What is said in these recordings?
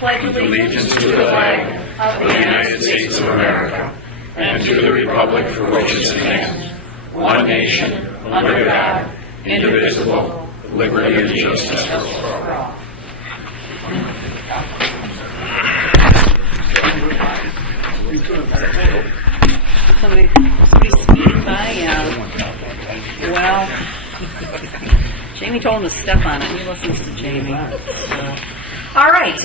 pledge allegiance to the flag of the United States of America and to the republic for which it stands, one nation, under God, indivisible, with liberty and justice for all. Somebody speeding by. Well, Jamie told him to step on it. He listens to Jamie. So. All right,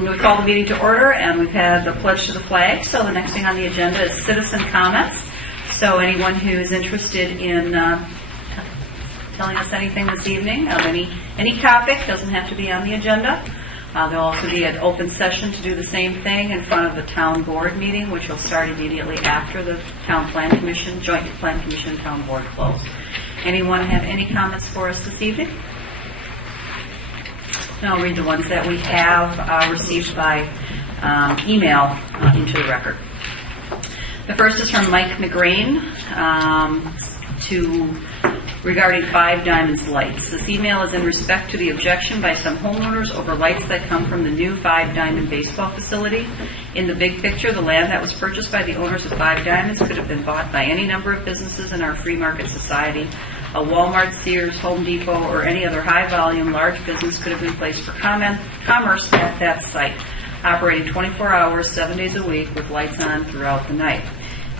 we call the meeting to order, and we've had the pledge to the flag. So the next thing on the agenda is citizen comments. So anyone who's interested in telling us anything this evening of any topic, doesn't have to be on the agenda. There'll also be an open session to do the same thing in front of the town board meeting, which will start immediately after the town plan commission, joint plan commission, town board close. Anyone have any comments for us this evening? And I'll read the ones that we have received by email into the record. The first is from Mike McGrain regarding Five Diamonds lights. This email is in respect to the objection by some homeowners over lights that come from the new Five Diamond baseball facility. In the big picture, the land that was purchased by the owners of Five Diamonds could have been bought by any number of businesses in our free market society. A Walmart, Sears, Home Depot, or any other high-volume, large business could have been placed for commerce at that site, operating 24 hours, 7 days a week, with lights on throughout the night.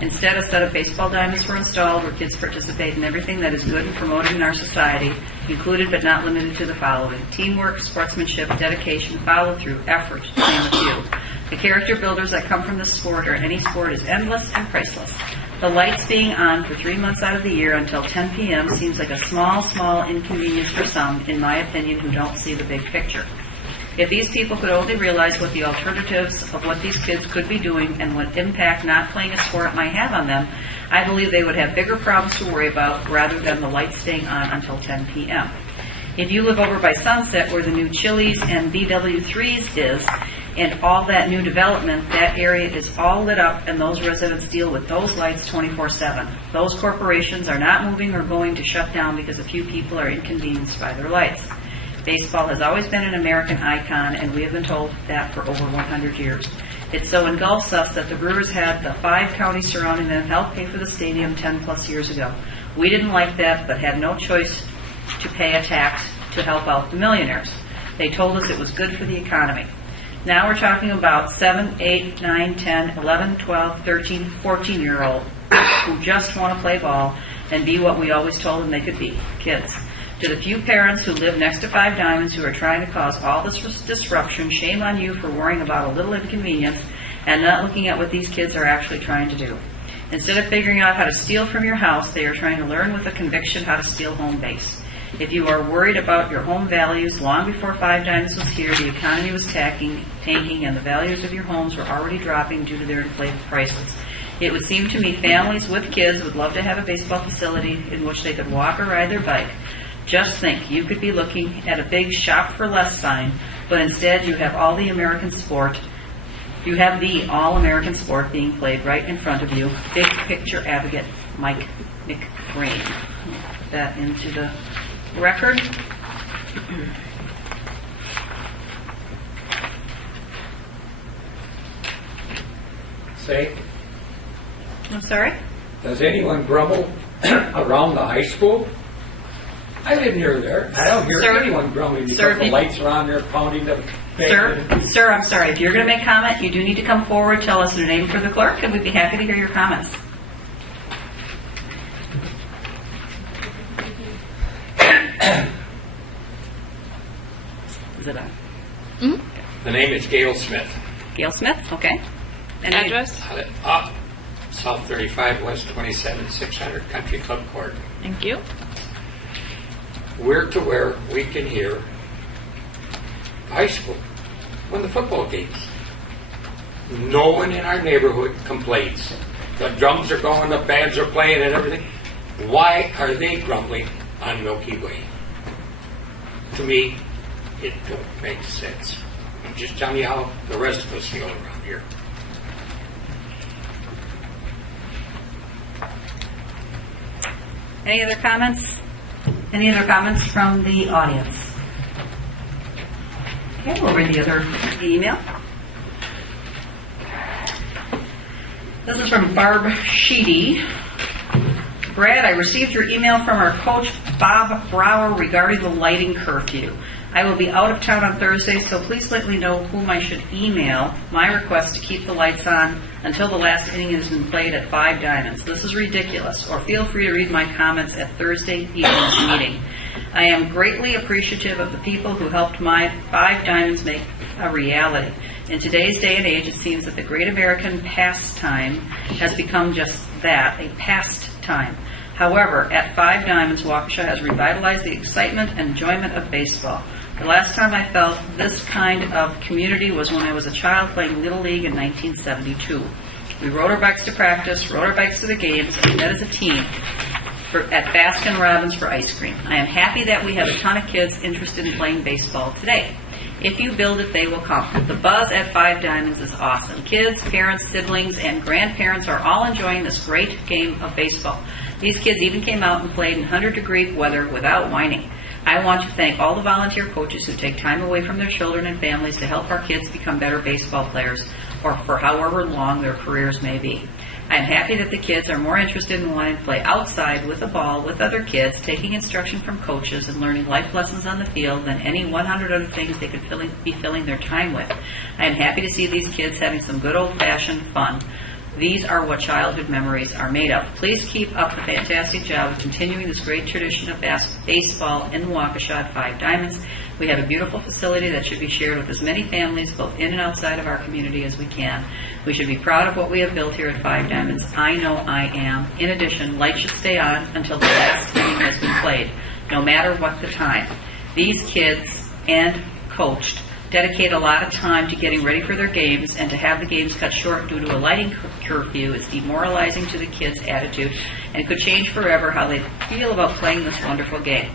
Instead, a set of baseball diamonds were installed where kids participate in everything that is good and promoted in our society, included but not limited to the following: teamwork, sportsmanship, dedication, follow-through, effort, to name a few. The character builders that come from this sport or any sport is endless and priceless. The lights being on for 3 months out of the year until 10 p.m. seems like a small inconvenience for some, in my opinion, who don't see the big picture. If these people could only realize what the alternatives of what these kids could be doing and what impact not playing a sport might have on them, I believe they would have bigger problems to worry about rather than the lights staying on until 10 p.m. If you live over by Sunset where the new Chili's and BW3's is, and all that new development, that area is all lit up and those residents deal with those lights 24/7. Those corporations are not moving or going to shut down because a few people are inconvenienced by their lights. Baseball has always been an American icon, and we have been told that for over 100 years. It so engulfs us that the Brewers had the 5 counties surrounding them help pay for the stadium 10 plus years ago. We didn't like that, but had no choice to pay a tax to help out the millionaires. They told us it was good for the economy. Now we're talking about 7, 8, 9, 10, 11, 12, 13, 14-year-olds who just want to play ball and be what we always told them they could be, kids. To the few parents who live next to Five Diamonds who are trying to cause all this disruption, shame on you for worrying about a little inconvenience and not looking at what these kids are actually trying to do. Instead of figuring out how to steal from your house, they are trying to learn with a conviction how to steal home base. If you are worried about your home values, long before Five Diamonds was here, the economy was tanking, and the values of your homes were already dropping due to their inflated prices. It would seem to me families with kids would love to have a baseball facility in which they could walk or ride their bike. Just think, you could be looking at a big shop for less sign, but instead you have all the American sport. You have the all-American sport being played right in front of you. Big picture advocate, Mike McGrain. Put that into the record. Say, I'm sorry? does anyone grumble around the high school? I live near there. I don't hear Sir? anyone grumbling because Sir, the lights are on there pounding the Sir, I'm sorry. If you're going to make comment, you do need to come forward, tell us your name for the clerk, and we'd be happy to hear your comments. Is it on? The name is Gail Smith. Gail Smith? Okay. And Address? South 35 West 27 600 Country Club Court. Thank you. We're to where we can hear high school when the football games. No one in our neighborhood complains. The drums are going, the bands are playing and everything. Why are they grumbling on Milky Way? To me, it don't make sense. I'm just telling you how the rest of us feel around here. Any other comments? Any other comments from the audience? Okay, we'll read the other email. This is from Barb Sheedy. Brad, I received your email from our coach, Bob Brower, regarding the lighting curfew. I will be out of town on Thursday, so please let me know whom I should email my request to keep the lights on until the last inning has been played at 5 Diamonds. This is ridiculous, or feel free to read my comments at Thursday evening's meeting. I am greatly appreciative of the people who helped my 5 Diamonds make a reality. In today's day and age, it seems that the great American pastime has become just that, a pastime. However, at 5 Diamonds, Waukesha has revitalized the excitement and enjoyment of baseball. The last time I felt this kind of community was when I was a child playing Little League in 1972. We rode our bikes to practice, rode our bikes to the games, and met as a team at Baskin Robbins for ice cream. I am happy that we have a ton of kids interested in playing baseball today. If you build it, they will come. The buzz at 5 Diamonds is awesome. Kids, parents, siblings, and grandparents are all enjoying this great game of baseball. These kids even came out and played in 100-degree weather without whining. I want to thank all the volunteer coaches who take time away from their children and families to help our kids become better baseball players, or for however long their careers may be. I am happy that the kids are more interested in wanting to play outside with a ball with other kids, taking instruction from coaches and learning life lessons on the field than any 100 other things they could be filling their time with. I am happy to see these kids having some good old-fashioned fun. These are what childhood memories are made of. Please keep up the fantastic job of continuing this great tradition of baseball in Waukesha at 5 Diamonds. We have a beautiful facility that should be shared with as many families, both in and outside of our community, as we can. We should be proud of what we have built here at 5 Diamonds. I know I am. In addition, lights should stay on until the last inning has been played, no matter what the time. These kids and coached dedicate a lot of time to getting ready for their games, and to have the games cut short due to a lighting curfew is demoralizing to the kids' attitude and could change forever how they feel about playing this wonderful game.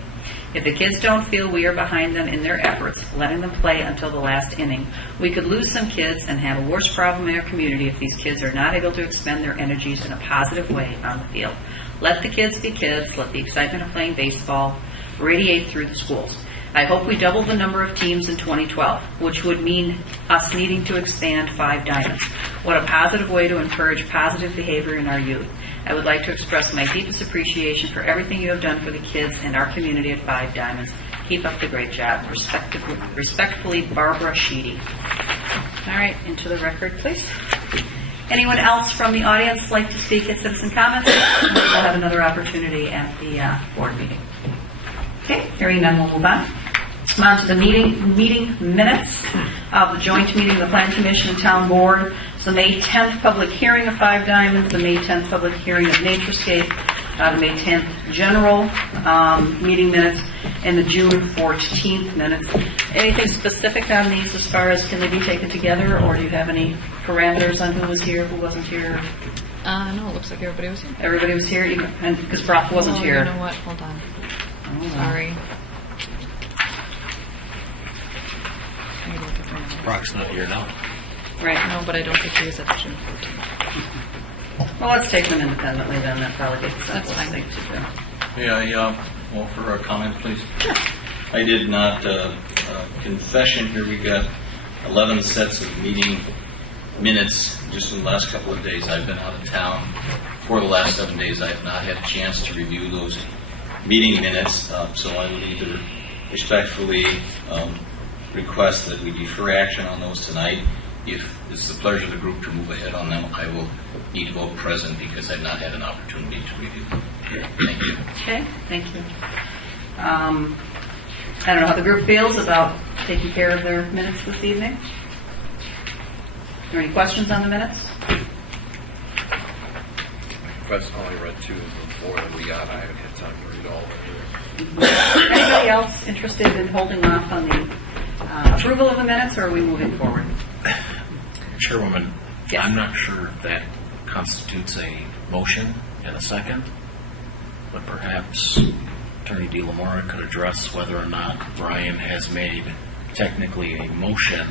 If the kids don't feel we are behind them in their efforts, letting them play until the last inning, we could lose some kids and have a worse problem in our community if these kids are not able to expend their energies in a positive way on the field. Let the kids be kids. Let the excitement of playing baseball radiate through the schools. I hope we double the number of teams in 2012, which would mean us needing to expand 5 Diamonds. What a positive way to encourage positive behavior in our youth. I would like to express my deepest appreciation for everything you have done for the kids and our community at 5 Diamonds. Keep up the great job. Respectfully, Barbara Sheedy. All right, into the record, please. Anyone else from the audience like to speak at citizen comments? We'll have another opportunity at the board meeting. Okay, hearing none, we'll move on. On to the meeting minutes of the joint meeting of the Plan Commission and Town Board. So the May 10th public hearing of 5 Diamonds, the May 10th public hearing of Naturescape, the May 10th general meeting minutes, and the June 14th minutes. Anything specific on these as far as can they be taken together, or do you have any parameters on who was here, who wasn't here? No, it looks like everybody was here. Everybody was here, even because Brock wasn't here. You know what? Hold on. Sorry. Brock's not here now. Right. No, but I don't think he was at the June 14th. Well, let's take them independently then. That probably gets the That's simplest fine. thing to do. Yeah, offer a comment, please. I did not, confession here, we got 11 sets of meeting minutes just in the last couple of days. I've been out of town for the last 7 days. I have not had a chance to review those meeting minutes, so I will either respectfully request that we defer action on those tonight. If it's the pleasure of the group to move ahead on them, I will need to vote present because I've not had an opportunity to review them. Thank you. Okay, thank you. I don't know how the group feels about taking care of their minutes this evening. Are there any questions on the minutes? I've only read 2 of the 4 that we got. I haven't had time to read all of them. Anybody else interested in holding off on the approval of the minutes, or are we moving forward? Chairwoman, Yes. I'm not sure if that constitutes a motion and a second, but perhaps Attorney De La Mora could address whether or not Brian has made technically a motion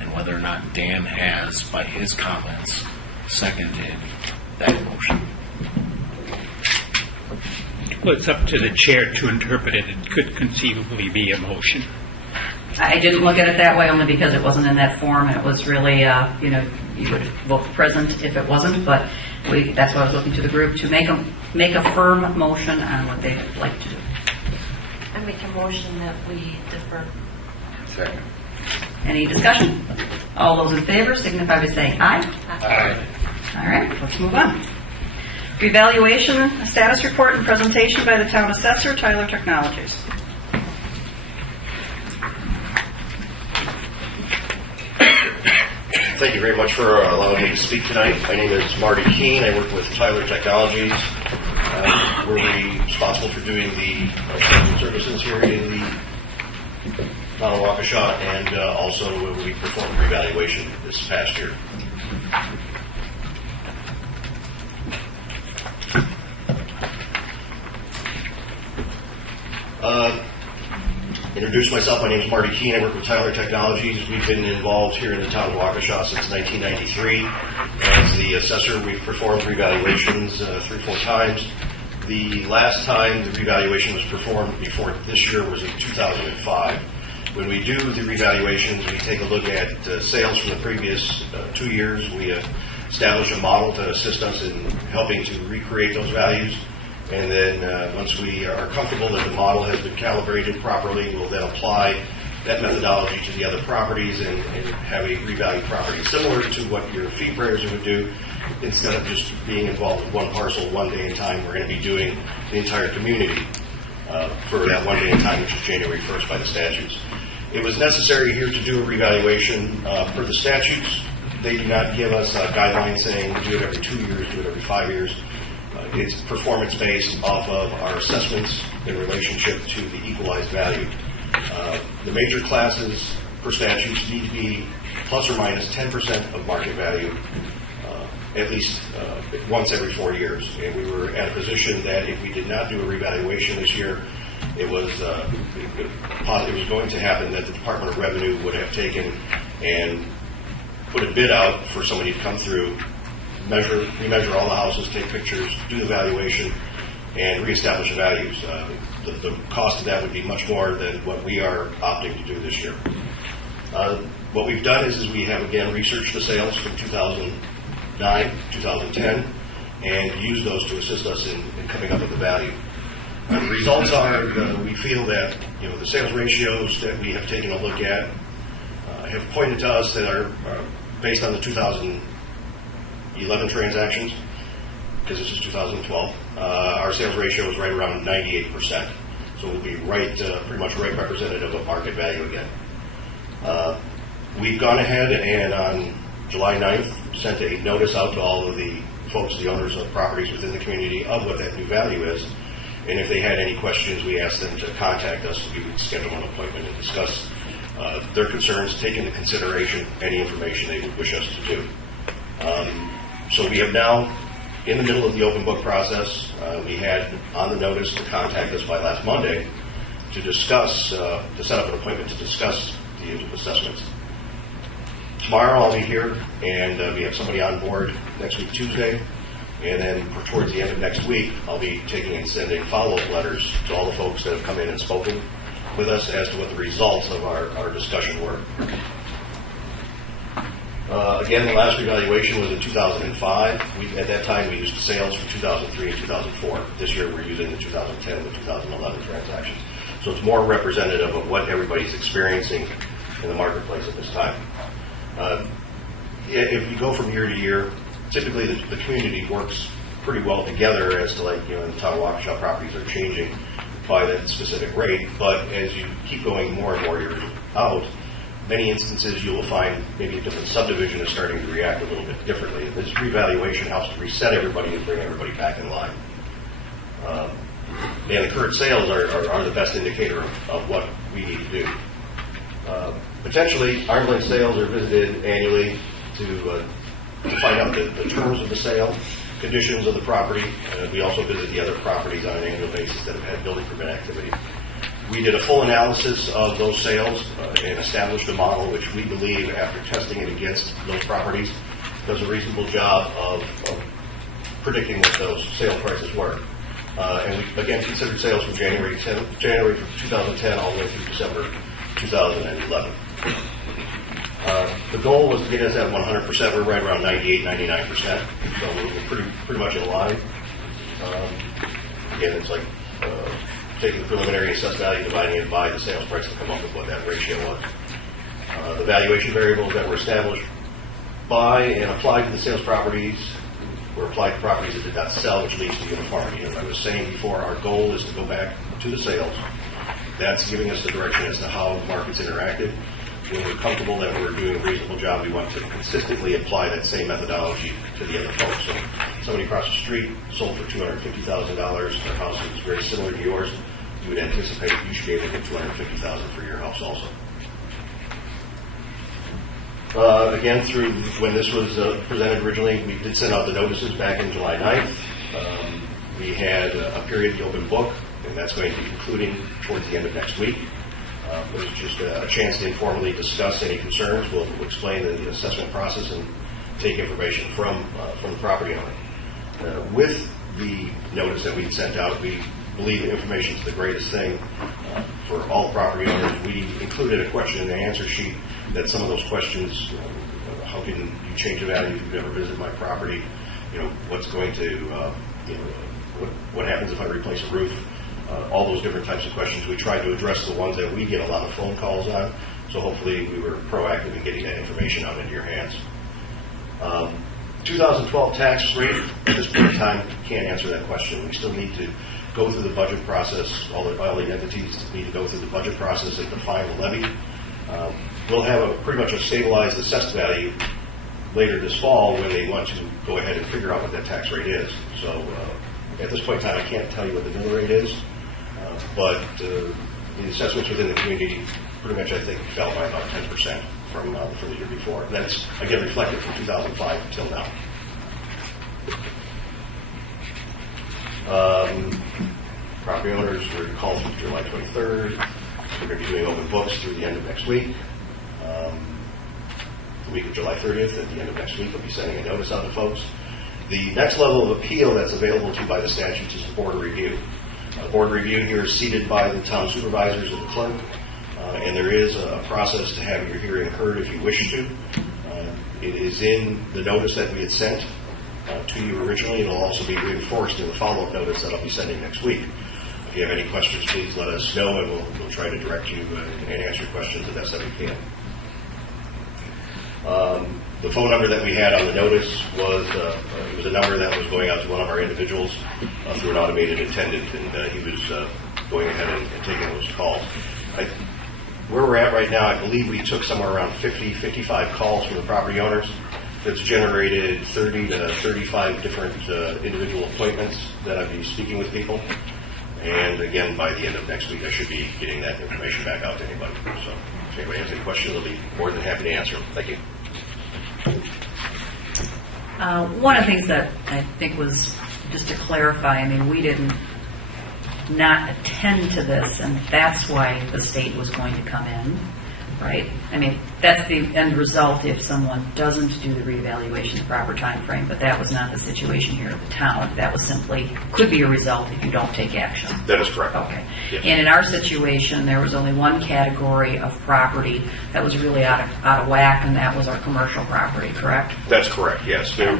and whether or not Dan has, by his comments, seconded that motion. Well, it's up to the chair to interpret it. It could conceivably be a motion. I didn't look at it that way only because it wasn't in that form, and it was really, you would vote present if it wasn't, but that's why I was looking to the group to make a firm motion on what they'd like to do. I make a motion that we defer. Second. Any discussion? All those in favor signify by saying aye. Aye. All right, let's move on. Revaluation status report and presentation by the town assessor, Tyler Technologies. Thank you very much for allowing me to speak tonight. My name is Marty Keene. I work with Tyler Technologies. We're responsible for doing the services here in the town of Waukesha, and also we performed revaluation this past year. Introduce myself. My name is Marty Keene. I work with Tyler Technologies. We've been involved here in the town of Waukesha since 1993. As the assessor, we've performed revaluations 3 or 4 times. The last time the revaluation was performed before this year was in 2005. When we do the revaluations, we take a look at sales from the previous 2 years. We establish a model to assist us in helping to recreate those values. And then once we are comfortable that the model has been calibrated properly, we'll then apply that methodology to the other properties and have a revalued property. Similar to what your fee appraiser would do, instead of just being involved with one parcel one day in time, we're going to be doing the entire community for that one day in time, which is January 1st by the statutes. It was necessary here to do a revaluation per the statutes. They do not give us guidelines saying do it every 2 years, do it every 5 years. It's performance-based off of our assessments in relationship to the equalized value. The major classes per statutes need to be plus or minus 10% of market value at least once every 4 years. And we were at a position that if we did not do a revaluation this year, it was going to happen that the Department of Revenue would have taken and put a bid out for somebody to come through, remeasure all the houses, take pictures, do the valuation, and reestablish the values. The cost of that would be much more than what we are opting to do this year. What we've done is we have again researched the sales from 2009, 2010, and used those to assist us in coming up with the value. The results are we feel that the sales ratios that we have taken a look at have pointed to us that are based on the 2011 transactions, because this is 2012, our sales ratio is right around 98%. So we'll be pretty much right representative of market value again. We've gone ahead and on July 9th sent a notice out to all of the folks, the owners of properties within the community, of what that new value is. And if they had any questions, we asked them to contact us so we would schedule an appointment and discuss their concerns, take into consideration any information they would wish us to do. So we have now, in the middle of the open book process, we had on the notice to contact us by last Monday to discuss, to set up an appointment to discuss the assessments. Tomorrow I'll be here, and we have somebody on board next week Tuesday, and then towards the end of next week I'll be taking and sending follow-up letters to all the folks that have come in and spoken with us as to what the results of our discussion were. Again, the last revaluation was in 2005. At that time, we used sales from 2003 and 2004. This year, we're using the 2010 and the 2011 transactions. So it's more representative of what everybody's experiencing in the marketplace at this time. If you go from year to year, typically the community works pretty well together as to, in the town of Waukesha, properties are changing by that specific rate. But as you keep going more and more years out, many instances you will find maybe a different subdivision is starting to react a little bit differently. And this revaluation helps to reset everybody and bring everybody back in line. And the current sales are the best indicator of what we need to do. Potentially, arm's length sales are visited annually to find out the terms of the sale, conditions of the property. We also visit the other properties on an annual basis that have had building permit activity. We did a full analysis of those sales and established a model which we believe, after testing it against those properties, does a reasonable job of predicting what those sale prices were. And we, again, considered sales from January 2010 all the way through December 2011. The goal was to get us at 100%. We're right around 98, 99%. So we're pretty much in line. Again, it's like taking the preliminary assessed value, dividing it by the sales price to come up with what that ratio was. The valuation variables that were established by and applied to the sales properties were applied to properties that did not sell, which leads to uniformity. As I was saying before, our goal is to go back to the sales. That's giving us the direction as to how the market's interacted. When we're comfortable that we're doing a reasonable job, we want to consistently apply that same methodology to the other folks. So somebody across the street sold for $250,000. Their house is very similar to yours. You would anticipate you should be able to get $250,000 for your house also. Again, through when this was presented originally, we did send out the notices back in July 9th. We had a period to open book, and that's going to be concluding towards the end of next week. It was just a chance to informally discuss any concerns. We'll explain the assessment process and take information from the property owner. With the notice that we sent out, we believe that information is the greatest thing for all property owners. We included a question and answer sheet that some of those questions, how can you change the value if you've never visited my property? What's going to, what happens if I replace a roof? All those different types of questions. We tried to address the ones that we get a lot of phone calls on. So hopefully we were proactive in getting that information out into your hands. 2012 tax rate, at this point in time, can't answer that question. We still need to go through the budget process. All the entities need to go through the budget process and define the levy. We'll have pretty much a stabilized assessed value later this fall when they want to go ahead and figure out what that tax rate is. So at this point in time, I can't tell you what the mill rate is, but the assessments within the community pretty much, I think, fell by about 10% from the year before. And that's, again, reflected from 2005 until now. Property owners were called through July 23rd. We're going to be doing open books through the end of next week. The week of July 30th, at the end of next week, we'll be sending a notice out to folks. The next level of appeal that's available to you by the statutes is the board review. Board review here is seated by the town supervisors and the clerk, and there is a process to have your hearing heard if you wish to. It is in the notice that we had sent to you originally. It will also be reinforced in the follow-up notice that I'll be sending next week. If you have any questions, please let us know, and we'll try to direct you and answer questions the best that we can. The phone number that we had on the notice was it was a number that was going out to one of our individuals through an automated attendant, and he was going ahead and taking those calls. Where we're at right now, I believe we took somewhere around 50, 55 calls from the property owners. That's generated 30 to 35 different individual appointments that I'll be speaking with people. And again, by the end of next week, I should be getting that information back out to anybody. So if anybody has any questions, I'll be more than happy to answer them. Thank you. One of the things that I think was, just to clarify, I mean, we didn't not attend to this, and that's why the state was going to come in, right? I mean, that's the end result if someone doesn't do the reevaluation in the proper time frame, but that was not the situation here at the town. That was simply, could be a result if you don't take action. That is correct. Okay. Yes. And in our situation, there was only one category of property that was really out of whack, and that was our commercial property, correct? That's correct, yes. The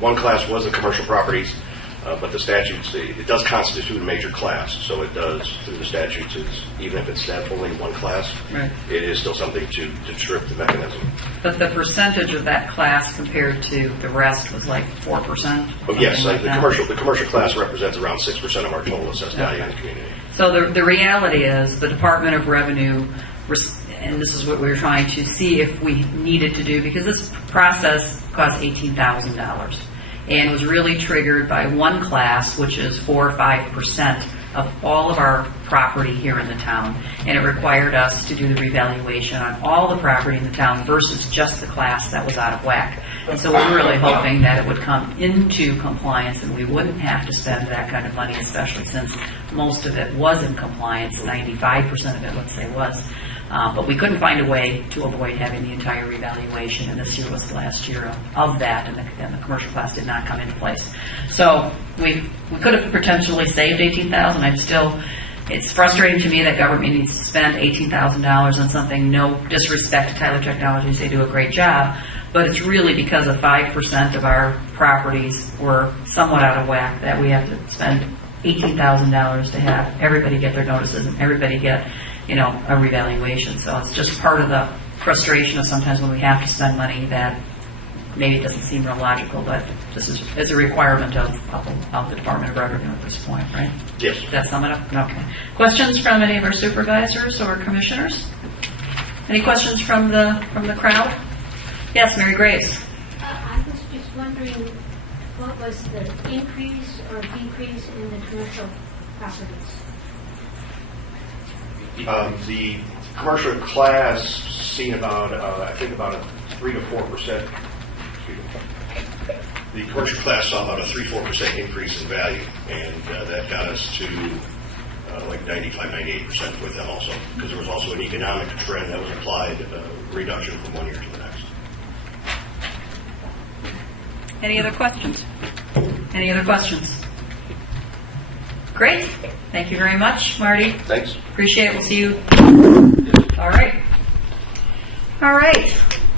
one class was the commercial properties, but the statutes, it does constitute a major class, so it does, through the statutes, even if it's only one class, Right. It is still something to trip the mechanism. But the percentage of that class compared to the rest was like 4%? Oh, yes, like the commercial class represents around 6% of our total assessed value in the community. So the reality is the Department of Revenue, and this is what we were trying to see if we needed to do, because this process cost $18,000 and was really triggered by one class, which is 4 or 5% of all of our property here in the town, and it required us to do the revaluation on all the property in the town versus just the class that was out of whack. And so we were really hoping that it would come into compliance and we wouldn't have to spend that kind of money, especially since most of it was in compliance, 95% of it, let's say, was. But we couldn't find a way to avoid having the entire revaluation, and this year was the last year of that, and the commercial class did not come into place. So we could have potentially saved $18,000. I'd still it's frustrating to me that government needs to spend $18,000 on something. No disrespect to Tyler Technologies, they do a great job, but it's really because of 5% of our properties were somewhat out of whack that we have to spend $18,000 to have everybody get their notices and everybody get, a revaluation. So it's just part of the frustration of sometimes when we have to spend money that maybe it doesn't seem real logical, but this is a requirement of the Department of Revenue at this point, right? Yes. Does that sum it up? Okay. Questions from any of our supervisors or commissioners? Any questions from the crowd? Yes, Mary Grace. I was just wondering, what was the increase or decrease in the commercial properties? The commercial class seen about, I think about a 3 to 4%. The commercial class saw about a 3-4% increase in value, and that got us to like 95-98% with them also, because there was also an economic trend that was applied, reduction from one year to the next. Any other questions? Any other questions? Great. Thank you very much, Marty. Thanks. Appreciate it. We'll see you. All right. All right.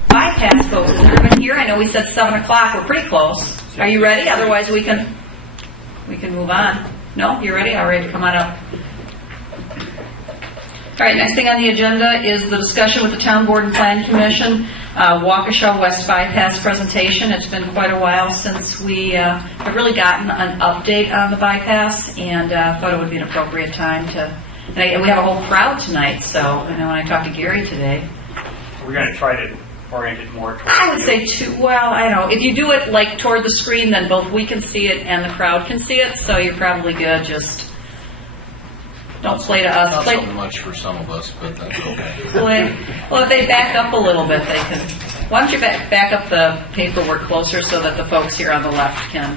Bypass, folks. Is everyone here? I know we said 7 o'clock. We're pretty close. Are you ready? Otherwise, we can move on. No? You ready? All right. Come on up. All right. Next thing on the agenda is the discussion with the Town Board and Plan Commission. Waukesha West Bypass presentation. It's been quite a while since we have really gotten an update on the bypass, and thought it would be an appropriate time to. And we have a whole crowd tonight, so I know when I talked to Gary today. We're going to try to orient it more towards. I would say I don't know. If you do it like toward the screen, then both we can see it and the crowd can see it, so you're probably good. Just don't play to us. Not Play. so much for some of us, but that's okay. Well, if they back up a little bit, they can. Why don't you back up the paperwork closer so that the folks here on the left can.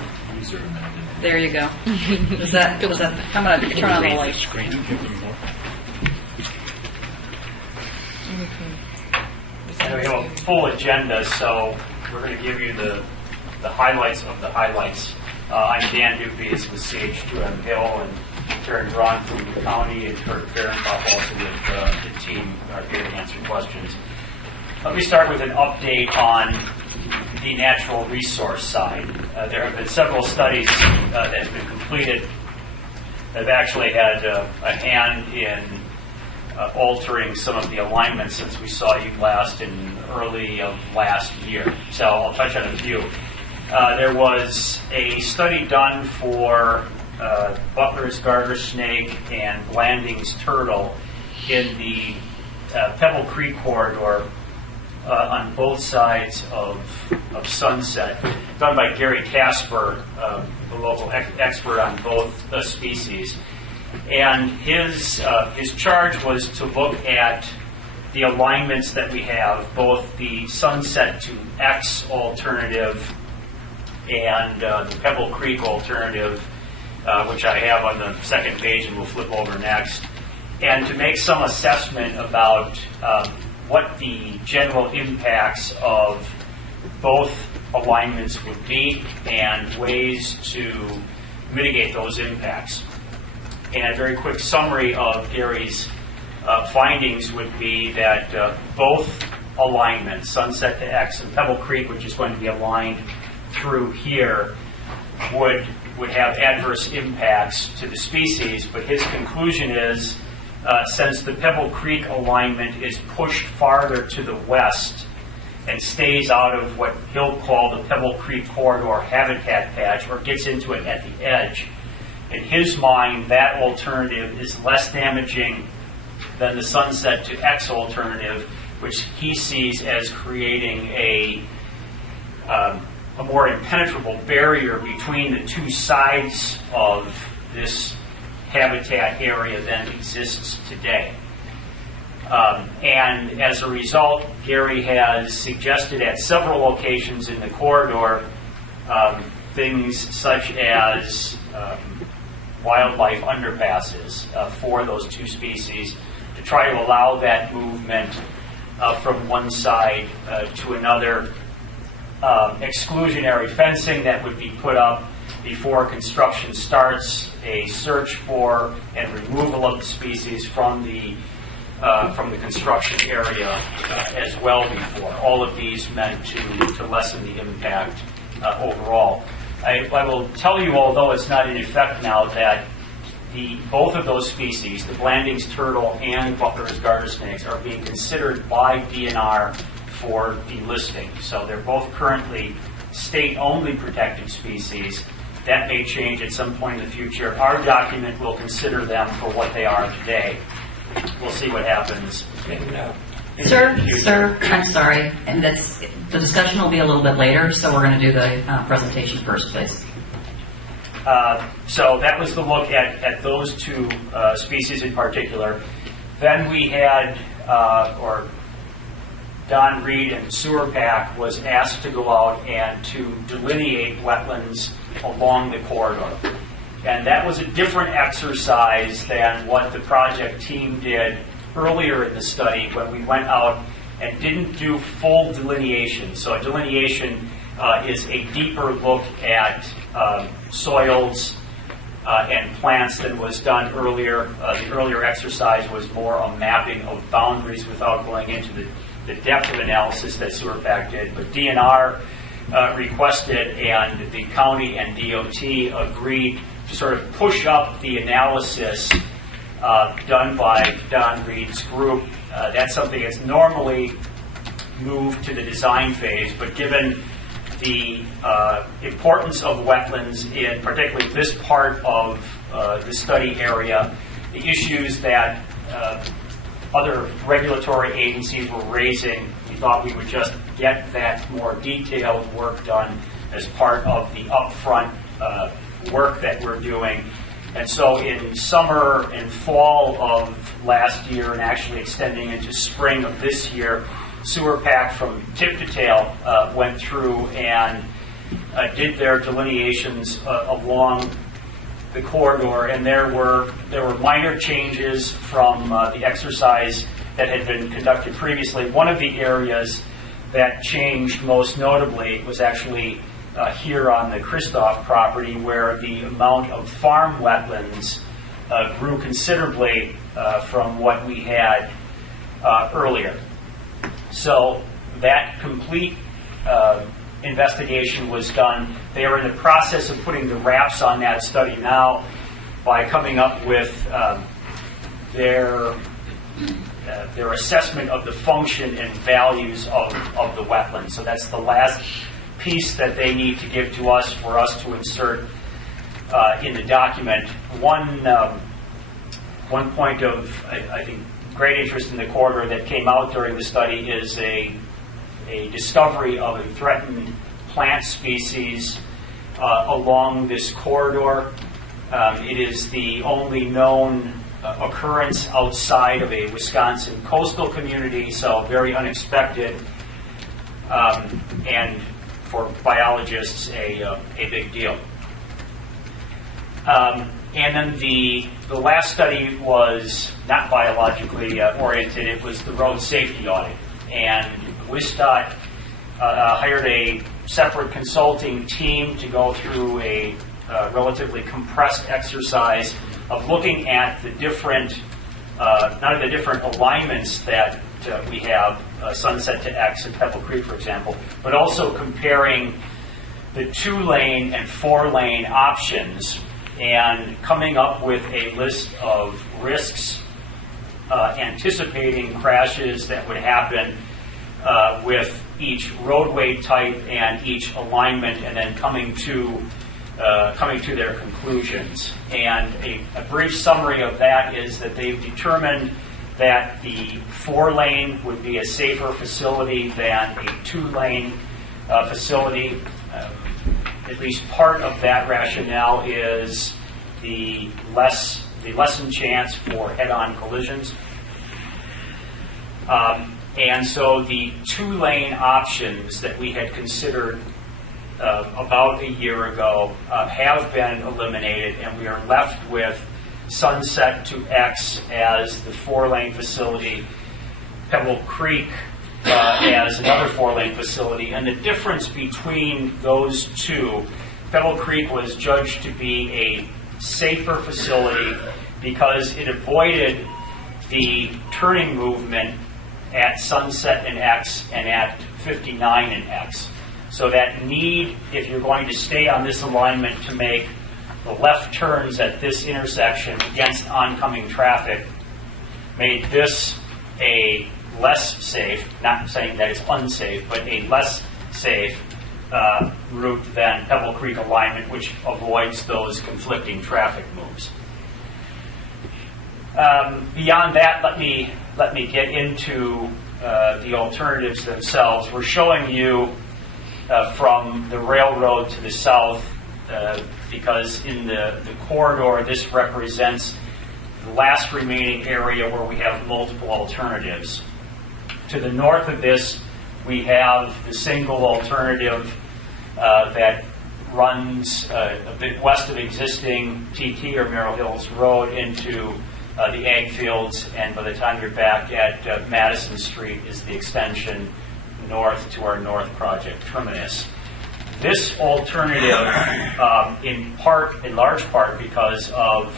There you go. Does that? I'm going to turn on the light. And we have a full agenda, so we're going to give you the highlights of the highlights. I'm Dan Dupuis with CH2M Hill, and Karen Braun from the county, and Kurt Fahrenbach also with the team are here to answer questions. Let me start with an update on the natural resource side. There have been several studies that have been completed that have actually had a hand in altering some of the alignments since we saw you last in early of last year. So I'll touch on a few. There was a study done for Butler's garter snake and Blanding's turtle in the Pebble Creek corridor on both sides of Sunset, done by Gary Casper, the local expert on both species. And his charge was to look at the alignments that we have, both the Sunset to X alternative and the Pebble Creek alternative, which I have on the second page and we'll flip over next, and to make some assessment about what the general impacts of both alignments would be and ways to mitigate those impacts. And a very quick summary of Gary's findings would be that both alignments, Sunset to X and Pebble Creek, which is going to be aligned through here, would have adverse impacts to the species. But his conclusion is, since the Pebble Creek alignment is pushed farther to the west and stays out of what he'll call the Pebble Creek corridor habitat patch, or gets into it at the edge, in his mind, that alternative is less damaging than the Sunset to X alternative, which he sees as creating a more impenetrable barrier between the two sides of this habitat area than exists today. And as a result, Gary has suggested at several locations in the corridor things such as wildlife underpasses for those two species to try to allow that movement from one side to another. Exclusionary fencing that would be put up before construction starts, a search for and removal of the species from the construction area as well before. All of these meant to lessen the impact overall. I will tell you, although it's not in effect now, that both of those species, the Blanding's turtle and Butler's garter snakes, are being considered by DNR for delisting. So they're both currently state-only protected species. That may change at some point in the future. Our document will consider them for what they are today. We'll see what happens. Sir, I'm sorry, and the discussion will be a little bit later, so we're going to do the presentation first, please. So that was the look at those two species in particular. Then we had, Don Reed and Sewer Pack was asked to go out and to delineate wetlands along the corridor. And that was a different exercise than what the project team did earlier in the study when we went out and didn't do full delineation. So a delineation is a deeper look at soils and plants than was done earlier. The earlier exercise was more a mapping of boundaries without going into the depth of analysis that Sewer Pack did. But DNR requested, and the county and DOT agreed to sort of push up the analysis done by Don Reed's group. That's something that's normally moved to the design phase, but given the importance of wetlands in particularly this part of the study area, the issues that other regulatory agencies were raising, we thought we would just get that more detailed work done as part of the upfront work that we're doing. And so in summer and fall of last year, and actually extending into spring of this year, Sewer Pack from tip to tail went through and did their delineations along the corridor, and there were minor changes from the exercise that had been conducted previously. One of the areas that changed most notably was actually here on the Christoph property, where the amount of farm wetlands grew considerably from what we had earlier. So that complete investigation was done. They are in the process of putting the wraps on that study now by coming up with their assessment of the function and values of the wetlands. So that's the last piece that they need to give to us for us to insert in the document. One point of, I think, great interest in the corridor that came out during the study is a discovery of a threatened plant species along this corridor. It is the only known occurrence outside of a Wisconsin coastal community, so very unexpected, and for biologists, a big deal. And then the last study was not biologically oriented. It was the road safety audit. And WSDOT hired a separate consulting team to go through a relatively compressed exercise of looking at the different, not only the different alignments that we have, Sunset to X and Pebble Creek, for example, but also comparing the 2-lane and 4-lane options and coming up with a list of risks, anticipating crashes that would happen with each roadway type and each alignment, and then coming to their conclusions. And a brief summary of that is that they've determined that the 4-lane would be a safer facility than a 2-lane facility. At least part of that rationale is the lessened chance for head-on collisions. And so the 2-lane options that we had considered about a year ago have been eliminated, and we are left with Sunset to X as the 4-lane facility, Pebble Creek as another 4-lane facility. And the difference between those two Pebble Creek was judged to be a safer facility because it avoided the turning movement at Sunset and X and at 59 and X. So that need, if you're going to stay on this alignment, to make the left turns at this intersection against oncoming traffic, made this a less safe, not saying that it's unsafe, but a less safe route than Pebble Creek alignment, which avoids those conflicting traffic moves. Beyond that, let me get into the alternatives themselves. We're showing you from the railroad to the south, because in the corridor, this represents the last remaining area where we have multiple alternatives. To the north of this, we have the single alternative that runs a bit west of existing TT or Merrill Hills Road into the ag fields, and by the time you're back at Madison Street is the extension north to our north project terminus. This alternative, in large part because of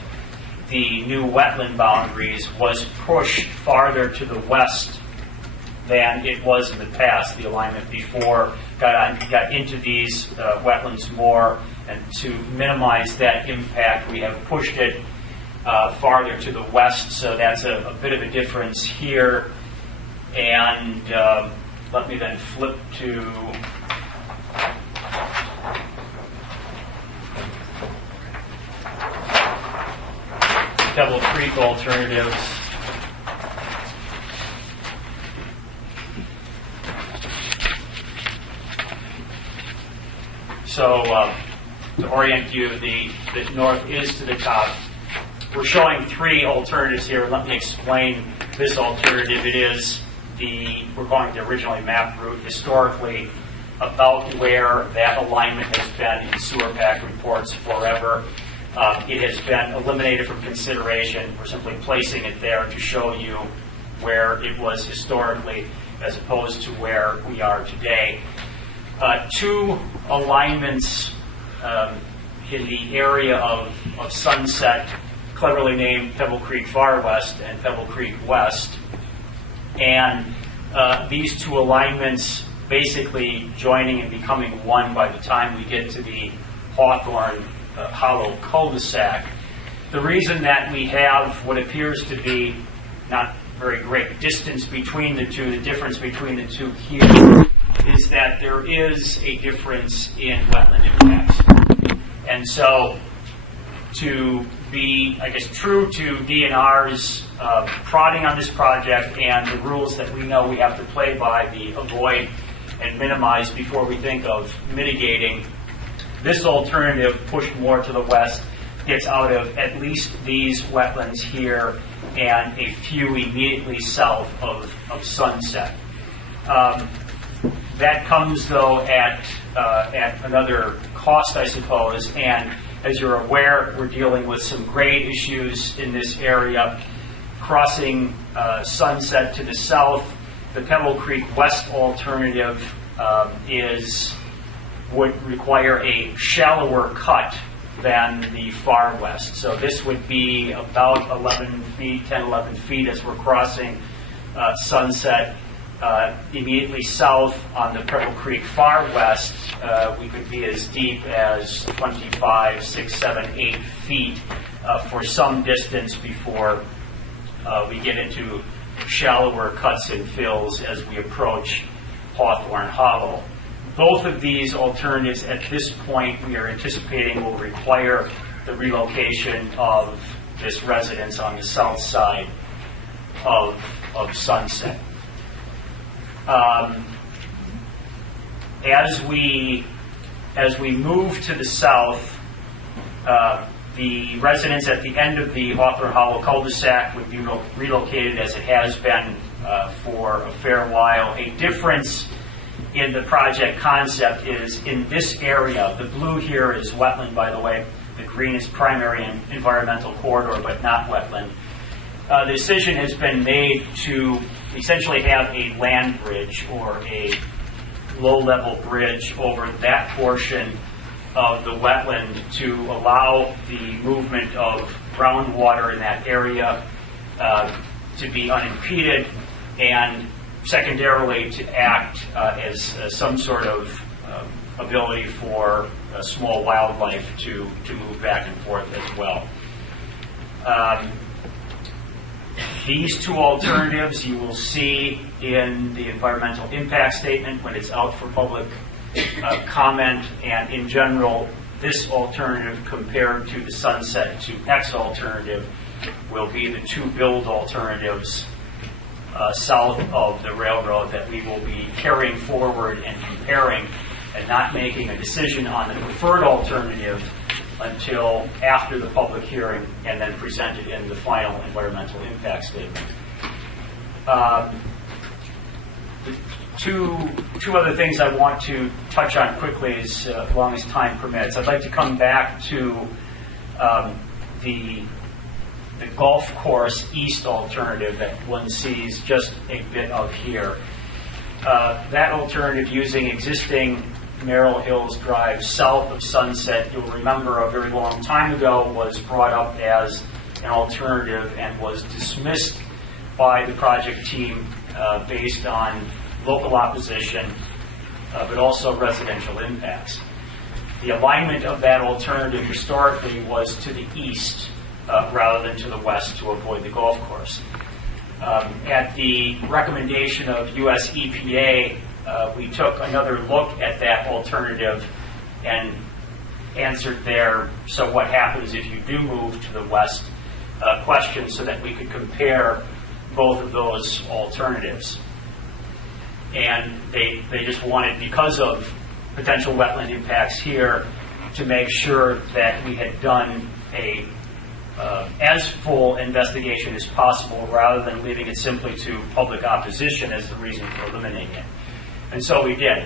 the new wetland boundaries, was pushed farther to the west than it was in the past. The alignment before got into these wetlands more, and to minimize that impact, we have pushed it farther to the west. So that's a bit of a difference here. And let me then flip to Pebble Creek alternatives. So to orient you, the north is to the top. We're showing three alternatives here. Let me explain this alternative. It is we're going to the originally mapped route historically, about where that alignment has been in sewer pack reports forever. It has been eliminated from consideration. We're simply placing it there to show you where it was historically as opposed to where we are today. Two alignments in the area of Sunset, cleverly named Pebble Creek Far West and Pebble Creek West. And these two alignments basically joining and becoming one by the time we get to the Hawthorne Hollow cul-de-sac. The reason that we have what appears to be not very great distance between the two, the difference between the two here, is that there is a difference in wetland impacts. And so to be, I guess, true to DNR's prodding on this project and the rules that we know we have to play by, the avoid and minimize before we think of mitigating, this alternative pushed more to the west gets out of at least these wetlands here and a few immediately south of Sunset. That comes, though, at another cost, I suppose, and as you're aware, we're dealing with some grade issues in this area. Crossing Sunset to the south, the Pebble Creek West alternative would require a shallower cut than the Far West. So this would be about 11 feet, 10, 11 feet as we're crossing Sunset. Immediately south on the Pebble Creek Far West, we could be as deep as 25, 6, 7, 8 feet for some distance before we get into shallower cuts and fills as we approach Hawthorne Hollow. Both of these alternatives at this point we are anticipating will require the relocation of this residence on the south side of Sunset. As we move to the south, the residence at the end of the Hawthorne Hollow cul-de-sac would be relocated as it has been for a fair while. A difference in the project concept is in this area, the blue here is wetland, by the way, the green is primary and environmental corridor, but not wetland. The decision has been made to essentially have a land bridge or a low-level bridge over that portion of the wetland to allow the movement of groundwater in that area to be unimpeded, and secondarily to act as some sort of ability for small wildlife to move back and forth as well. These two alternatives you will see in the environmental impact statement when it's out for public comment, and in general, this alternative compared to the Sunset to X alternative will be the two build alternatives south of the railroad that we will be carrying forward and comparing, and not making a decision on the preferred alternative until after the public hearing and then presented in the final environmental impact statement. Two other things I want to touch on quickly as long as time permits. I'd like to come back to the golf course east alternative that one sees just a bit of here. That alternative, using existing Merrill Hills Drive south of Sunset, you'll remember a very long time ago was brought up as an alternative and was dismissed by the project team based on local opposition, but also residential impacts. The alignment of that alternative historically was to the east rather than to the west to avoid the golf course. At the recommendation of US EPA, we took another look at that alternative and answered their "so what happens if you do move to the west" question, so that we could compare both of those alternatives. And they just wanted, because of potential wetland impacts here, to make sure that we had done a as full investigation as possible, rather than leaving it simply to public opposition as the reason for eliminating it. And so we did.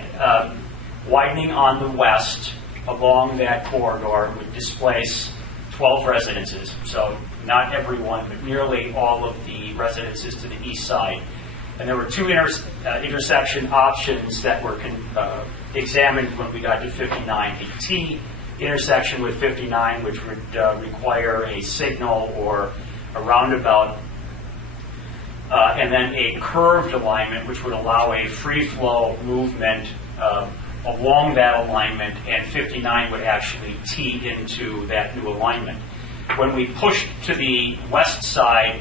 Widening on the west along that corridor would displace 12 residences, so not everyone, but nearly all of the residences to the east side. And there were two intersection options that were examined when we got to 59. The T intersection with 59, which would require a signal or a roundabout, and then a curved alignment, which would allow a free flow movement along that alignment, and 59 would actually tee into that new alignment. When we pushed to the west side,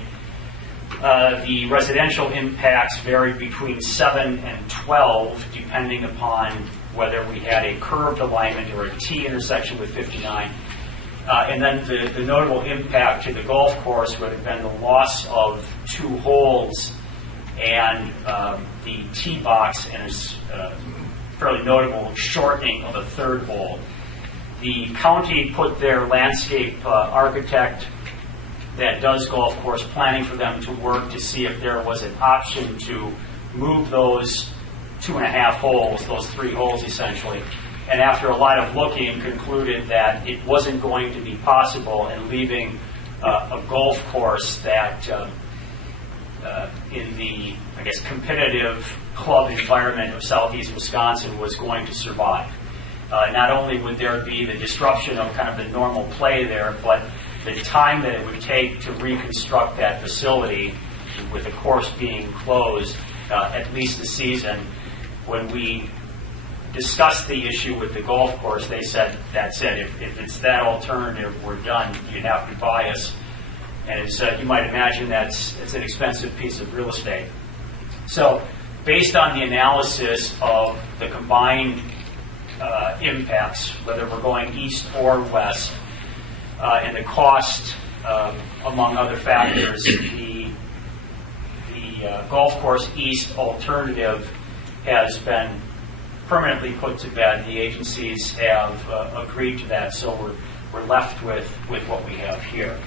the residential impacts varied between 7 and 12, depending upon whether we had a curved alignment or a T intersection with 59. And then the notable impact to the golf course would have been the loss of 2 holes and the tee box, and a fairly notable shortening of a 3rd hole. The county put their landscape architect that does golf course planning for them to work to see if there was an option to move those 2.5 holes, those 3 holes essentially. And after a lot of looking, concluded that it wasn't going to be possible, and leaving a golf course that in the, I guess, competitive club environment of southeast Wisconsin was going to survive. Not only would there be the disruption of kind of the normal play there, but the time that it would take to reconstruct that facility, with the course being closed at least a season. When we discussed the issue with the golf course, they said, that's it. If it's that alternative, we're done. You'd have to buy us. And as you might imagine, it's an expensive piece of real estate. So based on the analysis of the combined impacts, whether we're going east or west, and the cost, among other factors, the golf course east alternative has been permanently put to bed. The agencies have agreed to that, so we're left with what we have here.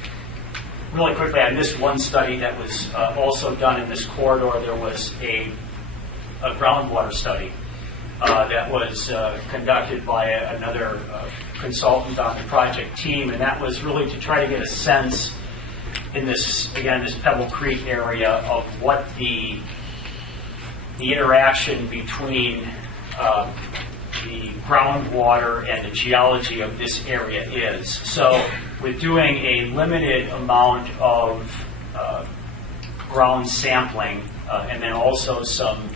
Really quickly, I missed one study that was also done in this corridor. There was a groundwater study that was conducted by another consultant on the project team, and that was really to try to get a sense in this Pebble Creek area of what the interaction between the groundwater and the geology of this area is. So with doing a limited amount of ground sampling and then also some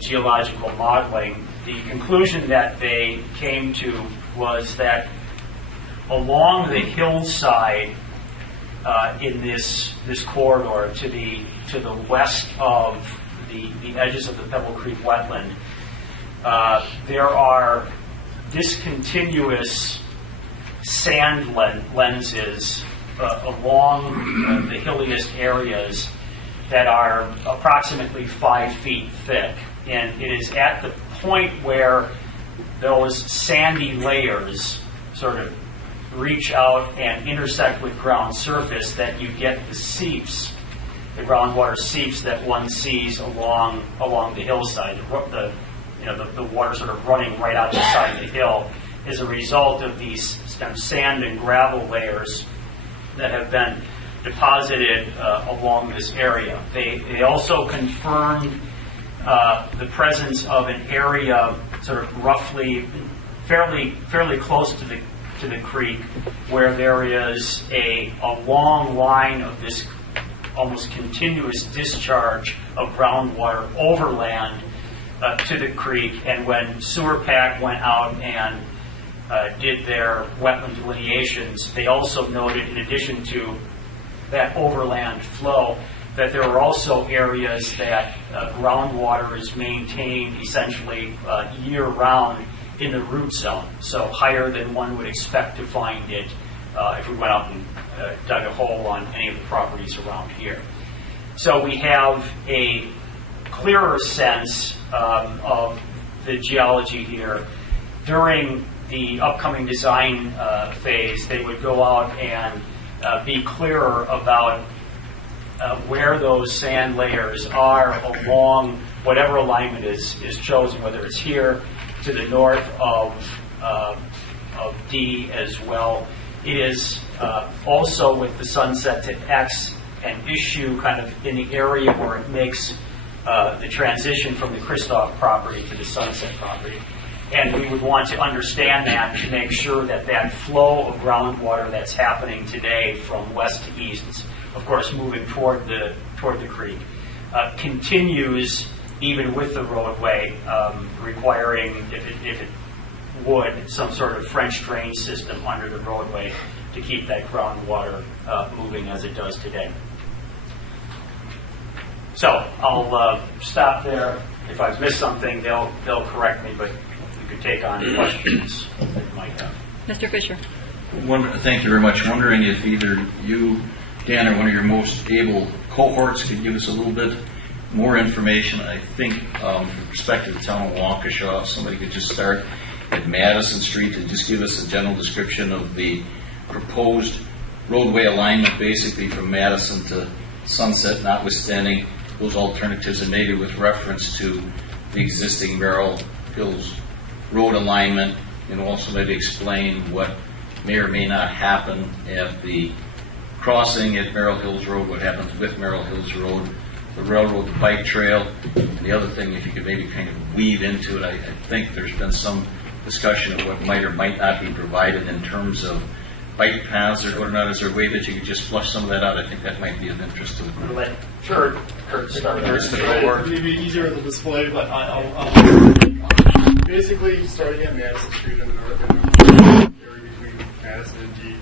geological modeling, the conclusion that they came to was that along the hillside in this corridor to the west of the edges of the Pebble Creek wetland, there are discontinuous sand lenses along the hilliest areas that are approximately 5 feet thick. And it is at the point where those sandy layers sort of reach out and intersect with ground surface that you get the seeps, the groundwater seeps that one sees along the hillside. The water sort of running right out the side of the hill is a result of these kind of sand and gravel layers that have been deposited along this area. They also confirmed the presence of an area sort of roughly fairly close to the creek where there is a long line of this almost continuous discharge of groundwater overland to the creek. And when Sewer Pack went out and did their wetland delineations, they also noted, in addition to that overland flow, that there are also areas that groundwater is maintained essentially year-round in the root zone, so higher than one would expect to find it if we went out and dug a hole on any of the properties around here. So we have a clearer sense of the geology here. During the upcoming design phase, they would go out and be clearer about where those sand layers are along whatever alignment is chosen, whether it's here to the north of D as well. It is also with the Sunset to X an issue kind of in the area where it makes the transition from the Christoph property to the Sunset property. And we would want to understand that to make sure that that flow of groundwater that's happening today from west to east, of course moving toward the creek, continues even with the roadway, requiring, if it would, some sort of French drain system under the roadway to keep that groundwater moving as it does today. So I'll stop there. If I've missed something, they'll correct me, but we could take on questions that you might have. Mr. Fisher. Thank you very much. Wondering if either you, Dan, or one of your most able cohorts could give us a little bit more information. I think with respect to the town of Waukesha, if somebody could just start at Madison Street and just give us a general description of the proposed roadway alignment, basically from Madison to Sunset, notwithstanding those alternatives, and maybe with reference to the existing Merrill Hills road alignment, and also maybe explain what may or may not happen at the crossing at Merrill Hills Road, what happens with Merrill Hills Road, the railroad, the bike trail. And the other thing, if you could maybe kind of weave into it, I think there's been some discussion of what might or might not be provided in terms of bike paths or whatnot. Is there a way that you could just flush some of that out? I think that might be of interest to the group. Let Kurt start. It'd be easier with the display, but I'll basically starting at Madison Street in the north end area between Madison and D,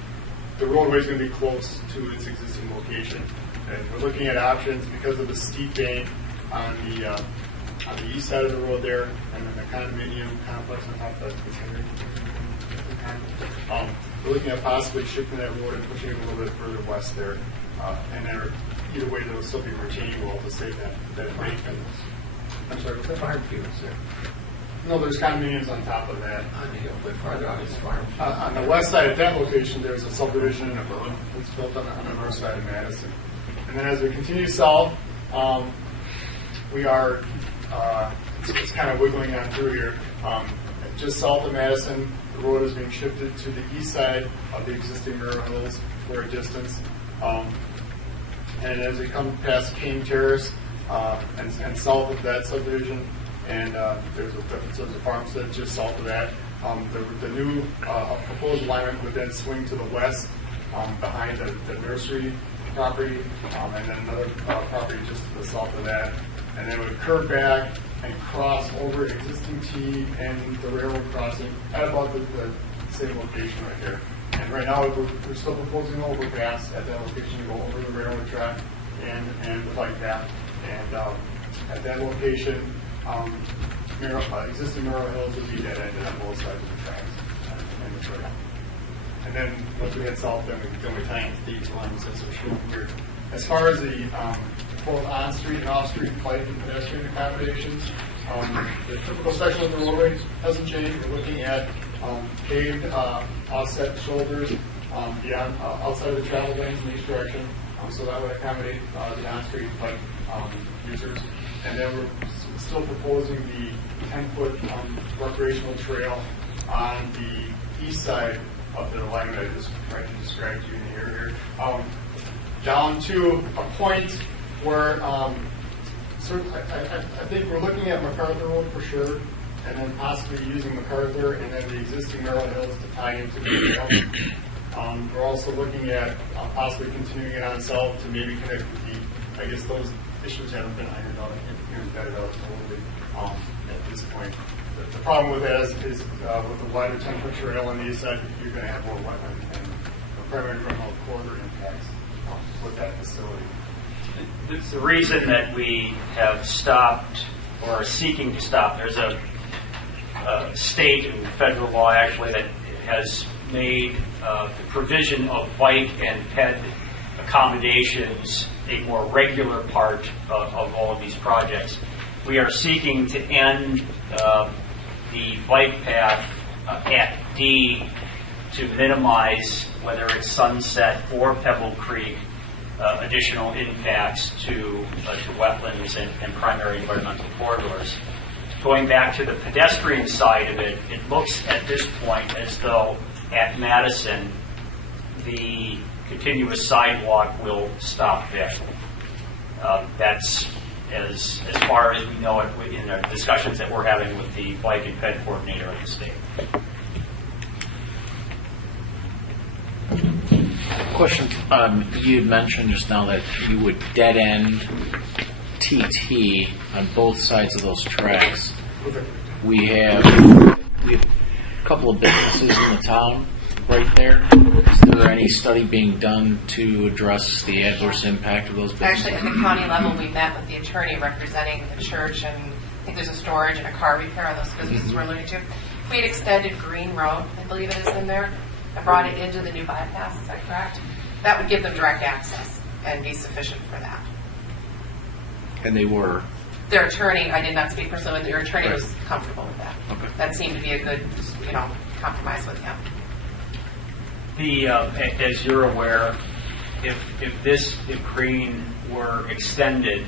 the roadway is going to be close to its existing location. And we're looking at options because of the steep bank on the east side of the road there, and then the condominium complex on top of that. We're looking at possibly shifting that road and pushing it a little bit further west there. And then either way, there will still be retaining wall to save that bank. I'm sorry, what's that? Farm fields there. No, there's condominiums on top of that. On the hill, but farther out is farm. On the west side of that location, there's a subdivision that's built on the north side of Madison. And then as we continue south, we are, it's kind of wiggling on through here. Just south of Madison, the road is being shifted to the east side of the existing Merrill Hills for a distance. And as we come past King Terrace and south of that subdivision, and there's a farmstead just south of that. The new proposed alignment would then swing to the west behind the nursery property, and then another property just to the south of that, and then it would curve back and cross over existing T and the railroad crossing at about the same location right there. And right now we're still proposing overpass at that location to go over the railroad track and the bike path. And at that location, existing Merrill Hills would be dead ended on both sides of the tracks and the trail. And then once we head south, then we tie into these lines as we're showing here. As far as the both on-street and off-street bike and pedestrian accommodations, the typical section of the roadway hasn't changed. We're looking at paved offset shoulders beyond outside of the travel lanes in each direction, so that would accommodate the on-street bike users. And then we're still proposing the 10-foot recreational trail on the east side of the alignment I just tried to describe to you in the area here, down to a point where I think we're looking at MacArthur Road for sure, and then possibly using MacArthur and then the existing Merrill Hills to tie into the trail. We're also looking at possibly continuing it on south to maybe connect with I guess those issues haven't been ironed out. I think vetted out totally at this point. The problem with that is with the wider 10-foot trail on the east side, you're going to have more wetland and primary groundwater corridor impacts with that facility. The reason that we have stopped or are seeking to stop, there's a state and federal law actually that has made the provision of bike and ped accommodations a more regular part of all of these projects. We are seeking to end the bike path at D to minimize, whether it's Sunset or Pebble Creek, additional impacts to wetlands and primary environmental corridors. Going back to the pedestrian side of it, it looks at this point as though at Madison the continuous sidewalk will stop there. That's as far as we know it in our discussions that we're having with the bike and ped coordinator of the state. Question. You had mentioned just now that you would dead end TT on both sides of those tracks. We have a couple of businesses in the town right there. Is there any study being done to address the adverse impact of those businesses? Actually, at the county level, we met with the attorney representing the church, and I think there's a storage and a car repair on those businesses we're alluding to. If we had extended Green Road, I believe it is in there, and brought it into the new bypass, is that correct? That would give them direct access and be sufficient for that. And they were? Their attorney, I did not speak personally, but their attorney was comfortable with that. Okay. That seemed to be a good, compromise with him. As you're aware, if Green were extended,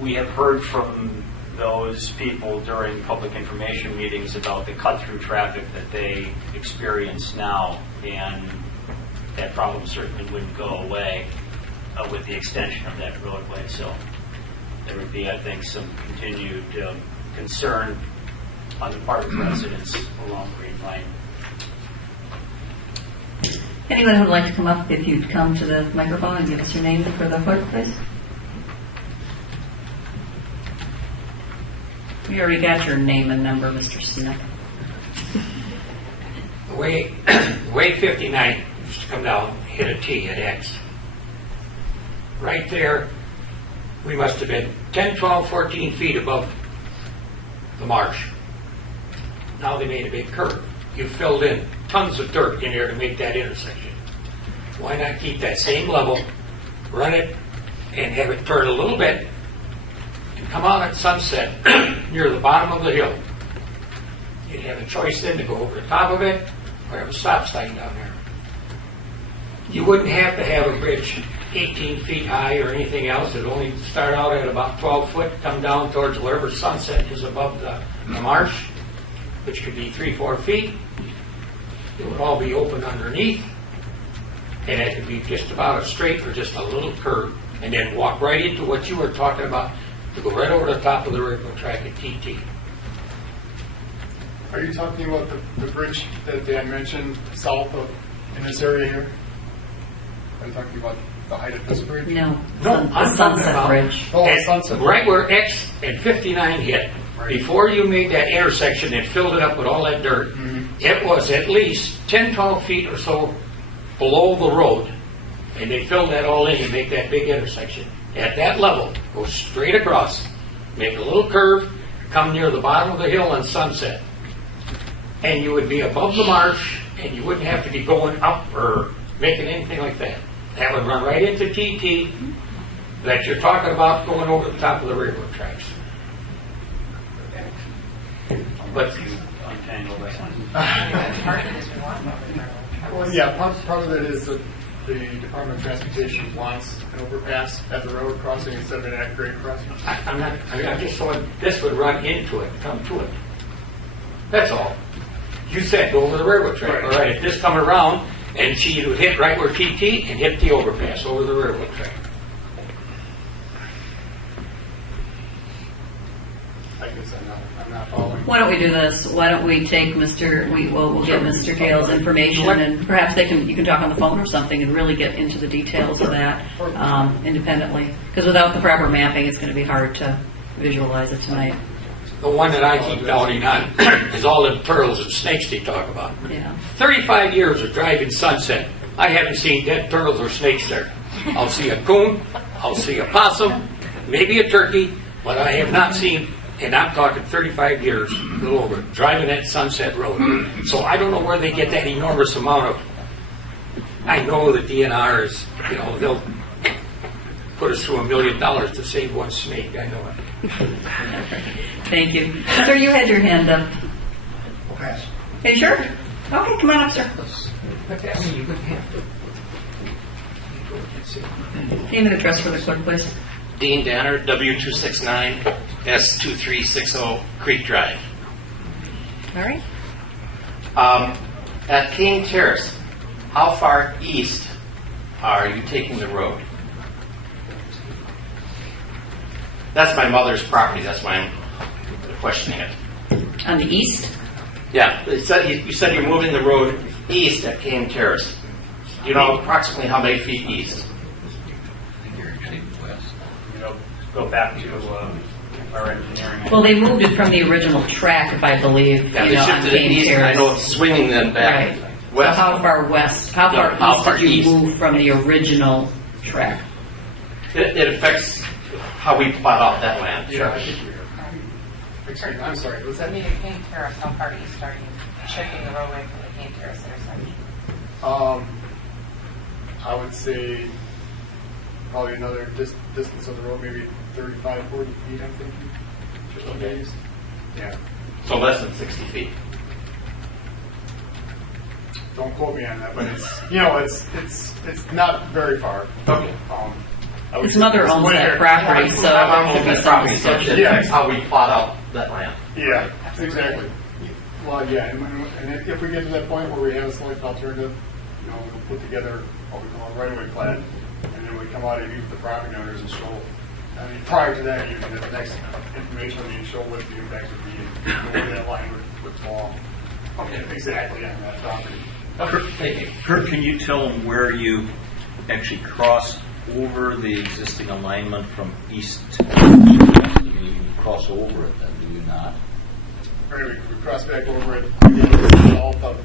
we have heard from those people during public information meetings about the cut-through traffic that they experience now, and that problem certainly wouldn't go away with the extension of that roadway. So there would be, I think, some continued concern on the part of residents along Green Lane. Anyone who would like to come up, if you'd come to the microphone and give us your name for the clerk, please. We already got your name and number, Mr. Smith. The way 59 used to come down, hit a T at X. Right there, we must have been 10, 12, 14 feet above the marsh. Now they made a big curve. You filled in tons of dirt in there to make that intersection. Why not keep that same level, run it, and have it turn a little bit, and come out at sunset near the bottom of the hill? You'd have a choice then to go over the top of it or have a stop sign down there. You wouldn't have to have a bridge 18 feet high or anything else. It'd only start out at about 12 foot, come down towards wherever sunset is above the marsh, which could be 3-4 feet. It would all be open underneath, and it could be just about a straight or just a little curve and then walk right into what you were talking about, to go right over the top of the railroad track at TT. Are you talking about the bridge that Dan mentioned south of, in this area here? Are you talking about the height of this bridge? No, No, the I'm talking Sunset about- Bridge. Oh, And Sunset. right where X and 59 hit, before you made that intersection and filled it up with all that dirt, it was at least 10, 12 feet or so below the road, and they filled that all in and make that big intersection. At that level, go straight across, make a little curve, come near the bottom of the hill on Sunset, and you would be above the marsh, and you wouldn't have to be going up or making anything like that. That would run right into TT that you're talking about going over the top of the railroad tracks. But Untangle that one. Part of this we want. Well, yeah, part of it is that the Department of Transportation wants an overpass at the railroad crossing instead of an at-grade crossing. I'm just saying this would run into it, come to it. That's all. You said go over the railroad track. Right. All right, if this come around and she would hit right where TT and hit the overpass over the railroad track. I guess I'm not following. Why don't we do this? Why don't we take we'll get Mr. Gale's information, and perhaps you can talk on the phone or something and really get into the details of that independently. Because without the proper mapping, it's going to be hard to visualize it tonight. The one that I keep counting on is all the turtles and snakes they talk about. Yeah. 35 years of driving Sunset. I haven't seen dead turtles or snakes there. I'll see a coon, I'll see a possum, maybe a turkey, but I have not seen, and I'm talking 35 years, a little over, driving that Sunset Road. So I don't know where they get that enormous amount of, I know the DNR is, they'll put us through $1 million to save one snake, I know it. Thank you. Sir, you had your hand up. Pass. Hey, sure. Okay, come on up, sir. Name and address for the clerk, please. Dean Danner, W269 S2360 Creek Drive. All right. At King Terrace, how far east are you taking the road? That's my mother's property. That's why I'm questioning it. On the east? Yeah, you said you're moving the road east at King Terrace. Do you know approximately how many feet east? Go back to our engineering. Well, they moved it from the original track, if I believe, Yeah, they on shifted it Kane east, and I Terrace. know it's swinging then back Right. west. So how far west? How far how east far did you east? move from the original track? It affects how we plot out that land. Yeah, I think we are. I'm sorry. Was I that? mean, at King Terrace, how far east are you shifting the roadway from the King Terrace intersection? I would say probably another distance of the road, maybe 35, 40 feet, I'm thinking. Okay. Yeah. So less than 60 feet. Don't quote me on that, but it's not very far. Okay. His mother owns that property, so I'm it on could be that some property, so it discussion. affects how we plot out that land. Yeah, exactly. Well, yeah, and if we get to that point where we have a select alternative, we'll put together what we call a right-of-way plan, and then we come out and meet with the property owners and show, prior to that, even the next information on the show what the impact would be and where that line would fall. Okay, exactly on that property. Kurt, can you tell them where you actually cross over the existing alignment from east to west? I mean, you cross over it then, do you not? Right, we cross back over it, we get to the south of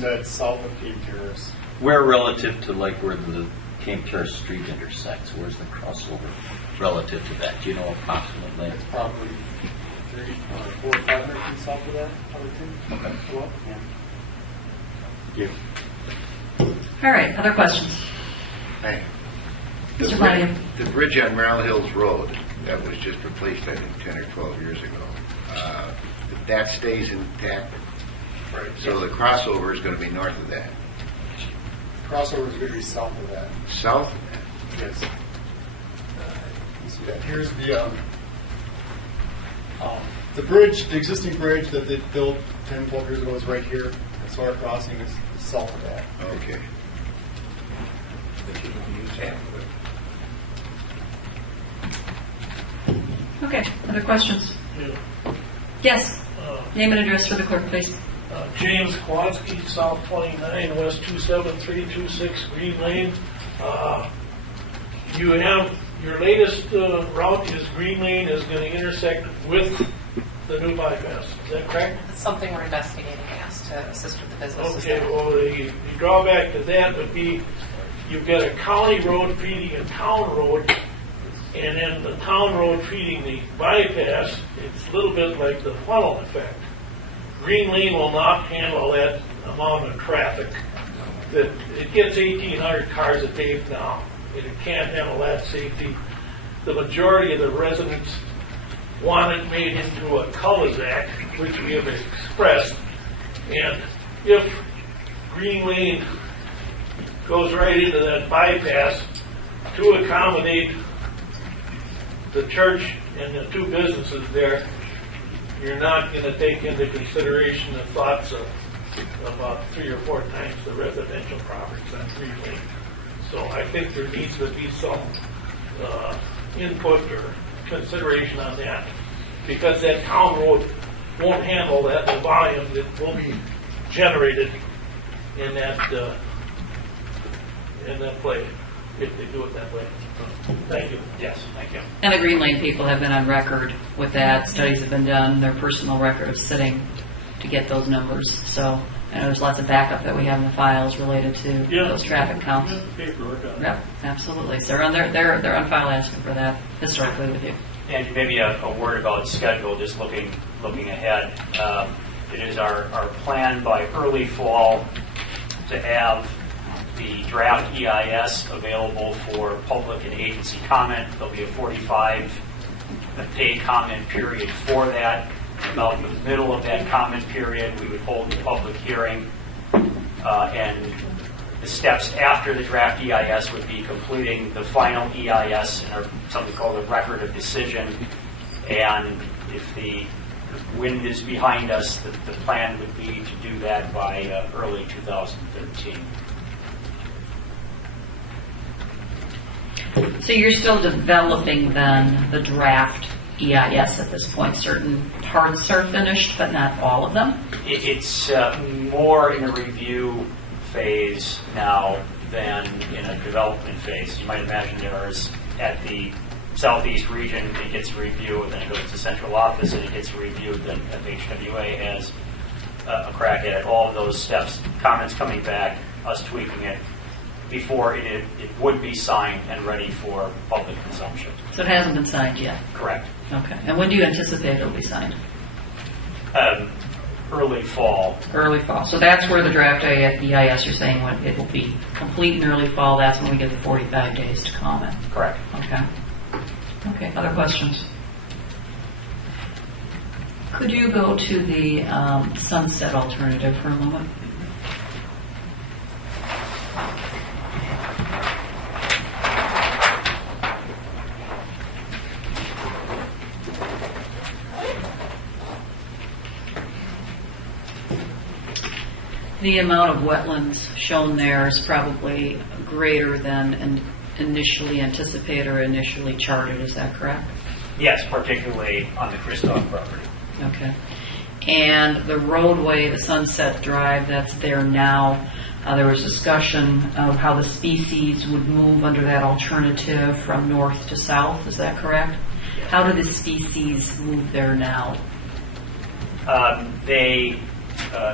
the south of King Terrace. Where relative to like where the King Terrace Street intersects? Where's the crossover relative to that? Do you know approximately? It's probably 400 or 500 feet south of that, I would think. Okay. Well, yeah. All right, other questions? Thank you. Mr. Flanagan. The bridge on Merrill Hills Road that was just replaced, I think, 10 or 12 years ago, that stays intact. Right. So the crossover is going to be north of that. Crossover is going to be south of that. South of that? Yes. You see that? Here's the bridge, the existing bridge that they built 10, 12 years ago is right here. And so our crossing is south of that. Okay. first half of it. Okay, other questions? Yes. Name and address for the clerk, please. James Kowalski, South 29, West 27326 Green Lane. You have, your latest route is Green Lane is going to intersect with the new bypass. Is that correct? It's something we're investigating, yes, to assist with the businesses. Okay, there. well, the drawback to that would be you've got a county road feeding a town road, and then the town road feeding the bypass. It's a little bit like the funnel effect. Green Lane will not handle that amount of traffic. That it gets 1,800 cars a day now. It can't handle that safety. The majority of the residents want it made into a cul-de-sac, which we have expressed. And if Green Lane goes right into that bypass to accommodate the church and the two businesses there, you're not going to take into consideration the thoughts of about 3 or 4 times the residential properties on Green Lane. So I think there needs to be some input or consideration on that, because that town road won't handle that the volume that will be generated in that play if they do it that way. Thank you. Yes, thank you. And the Green Lane people have been on record with that. Studies have been done. Their personal record of sitting to get those numbers. So I know there's lots of backup that we have in the files related to those traffic counts. Paperwork on Yep, absolutely. So they're on file asking for that historically with you. And maybe a word about schedule, just looking ahead. It is our plan by early fall to have the draft EIS available for public and agency comment. There'll be a 45-day comment period for that. About in the middle of that comment period, we would hold the public hearing, and the steps after the draft EIS would be completing the final EIS and something called a record of decision. And if the wind is behind us, the plan would be to do that by early 2013. So you're still developing then the draft EIS at this point. Certain parts are finished, but not all of them? It's more in a review phase now than in a development phase. You might imagine there's at the Southeast region, it gets a review, and then it goes to central office, and it gets a review, then FHWA has a crack at it. All of those steps, comments coming back, us tweaking it, before it would be signed and ready for public consumption. So it hasn't been signed yet? Correct. Okay. And when do you anticipate it'll be signed? Early fall. Early fall. So that's where the draft EIS, you're saying, when it will be complete in early fall. That's when we get the 45 days to comment. Correct. Okay. Okay. Other questions? Could you go to the sunset alternative for a moment? The amount of wetlands shown there is probably greater than initially anticipated or initially charted. Is that correct? Yes, particularly on the Christoph property. Okay. And the roadway, the Sunset Drive that's there now, there was discussion of how the species would move under that alternative from north to south. Is that correct? Yes. How do the species move there now? They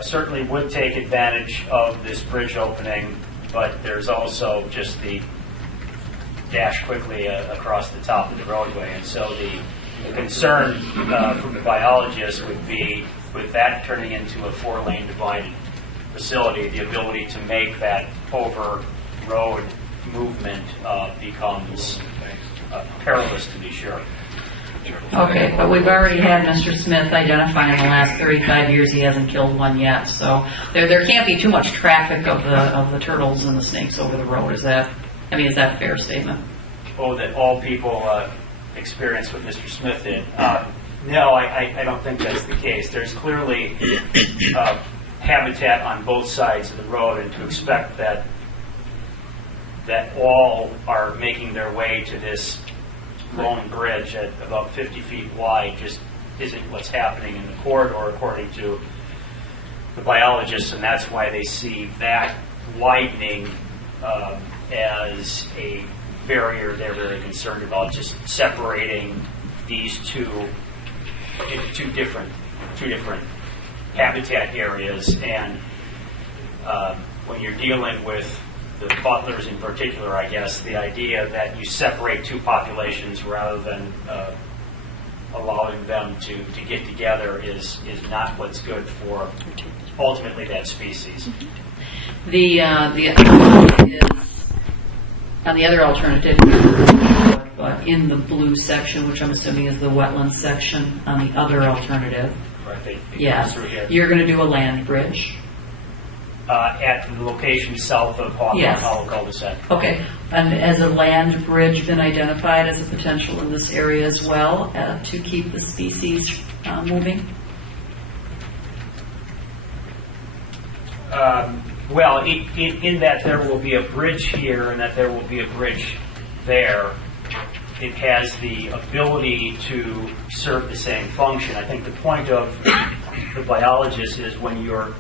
certainly would take advantage of this bridge opening, but there's also just the dash quickly across the top of the roadway. And so the concern from the biologists would be, with that turning into a 4-lane divided facility, the ability to make that over road movement becomes perilous, to be sure. Okay, but we've already had Mr. Smith identify in the last 35 years he hasn't killed one yet. So there can't be too much traffic of the turtles and the snakes over the road. Is that a fair statement? Oh, that all people experience what Mr. Smith did. No, I don't think that's the case. There's clearly habitat on both sides of the road, and to expect that that all are making their way to this lone bridge at about 50 feet wide just isn't what's happening in the corridor, according to the biologists, and that's why they see that widening as a barrier they're very concerned about, just separating these two different habitat areas. And when you're dealing with the butlers in particular, I guess, the idea that you separate two populations rather than allowing them to get together is not what's good for ultimately that species. The other alternative, but in the blue section, which I'm assuming is the wetlands section, on the other alternative, Right, they yeah, come through here. you're going to do a land bridge. At the location south of Hawthorne Yes. Hollow cul-de-sac. Okay, and has a land bridge been identified as a potential in this area as well to keep the species moving? Well, in that there will be a bridge here and that there will be a bridge there, it has the ability to serve the same function. I think the point of the biologist is when you're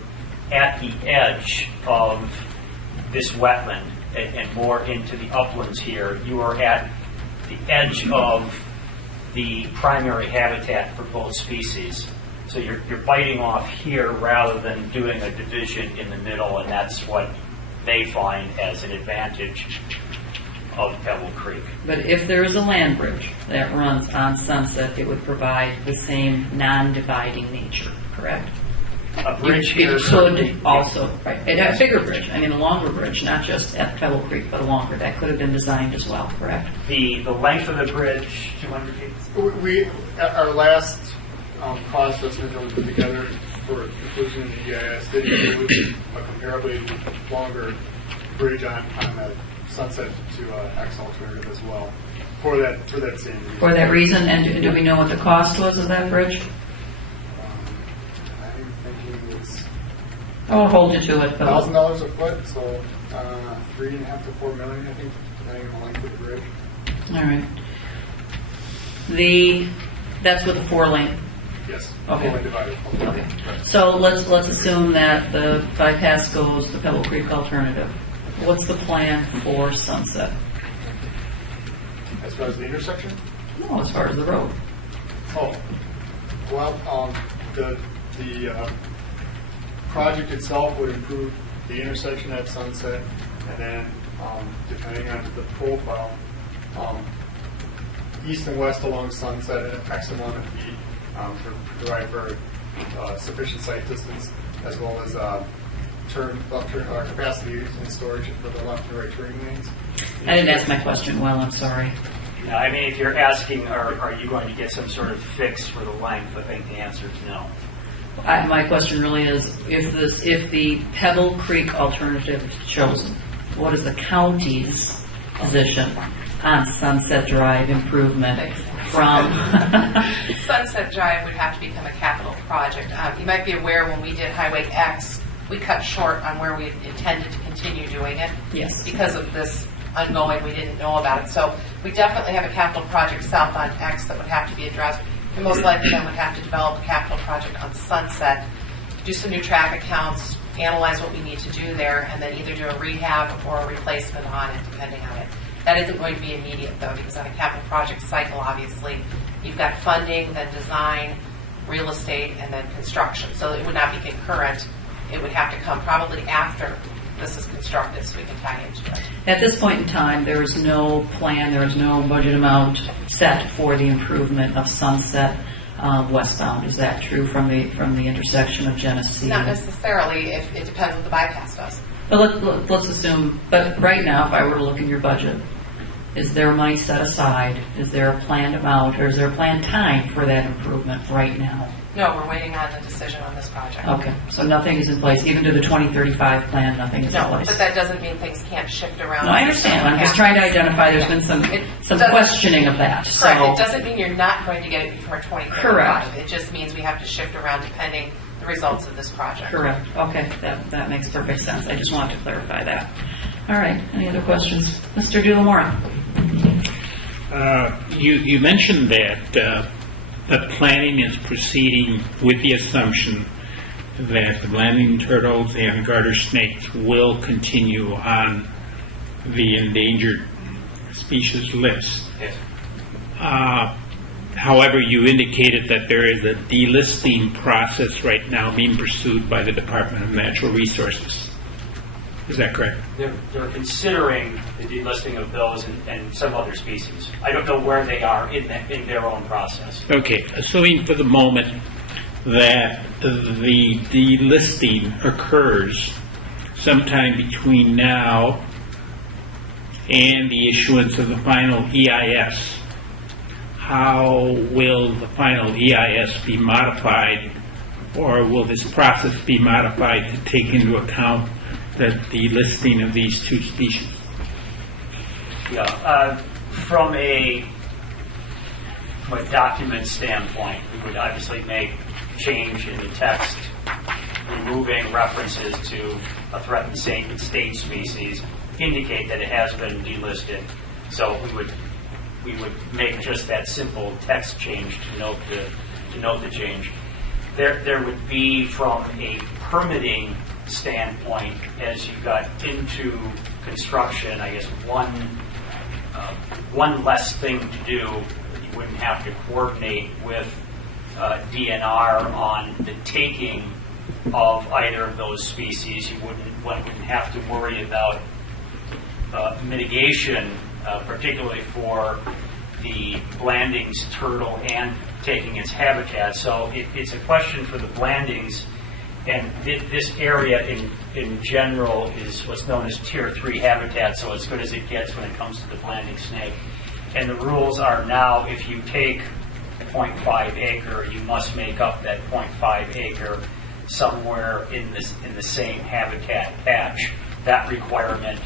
at the edge of this wetland and more into the uplands here, you are at the edge of the primary habitat for both species. So you're biting off here rather than doing a division in the middle, and that's what they find as an advantage of Pebble Creek. But if there is a land bridge that runs on Sunset, it would provide the same non-dividing nature, correct? A bridge here It could also, right, a bigger bridge, I mean a longer bridge, not just at Pebble Creek, but a longer. That could have been designed as well, correct? The length of the bridge, 200 feet? We, at our last cost estimate that we put together for inclusion in the EIS did include a comparably longer bridge on that Sunset to X alternative as well for that same reason. For that reason, and do we know what the cost was of that bridge? I'm thinking it's I'll hold you to it, but $1,000 a foot, so $3.5 to $4 million, I think, depending on the length of the bridge. all right. That's with the 4-lane. Yes. Okay. Fully divided. Okay. So let's assume that the bypass goes the Pebble Creek alternative. What's the plan for Sunset? As far as the intersection? No, as far as the road. Oh, well, the project itself would improve the intersection at Sunset, and then depending on the profile, east and west along Sunset at X amount of feet to provide for sufficient site distance, as well as capacity and storage for the left and right turning lanes. I didn't ask my question well, I'm sorry. No, I mean, if you're asking, are you going to get some sort of fix for the length, I think the answer is no. My question really is, if the Pebble Creek alternative is chosen, what is the county's position on Sunset Drive improvement from? Sunset Drive would have to become a capital project. You might be aware when we did Highway X, we cut short on where we intended to continue doing it. Yes. Because of this unknowing, we didn't know about it. So we definitely have a capital project south on X that would have to be addressed. And most likely then would have to develop a capital project on Sunset, do some new traffic counts, analyze what we need to do there, and then either do a rehab or a replacement on it, depending on it. That isn't going to be immediate, though, because on a capital project cycle, obviously, you've got funding, then design, real estate, and then construction. So it would not be concurrent. It would have to come probably after this is constructed so we can tie into it. At this point in time, there is no plan, there is no budget amount set for the improvement of Sunset westbound. Is that true from the intersection of Genesee? Not necessarily. If it depends what the bypass does. But let's assume, but right now, if I were to look in your budget, is there money set aside? Is there a planned amount, or is there a planned time for that improvement right now? No, we're waiting on the decision on this project. Okay, so nothing is in place, even to the 2035 plan, nothing is in No, place? but that doesn't mean things can't shift around. No, I understand. I'm just trying to identify, there's been some questioning of that. Correct. So, It doesn't mean you're not going to get it before 2035. Correct. It just means we have to shift around depending the results of this project. correct. Okay, that makes perfect sense. I just wanted to clarify that. All right, any other questions? Mr. DeLamora? You mentioned that the planning is proceeding with the assumption that the landing turtles and garter snakes will continue on the endangered species list. Yes. However, you indicated that there is a delisting process right now being pursued by the Department of Natural Resources. Is that correct? They're considering the delisting of those and some other species. I don't know where they are in their own process. Okay, assuming for the moment that the delisting occurs sometime between now and the issuance of the final EIS, how will the final EIS be modified, or will this process be modified to take into account the delisting of these two species? Yeah, from a document standpoint, we would obviously make change in the text, removing references to a threatened state species, indicate that it has been delisted. So we would make just that simple text change to note the change. There would be, from a permitting standpoint, as you got into construction, I guess one less thing to do. You wouldn't have to coordinate with DNR on the taking of either of those species. You wouldn't have to worry about mitigation, particularly for the Blandings turtle and taking its habitat. So it's a question for the Blandings, and this area in general is what's known as Tier 3 habitat, so as good as it gets when it comes to the Blanding snake. And the rules are now, if you take 0.5 acre, you must make up that 0.5 acre somewhere in the same habitat patch. That requirement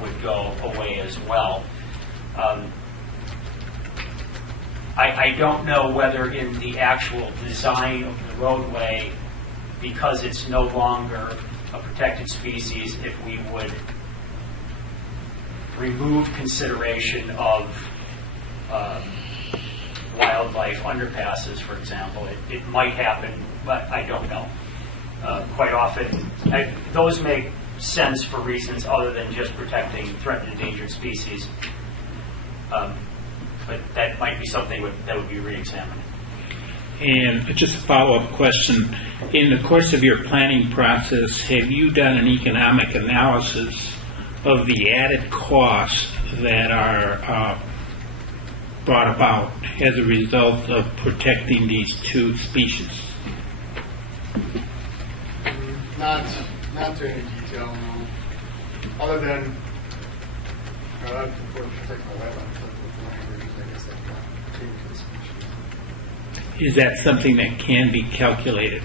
would go away as well. I don't know whether in the actual design of the roadway, because it's no longer a protected species, if we would remove consideration of wildlife underpasses, for example. It might happen, but I don't know. Quite often, those make sense for reasons other than just protecting threatened and endangered species. But that might be something that would be re-examined. And just a follow-up question. In the course of your planning process, have you done an economic analysis of the added costs that are brought about as a result of protecting these two species? Not to any detail, no. Other than, that's important to protect the wetlands, the language, I guess, that pertain to the species. Is that something that can be calculated?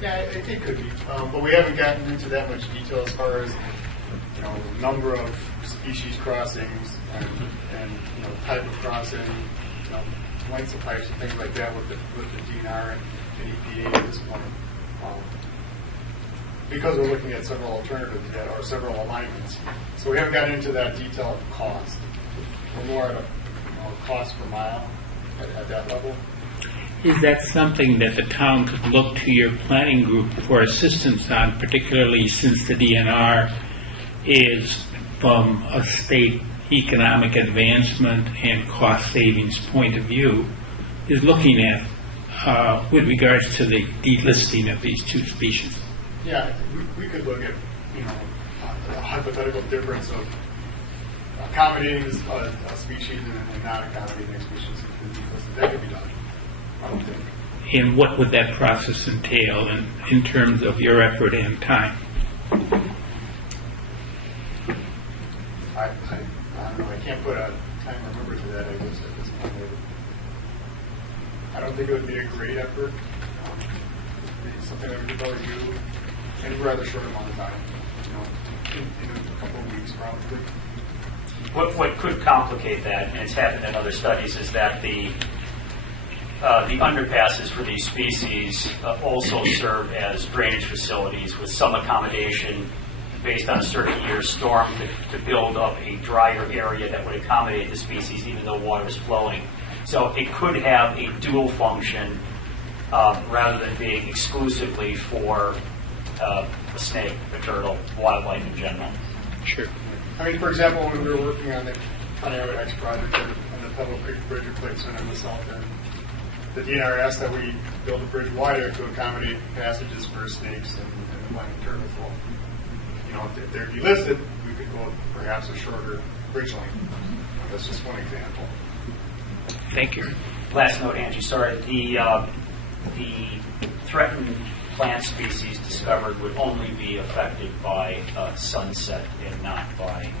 Yeah, it could be, but we haven't gotten into that much detail as far as, number of species crossings and type of crossing, lengths of pipes and things like that with the DNR and EPA at this point. Because we're looking at several alternatives that are several alignments. So we haven't gotten into that detail of cost. We're more at a cost per mile at that level. Is that something that the town could look to your planning group for assistance on, particularly since the DNR is, from a state economic advancement and cost savings point of view, is looking at with regards to the delisting of these two species? Yeah, we could look at, a hypothetical difference of accommodating a species and not accommodating a species. That could be done, I would think. And what would that process entail in terms of your effort and time? I don't know. I can't put a time or number to that, I guess, at this point. I don't think it would be a great effort. It's something that we could probably do in a rather short amount of time. In a couple of weeks, probably. What could complicate that, and it's happened in other studies, is that the underpasses for these species also serve as drainage facilities with some accommodation based on a certain year's storm to build up a drier area that would accommodate the species even though water is flowing. So it could have a dual function rather than being exclusively for a snake, a turtle, wildlife in general. Sure. I mean, for example, when we were working on the Iowa X project and the Pebble Creek Bridge replacement in the south end, the DNR asked that we build a bridge wider to accommodate passages for snakes and the Atlantic turtle flow. You know, if they're delisted, we could go perhaps a shorter bridge length. That's just one example. Thank you. Last note, Angie, sorry. The threatened plant species discovered would only be affected by Sunset and not by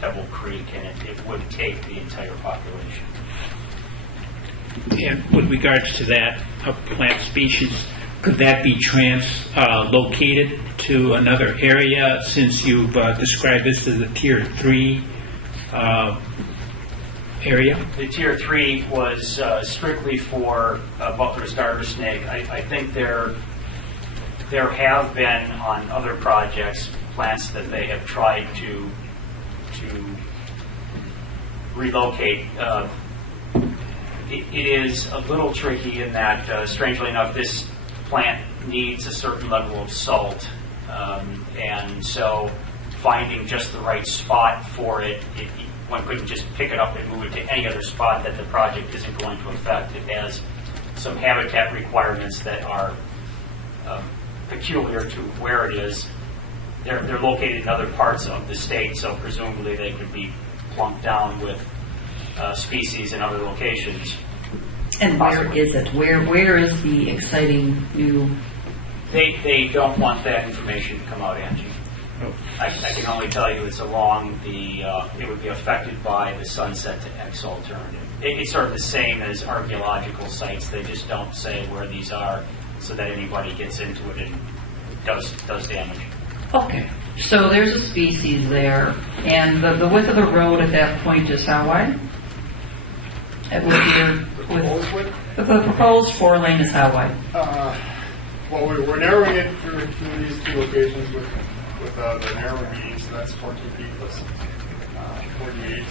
Pebble Creek, and it would take the entire population. And with regards to that plant species, could that be located to another area since you've described this as a Tier 3 area? The Tier 3 was strictly for Butler's garter snake. I think there have been on other projects plants that they have tried to relocate. It is a little tricky in that, strangely enough, this plant needs a certain level of salt, and so finding just the right spot for it, one couldn't just pick it up and move it to any other spot that the project isn't going to affect. It has some habitat requirements that are peculiar to where it is. They're located in other parts of the state, so presumably they could be plunked down with species in other locations. And where is it? Where is the exciting new? They don't want that information to come out, Angie. I can only tell you it's along the, it would be affected by the Sunset to X alternative. It's sort of the same as archaeological sites. They just don't say where these are so that anybody gets into it and does damage. Okay, so there's a species there, and the width of the road at that point is how wide? The proposed 4-lane is how wide? Well, we're narrowing it through these two locations with the narrow median, so that's 14 feet plus 48,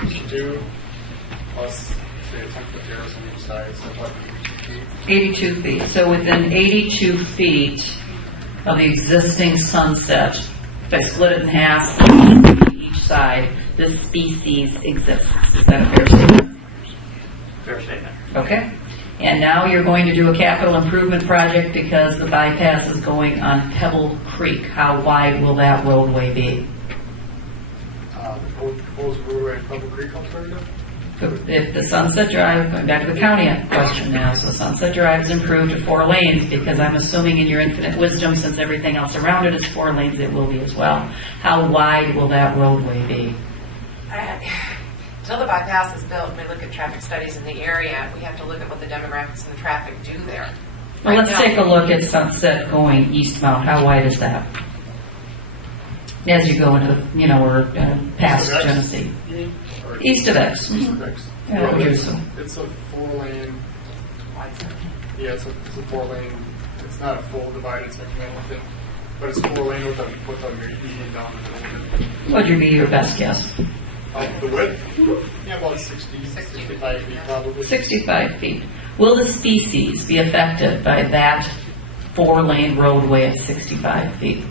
62, plus, say, a 10-foot terrace on each side, so about 82 feet. So within 82 feet of the existing Sunset, if I split it in half each side, this species exists. Is that a fair statement? Fair statement. Okay. And now you're going to do a capital improvement project because the bypass is going on Pebble Creek. How wide will that roadway be? the proposed roadway at Pebble Creek alternative. If the Sunset Drive, going back to the county question now, so Sunset Drive is improved to 4 lanes because I'm assuming in your infinite wisdom, since everything else around it is 4 lanes, it will be as well. How wide will that roadway be? Until the bypass is built, we look at traffic studies in the area. We have to look at what the demographics and the traffic do there. Well, let's take a look at Sunset going eastbound. How wide is that? As you go into, or past Genesee. East of X. East of X. Yeah, Well, here's it's a 4-lane. Yeah, it's a 4-lane. It's not a full divided section, I don't think, but it's 4-lane with a median down the middle. What would be your best guess? The width? Yeah, about 65 feet probably. 65 feet. Will the species be affected by that 4-lane roadway at 65 feet?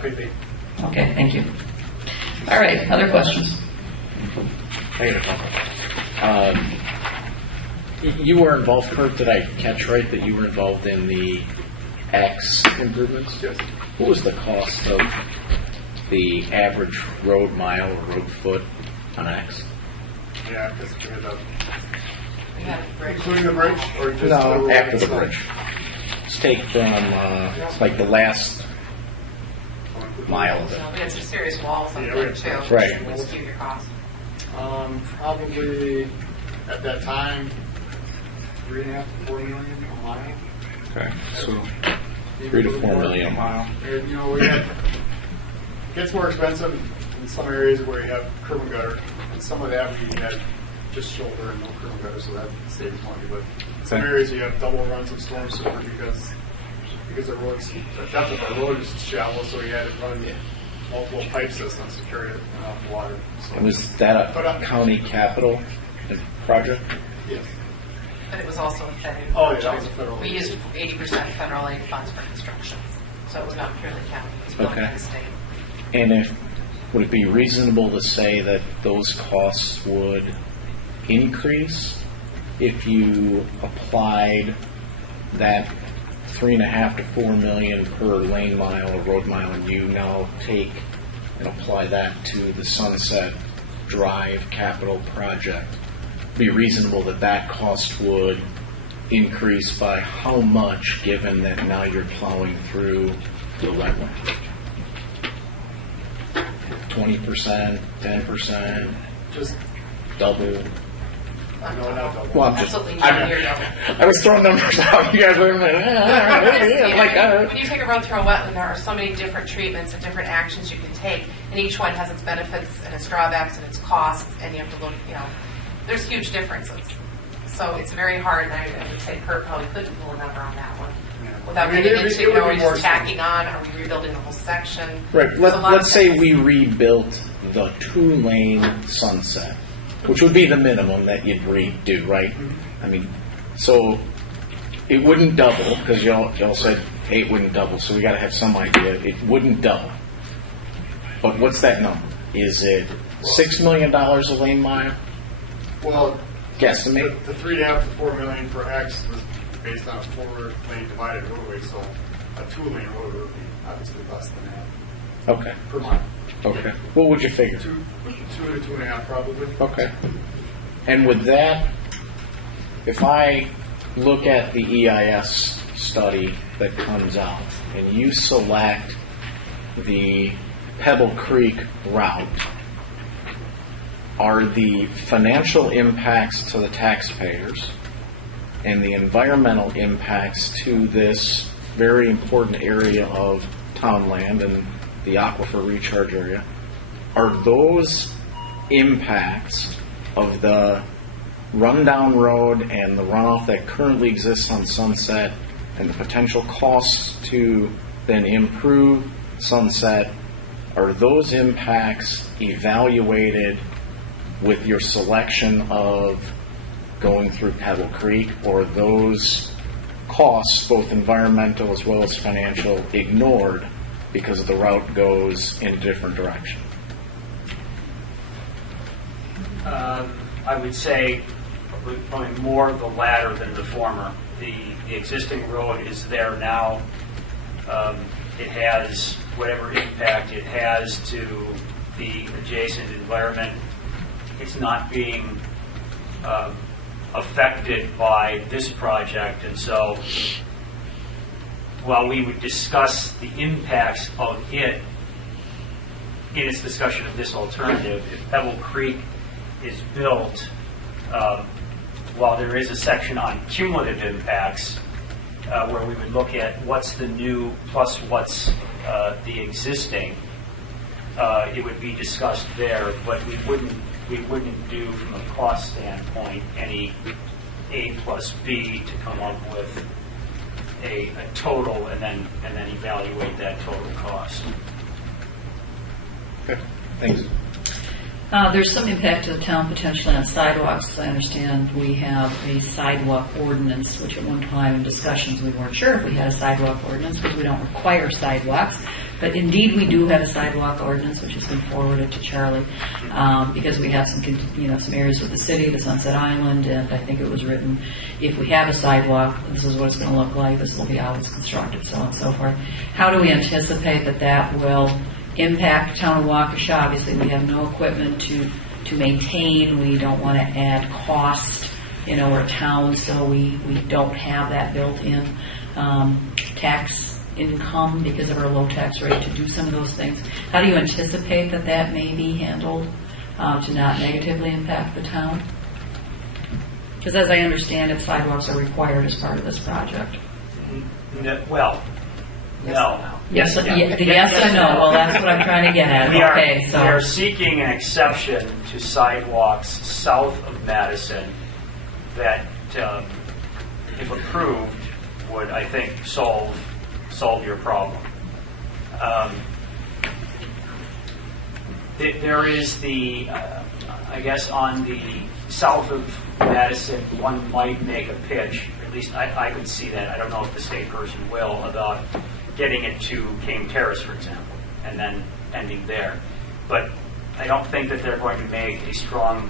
Could be. Okay, thank you. All right, other questions? Hey, you were involved, Kurt, did I catch right that you were involved in the X improvements? Yes. What was the cost of the average road mile or road foot on X? Yeah, because We have a bridge. including the bridge or just No, the road after the itself? bridge. Let's take from, it's like the last mile of it. We had some serious walls up Yeah, there we too, had- Right. which would skew your cost. Probably at that time, 3.5 to 4 million a mile. Okay, so 3 to 4 million a mile. And, it gets more expensive in some areas where you have curb and gutter, and some of that we had just shoulder and no curb and gutter, so that saves money. But in some Okay. areas you have double runs of storm sewer because because the depth of our road is shallow, so we had to run multiple pipe systems to carry enough water. So, And was that a county capital project? yes. But it was also a federal. Oh, yeah, that was a federal. We used 80% federal aid funds for construction, so it was not purely county. It was built by Okay. the state. And would it be reasonable to say that those costs would increase if you applied that $3.5 to $4 million per lane mile or road mile, and you now take and apply that to the Sunset Drive capital project? Be reasonable that that cost would increase by how much, given that now you're plowing through the wetland? 20%, 10%, Just double? no, not double. Well, I'm just, Absolutely not near double. I was throwing numbers out. You guys were like, When you take a road through a wetland, there are so many different treatments and different actions you can take, and each one has its benefits and its drawbacks and its costs, and you have to look, there's huge differences. So it's very hard, and I would say Kurt probably couldn't pull a number on that one. Without I mean, getting it would into, be are we more just tacking on, are we rebuilding the whole section? right. There's a lot of Let's say things. we rebuilt the 2-lane Sunset, which would be the minimum that you'd redo, right? I mean, so it wouldn't double, because y'all said, hey, it wouldn't double, so we got to have some idea. It wouldn't double. But what's that number? Is it $6 million a lane mile? Well, Guesstimate? the 3.5 to 4 million for X was based on a 4-lane divided roadway, so a 2-lane road would be obviously less than that Okay. per mile. Okay. What would you figure? 2 to 2.5 probably. Okay. And with that, if I look at the EIS study that comes out and you select the Pebble Creek route, are the financial impacts to the taxpayers and the environmental impacts to this very important area of townland and the aquifer recharge area, are those impacts of the rundown road and the runoff that currently exists on Sunset and the potential costs to then improve Sunset, are those impacts evaluated with your selection of going through Pebble Creek, or those costs, both environmental as well as financial, ignored because the route goes in a different direction? I would say probably more the latter than the former. The existing road is there now. It has whatever impact it has to the adjacent environment. It's not being affected by this project, and so while we would discuss the impacts of it in its discussion of this alternative, if Pebble Creek is built, while there is a section on cumulative impacts where we would look at what's the new plus what's the existing, it would be discussed there, but we wouldn't do from a cost standpoint any A plus B to come up with a total and then evaluate that total cost. Okay, thanks. There's some impact to the town potentially on sidewalks. As I understand, we have a sidewalk ordinance, which at one time in discussions we weren't sure if we had a sidewalk ordinance because we don't require sidewalks. But indeed, we do have a sidewalk ordinance, which has been forwarded to Charlie, because we have some areas of the city, the Sunset Island, and I think it was written, if we have a sidewalk, this is what it's going to look like, this will be how it's constructed, so on and so forth. How do we anticipate that will impact town of Waukesha? Obviously, we have no equipment to maintain. We don't want to add cost. We're a town, so we don't have that built in tax income because of our low tax rate to do some of those things. How do you anticipate that may be handled to not negatively impact the town? Because as I understand it, sidewalks are required as part of this project. Well, no. Yes, the yes or no. Well, that's what I'm trying to get at. We are Okay, seeking an exception to sidewalks south of Madison that, if approved, would, I think, solve solve your problem. There is the, I guess, on the south of Madison, one might make a pitch, at least I would see that, I don't know if the state person will, about getting it to King Terrace, for example, and then ending there. But I don't think that they're going to make a strong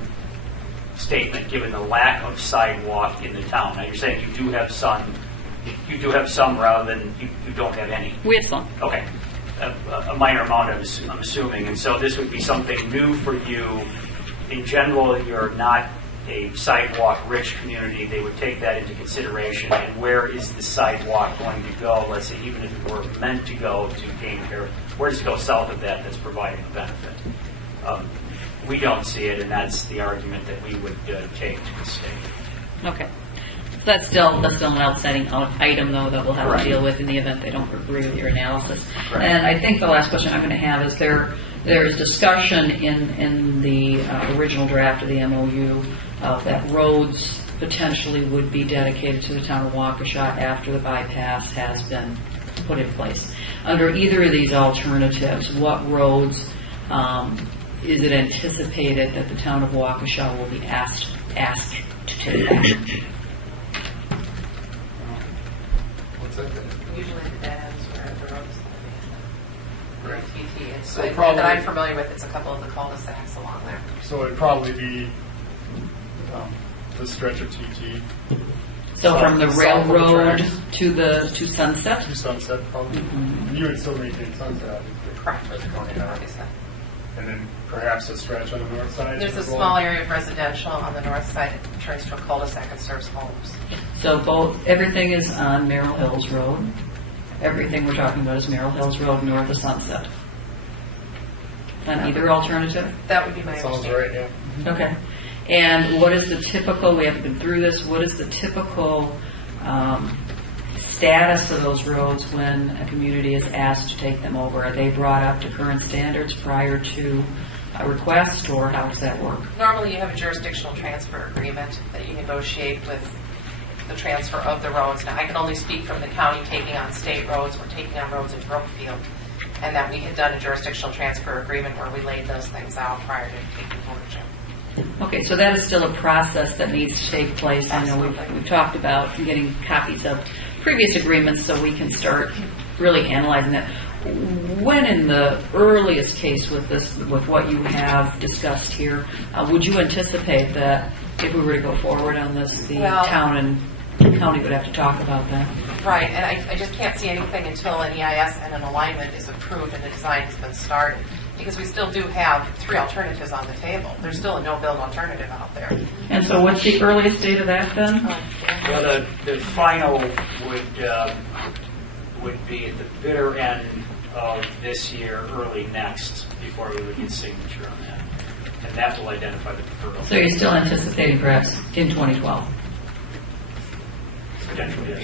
statement given the lack of sidewalk in the town. Now, you're saying you do have some rather than you don't have any. We have some. Okay. A minor amount, I'm assuming. And so this would be something new for you. In general, you're not a sidewalk-rich community. They would take that into consideration. And where is the sidewalk going to go? Let's say even if it were meant to go to King Terrace, where does it go south of that that's providing a benefit? We don't see it, and that's the argument that we would take to the state. Okay. So that's still an outstanding item, though, that we'll have Correct. to deal with in the event they don't agree with your analysis. Correct. And I think the last question I'm going to have is there's discussion in the original draft of the MOU that roads potentially would be dedicated to the town of Waukesha after the bypass has been put in place. Under either of these alternatives, what roads is it anticipated that the town of Waukesha will be asked to take action? Usually the dead ends where the roads. Right. TT. It's So that probably- I'm familiar with. It's a couple of the cul-de-sacs along there. So it'd probably be the stretch of TT. So from the South of the railroad tracks. to Sunset? To Sunset, probably. You would still maintain Sunset, obviously. Correct. That's going down. And then perhaps a stretch on the north side. There's a as well. small area of residential on the north side that turns to a cul-de-sac and serves homes. So everything is on Merrill Hills Road. Everything we're talking about is Merrill Hills Road north of Sunset. On either alternative? That would be my Sounds understanding. right, yeah. Okay. And what is the typical, we haven't been through this, what is the typical status of those roads when a community is asked to take them over? Are they brought up to current standards prior to a request, or how does that work? Normally, you have a jurisdictional transfer agreement that you negotiate with the transfer of the roads. Now, I can only speak from the county taking on state roads or taking on roads in Brookfield, and that we had done a jurisdictional transfer agreement where we laid those things out prior to taking ownership. Okay, so that is still a process that needs to take place. I know Absolutely. we've talked about getting copies of previous agreements so we can start really analyzing that. When in the earliest case with this, with what you have discussed here, would you anticipate that if we were to go forward on this, the Well- town and county would have to talk about that? Right, and I just can't see anything until an EIS and an alignment is approved and the design has been started. Because we still do have 3 alternatives on the table. There's still a no-build alternative out there. And so what's the earliest date of that then? Well, the final would be at the bitter end of this year, early next, before we would get signature on that. And that will identify the preferred. So you're still anticipating perhaps in 2012? Potentially, yes.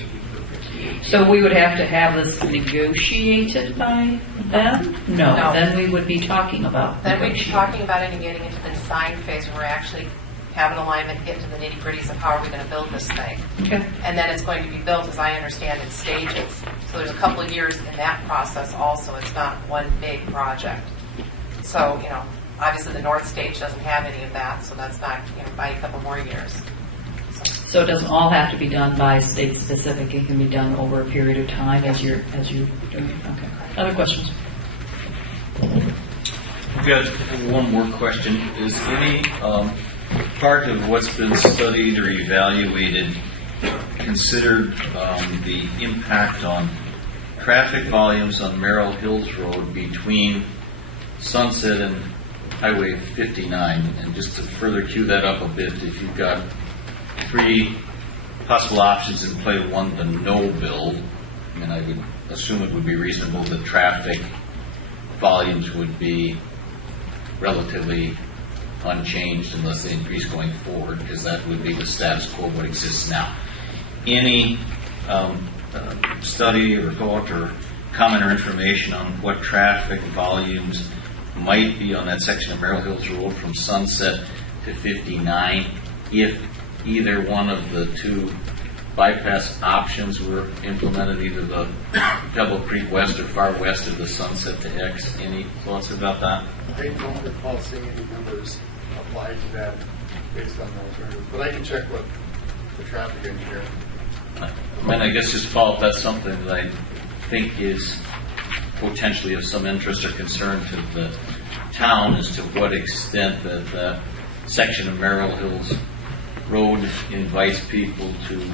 So we would have to have this negotiated by then? No, No. then we would be talking about. Then we'd be talking about it and getting into the design phase where we're actually have an alignment, get into the nitty-gritties of how are we going to build this thing. Okay. And then it's going to be built, as I understand, in stages. So there's a couple of years in that process also. It's not one big project. So, obviously the north stage doesn't have any of that, so that's not, by a couple more years. So it doesn't all have to be done by state specific, it can be done over a period of time as you're doing it? Okay. Other questions? I've got one more question. Is any part of what's been studied or evaluated considered the impact on traffic volumes on Merrill Hills Road between Sunset and Highway 59? And just to further cue that up a bit, if you've got 3 possible options in play, one, the no build, I would assume it would be reasonable that traffic volumes would be relatively unchanged unless they increase going forward, because that would be the status quo what exists now. Any study or thought or comment or information on what traffic volumes might be on that section of Merrill Hills Road from Sunset to 59 if either one of the 2 bypass options were implemented, either the Pebble Creek West or far west of the Sunset to X. Any thoughts about that? I don't recall seeing any numbers applied to that based on the alternative, but I can check with the traffic engineer. I mean, I guess just follow up, that's something that I think is potentially of some interest or concern to the town as to what extent that section of Merrill Hills Road invites people to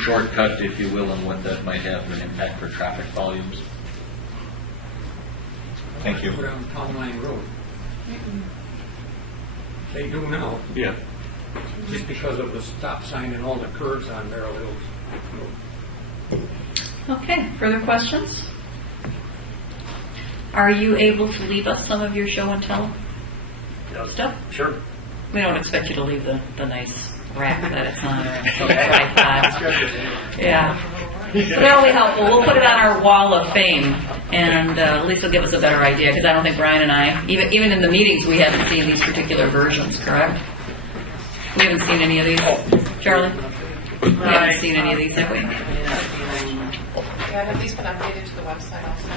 shortcut, if you will, and what that might have an impact for traffic volumes. Thank you. Put on Town Line Road. They do now, Yeah. just because of the stop sign and all the curves on Merrill Hills Road. Okay, further questions? Are you able to leave us some of your show and tell stuff? Sure. We don't expect you to leave the nice rack that it's on or anything like that. Yeah. But that'll be helpful. We'll put it on our wall of fame, and at least it'll give us a better idea, because I don't think Brian and I, even in the meetings, we haven't seen these particular versions, correct? We haven't seen any of these. Charlie? We haven't seen any of these, have we? Yeah, have these been updated to the website also?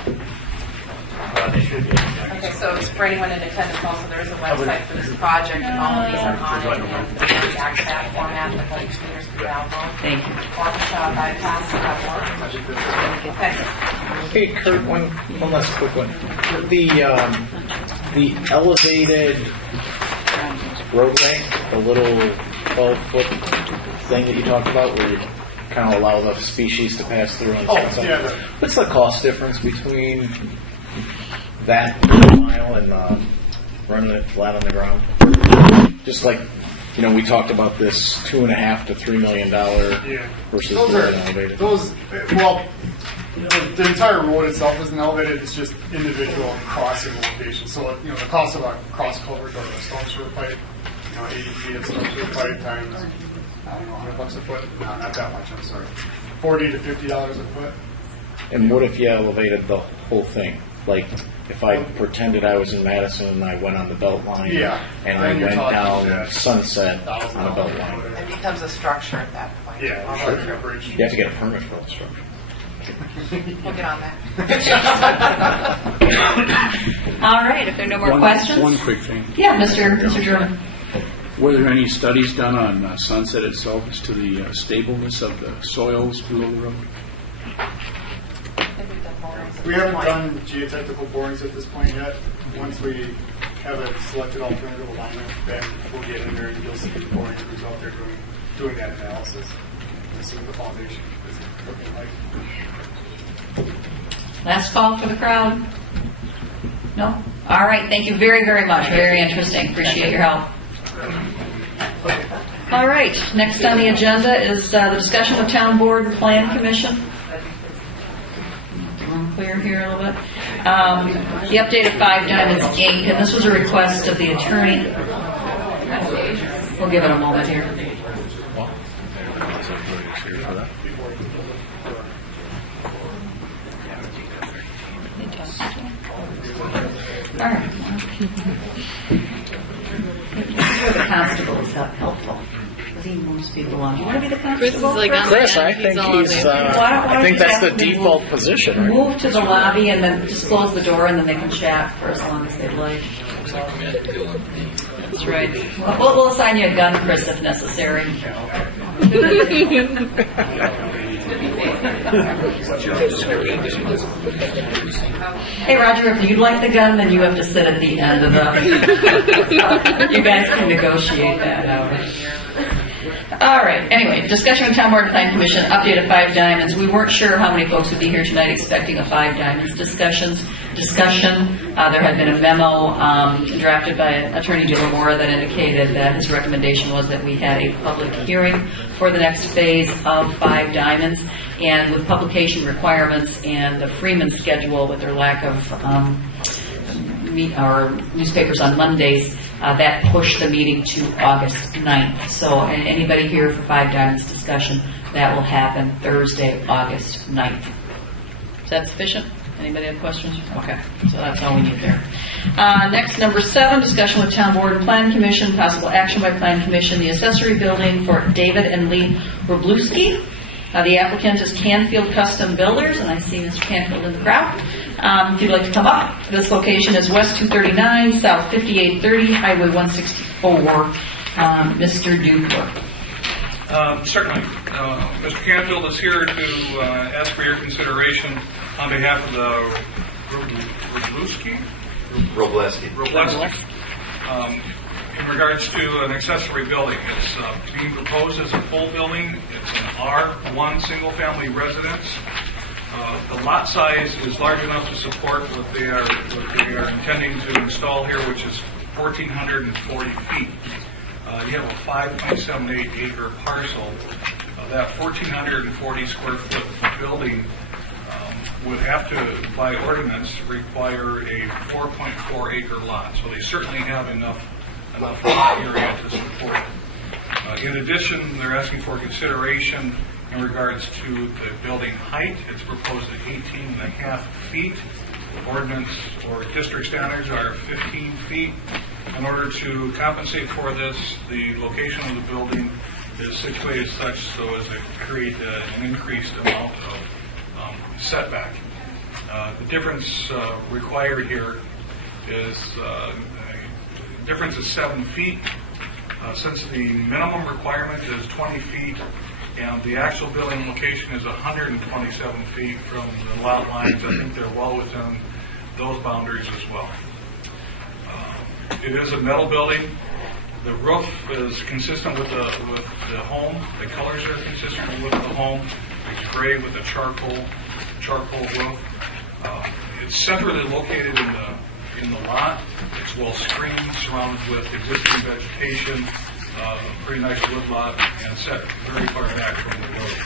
They should be. Okay, so it's for anyone in attendance also, there is a website for this project, and all of these are on it, and the exact stat format that like readers can download. Thank you. Waukesha bypass.org. Hey, Kurt, one last quick one. The elevated roadway, the little 12-foot thing that you talked about, where you kind of allow the species to pass through on Sunset. Yeah. What's the cost difference between that mile and running it flat on the ground? Just like, we talked about this $2.5 to $3 million versus Those the are elevated. The entire road itself isn't elevated. It's just individual crossing locations. So the cost of a cross culvert or a storm sewer pipe, 80 feet of storm sewer pipe times, I don't know, $100 a foot. No, not that much. I'm sorry, $40 to $50 a foot. And what if you elevated the whole thing? Like, if I pretended I was in Madison and I went on the belt line, and I Then you're went talking, down Sunset on the belt line. It becomes a structure at that point. Yeah, Sure. sure. Bridge. You have to get a permit for the structure. We'll get on that. All right, if there are no more questions. One quick thing. Yeah, Mr. German. Were there any studies done on Sunset itself as to the stableness of the soils below the road? We haven't done geotechnical borings at this point yet. Once we have a selected alternative alignment, then we'll get in there and you'll see the boring crews out there doing that analysis and see what the foundation is looking like. Last call for the crowd? No? All right, thank you very, very much. Very interesting. Appreciate your help. All right, next on the agenda is the discussion with Town Board and Plan Commission. Clear here a little bit. The update of 5 Diamonds Inc., and this was a request of the attorney. We'll give it a moment here. All right. The constable is helpful. He moves people along. Do you want to be the constable? Chris is like on Chris, I think he's. I think that's the default position. Right? Move to the lobby and then just close the door, and then they can chat for as long as they'd like. That's right. We'll assign you a gun, Chris, if necessary. Hey, Roger, if you'd like the gun, then you have to sit at the end of the... You guys can negotiate that out. All right. Anyway, discussion with Town Board and Plan Commission, update of 5 Diamonds. We weren't sure how many folks would be here tonight expecting a 5 Diamonds discussion. There had been a memo drafted by Attorney De La Mora that indicated that his recommendation was that we had a public hearing for the next phase of 5 Diamonds. And with publication requirements and the Freeman schedule with their lack of our newspapers on Mondays, that pushed the meeting to August 9th. So anybody here for 5 Diamonds discussion, that will happen Thursday, August 9th. Is that sufficient? Anybody have questions? Okay, so that's all we need there. Next, number 7, discussion with Town Board and Plan Commission, possible action by Plan Commission, the accessory building for David and Lee Robluski. The applicant is Canfield Custom Builders, and I see Mr. Canfield in the crowd. If you'd like to come up, this location is West 239, South 5830, Highway 164. Mr. Dupler. Certainly. Mr. Canfield is here to ask for your consideration on behalf of the Robleski. In regards to an accessory building, it's being proposed as a full building. It's an R1 single-family residence. The lot size is large enough to support what they are intending to install here, which is 1,440 feet. You have a 5.78 acre parcel. That 1,440 square foot building would have to, by ordinance, require a 4.4 acre lot. So they certainly have enough area to support. In addition, they're asking for consideration in regards to the building height. It's proposed at 18.5 feet. Ordinance or district standards are 15 feet. In order to compensate for this, the location of the building is situated such so as to create an increased amount of setback. The difference required here is difference is 7 feet. Since the minimum requirement is 20 feet and the actual building location is 127 feet from the lot lines, I think they're well within those boundaries as well. It is a metal building. The roof is consistent with the home. The colors are consistent with the home. It's gray with a charcoal roof. It's centrally located in the lot. It's well screened, surrounded with existing vegetation, pretty nice wood lot, and set very far back from the road.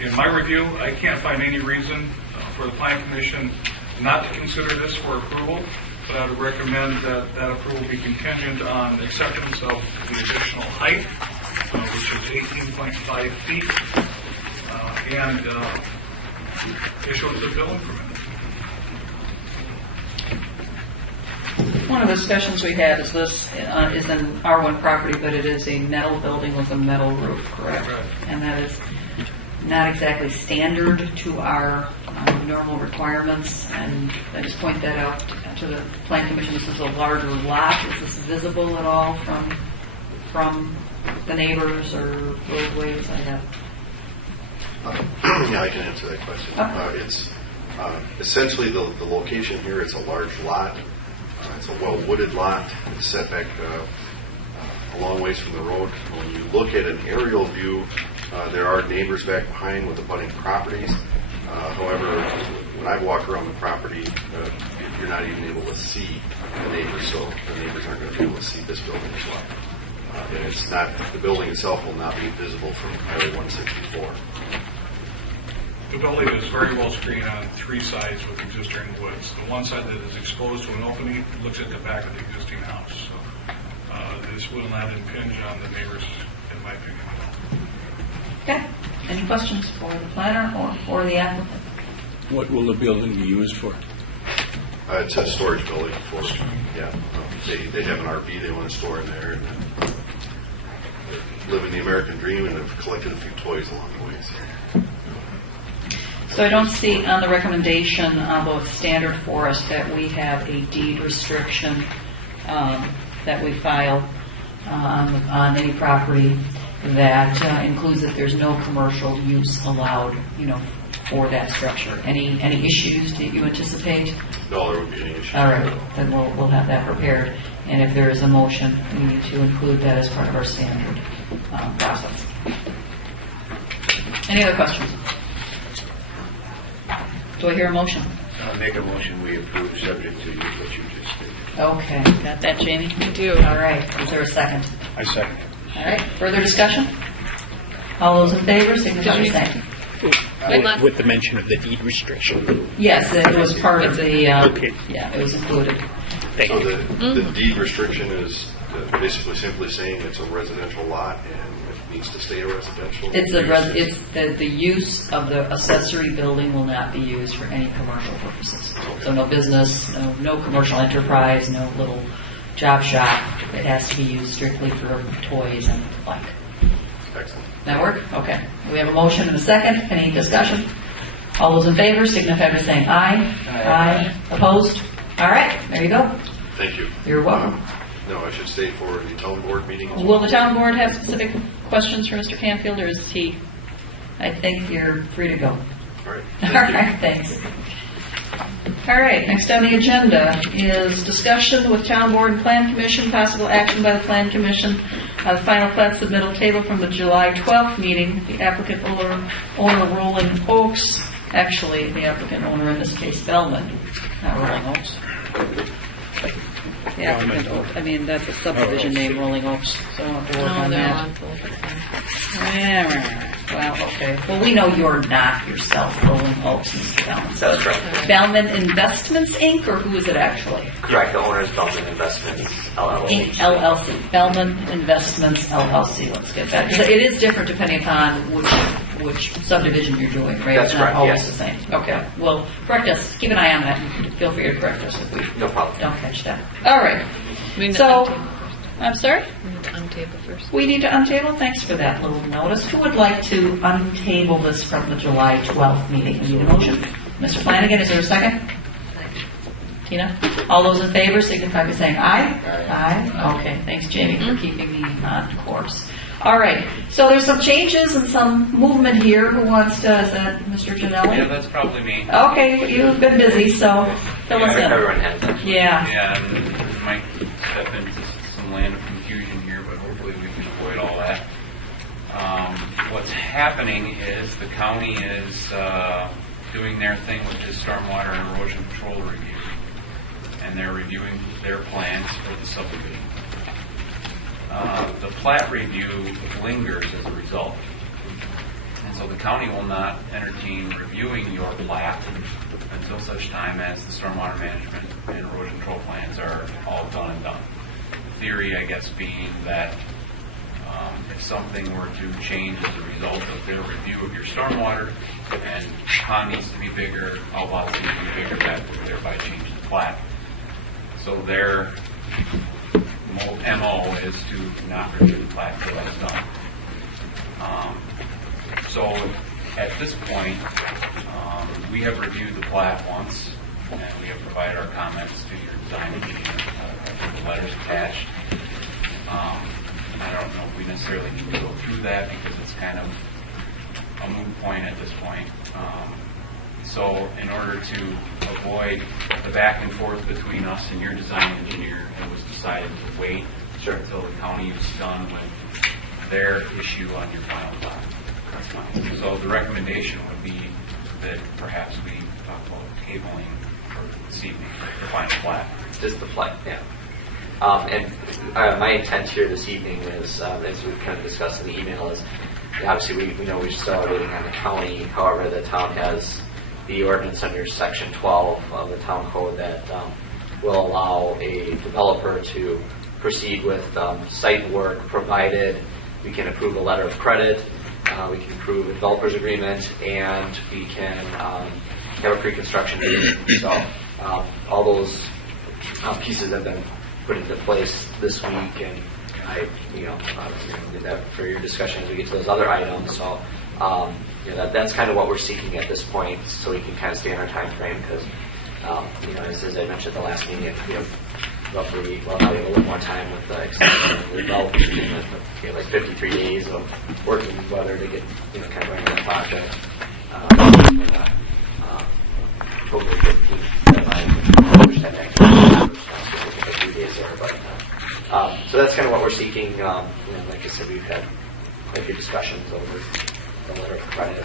In my review, I can't find any reason for the Plan Commission not to consider this for approval, but I would recommend that approval be contingent on acceptance of the additional height, which is 18.5 feet, and issuance of building permit. One of the discussions we had is this is an R1 property, but it is a metal building with a metal roof, correct? Right. And that is not exactly standard to our normal requirements, and I just point that out to the Plan Commission. This is a larger lot. Is this visible at all from the neighbors or roadways? Yeah, I can answer that question. It's essentially the location here. It's a large lot. It's a well-wooded lot. It's set back a long ways from the road. When you look at an aerial view, there are neighbors back behind with abutting properties. However, when I walk around the property, you're not even able to see the neighbors, so the neighbors aren't going to be able to see this building as well. And it's not, the building itself will not be visible from Highway 164. The building is very well screened on three sides with existing woods. The one side that is exposed to an opening looks at the back of the existing house. So this will not impinge on the neighbors, in my opinion. Okay. Any questions for the planner or for the applicant? What will the building be used for? It's a storage building for, yeah. They have an RV they want to store in there, and living the American dream, and have collected a few toys along the way. So I don't see on the recommendation, although it's standard for us, that we have a deed restriction that we file on any property that includes that there's no commercial use allowed, for that structure. Any issues that you anticipate? No, there would be any issues. All right, then we'll have that prepared. And if there is a motion, we need to include that as part of our standard process. Any other questions? Do I hear a motion? I'll make a motion we approve subject to what you just did. Okay, got that, Jamie? I do. All right, is there a second? I second. All right, further discussion? All those in favor, signify by saying. With the mention of the deed restriction. Yes, it was part of the, Okay. yeah, it was included. Thank So you. the deed restriction is basically simply saying it's a residential lot and it needs to stay a residential. It's the use of the accessory building will not be used for any commercial purposes. So no business, no commercial enterprise, no little job shop. It has to be used strictly for toys and the like. Excellent. That work? Okay. We have a motion and a second. Any discussion? All those in favor signify by saying aye. Aye. Opposed? All right, there you go. Thank you. You're welcome. No, I should say for the town board meeting. as Will the town board have specific questions for Mr. Canfield, or is he, I think you're free to go. All right. All right, thanks. All right, next on the agenda is discussion with Town Board and Plan Commission, possible action by the Plan Commission, the final plat submittal table from the July 12th meeting, the applicant owner Rolling Oaks, actually the applicant owner in this case Bellman, not Rolling Oaks. The applicant, I mean, that's a subdivision name, Rolling Oaks, so I'll have to work on that. Well, okay. Well, we know you're not yourself Rolling Oaks, Mr. Bellman. That's correct. Bellman Investments, Inc., or who is it actually? Correct. The owner is Bellman Investments, LLC. Inc., LLC. Bellman Investments, LLC. Let's get that. 'Cause it is different depending upon which subdivision you're doing, right? That's it's not correct, always yes. the same. Okay. Well, correct us. Keep an eye on that. Feel free to correct us if we No problem. don't catch that. All right. So, I'm sorry? Untable first. We need to untable? Thanks for that little notice. Who would like to untable this from the July 12th meeting? We need a motion. Mr. Flanagan, is there a second? Tina? All those in favor signify by saying aye. Aye. Okay. Thanks, Jamie, for keeping me on course. All right. So there's some changes and some movement here. Who wants to? Is that Mr. Janelli? Yeah, that's probably me. Okay. You've been busy, so fill us in. Everyone has that. Yeah. Yeah, and we might step into some land of confusion here, but hopefully we can avoid all that. What's happening is the county is doing their thing with this stormwater and erosion control review, and they're reviewing their plans for the subdivision. The plat review lingers as a result, and so the county will not entertain reviewing your plat until such time as the stormwater management and erosion control plans are all done and done. The theory, I guess, being that if something were to change as a result of their review of your stormwater and pond needs to be bigger, outlots need to be bigger, that would thereby change the plat. So their MO is to not review the plat until that's done. So at this point, we have reviewed the plat once, and we have provided our comments to your design engineer. The letters attached. I don't know if we necessarily need to go through that because it's kind of a moot point at this point. So in order to avoid the back and forth between us and your design engineer, it was decided to wait until the county is done with their issue on your final plat. That's fine. So the recommendation would be that perhaps we talk about tabling for this evening, the final plat. Just the plat, yeah. And my intent here this evening is, as we've kind of discussed in the email, is obviously we know we're still waiting on the county. However, the town has the ordinance under Section 12 of the town code that will allow a developer to proceed with site work provided we can approve a letter of credit, we can approve a developer's agreement, and we can have a pre-construction meeting. So all those pieces have been put into place this week, and I, obviously did that for your discussion as we get to those other items. So, that's kind of what we're seeking at this point, so we can kind of stay in our time frame. Because, as I mentioned at the last meeting, we have roughly, well, now we have a little more time with the extension of the development agreement. We have like 53 days of working together to get, kind of running the project. October 15th deadline, push that back. 53 days there, but so that's kind of what we're seeking. Like I said, we've had quite a few discussions over the letter of credit.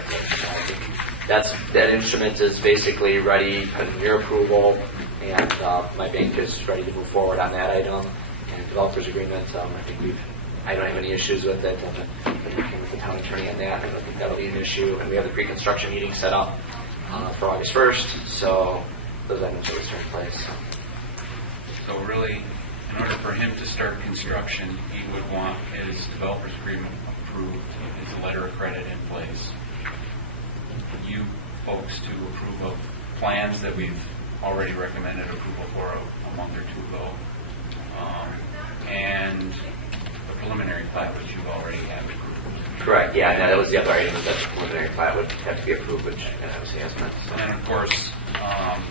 That instrument is basically ready, pending your approval, and my bank is ready to move forward on that item. And developers agreement, I don't have any issues with it. I'm working with the town attorney on that. I don't think that'll be an issue. And we have the pre-construction meeting set up for August 1st, so those items will start in place. So really, in order for him to start construction, he would want his developer's agreement approved, his letter of credit in place. You folks to approve of plans that we've already recommended approval for a month or two ago, and the preliminary plat which you already have approved. Correct, yeah, and that was the other item, that the preliminary plat would have to be approved, which it obviously has been. So. And of course,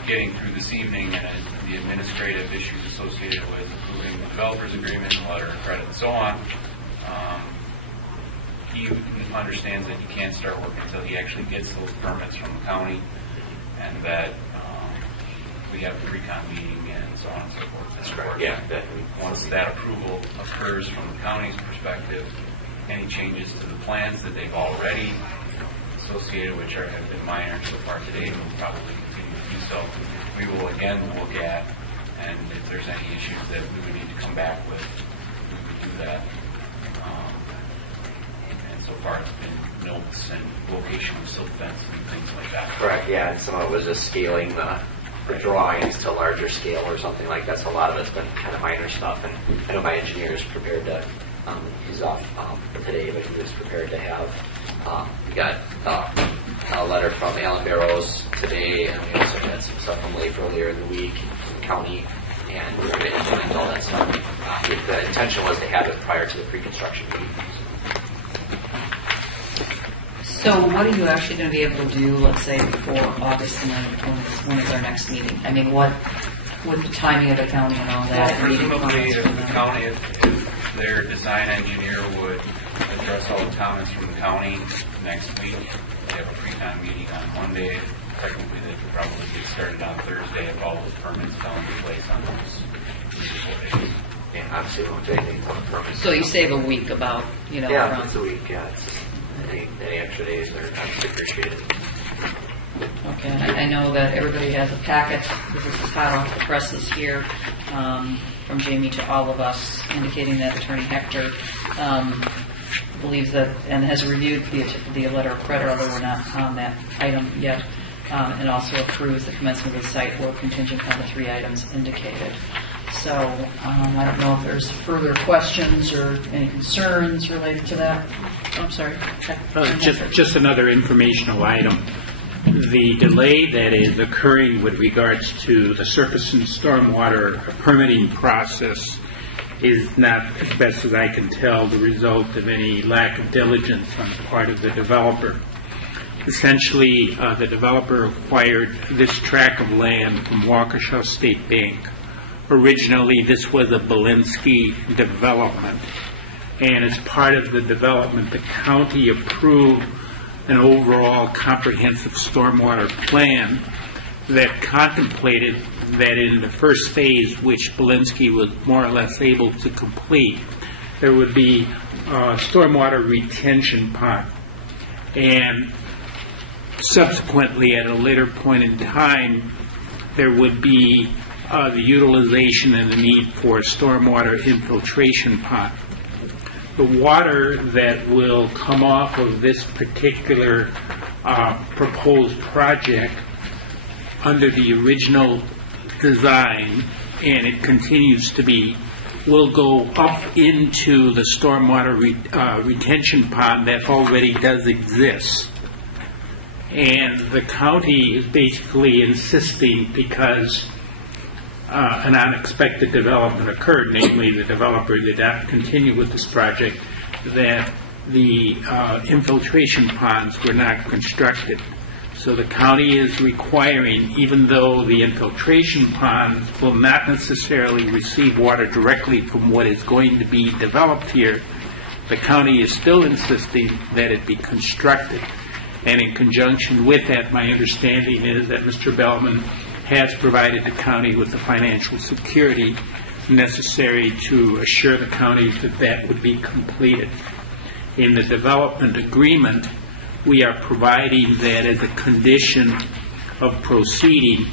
getting through this evening and the administrative issues associated with approving the developer's agreement, the letter of credit, and so on, he understands that he can't start work until he actually gets those permits from the county, and that we have the pre-con meeting and so on and so forth. That's correct. Yeah. Once that approval occurs from the county's perspective, any changes to the plans that they've already associated, which have been minor so far today, and will probably continue to do so, we will again look at, and if there's any issues that we would need to come back with, we would do that. And so far it's been notes and location of silt fence and things like that. Correct, yeah, and some of it was just scaling the drawings to a larger scale or something like that, so a lot of it's been kind of minor stuff, and I know my engineer is prepared to, he's off today, but he was prepared to have, we got a letter from Alan Barrows today, and we also had some stuff from Leif earlier in the week, from the county, and we're going to implement all that stuff. The intention was to have it prior to the pre-construction meeting. So what are you actually going to be able to do, let's say, before August 9th, when is our next meeting? I mean, what, with the timing of the county and all that? Well, presumably, if the county, if their design engineer would address all the comments from the county next week, they have a pre-con meeting on Monday. Technically, they could probably get started on Thursday if all those permits fell into place on those 3 or 4 days. Yeah, obviously, we won't do anything on the permits. So you save a week about, Yeah, around. it's a week, yeah. It's just any extra days are obviously appreciated. Okay, and I know that everybody has a packet. This is hot off the presses here from Jamie to all of us, indicating that Attorney Hector believes that and has reviewed the letter of credit, although we're not on that item yet, and also approves the commencement of the site work contingent on the 3 items indicated. So I don't know if there's further questions or any concerns related to that. Oh, I'm sorry. Just another informational item. The delay that is occurring with regards to the surface and stormwater permitting process is not, as best as I can tell, the result of any lack of diligence on the part of the developer. Essentially, the developer acquired this tract of land from Waukesha State Bank. Originally, this was a Belinsky development, and as part of the development, the county approved an overall comprehensive stormwater plan that contemplated that in the first phase, which Belinsky was more or less able to complete, there would be a stormwater retention pond. And subsequently, at a later point in time, there would be the utilization and the need for a stormwater infiltration pond. The water that will come off of this particular proposed project under the original design, and it continues to be, will go up into the stormwater retention pond that already does exist. And the county is basically insisting, because an unexpected development occurred, namely the developer did not continue with this project, that the infiltration ponds were not constructed. So the county is requiring, even though the infiltration ponds will not necessarily receive water directly from what is going to be developed here, the county is still insisting that it be constructed. And in conjunction with that, my understanding is that Mr. Bellman has provided the county with the financial security necessary to assure the county that that would be completed. In the development agreement, we are providing that as a condition of proceeding,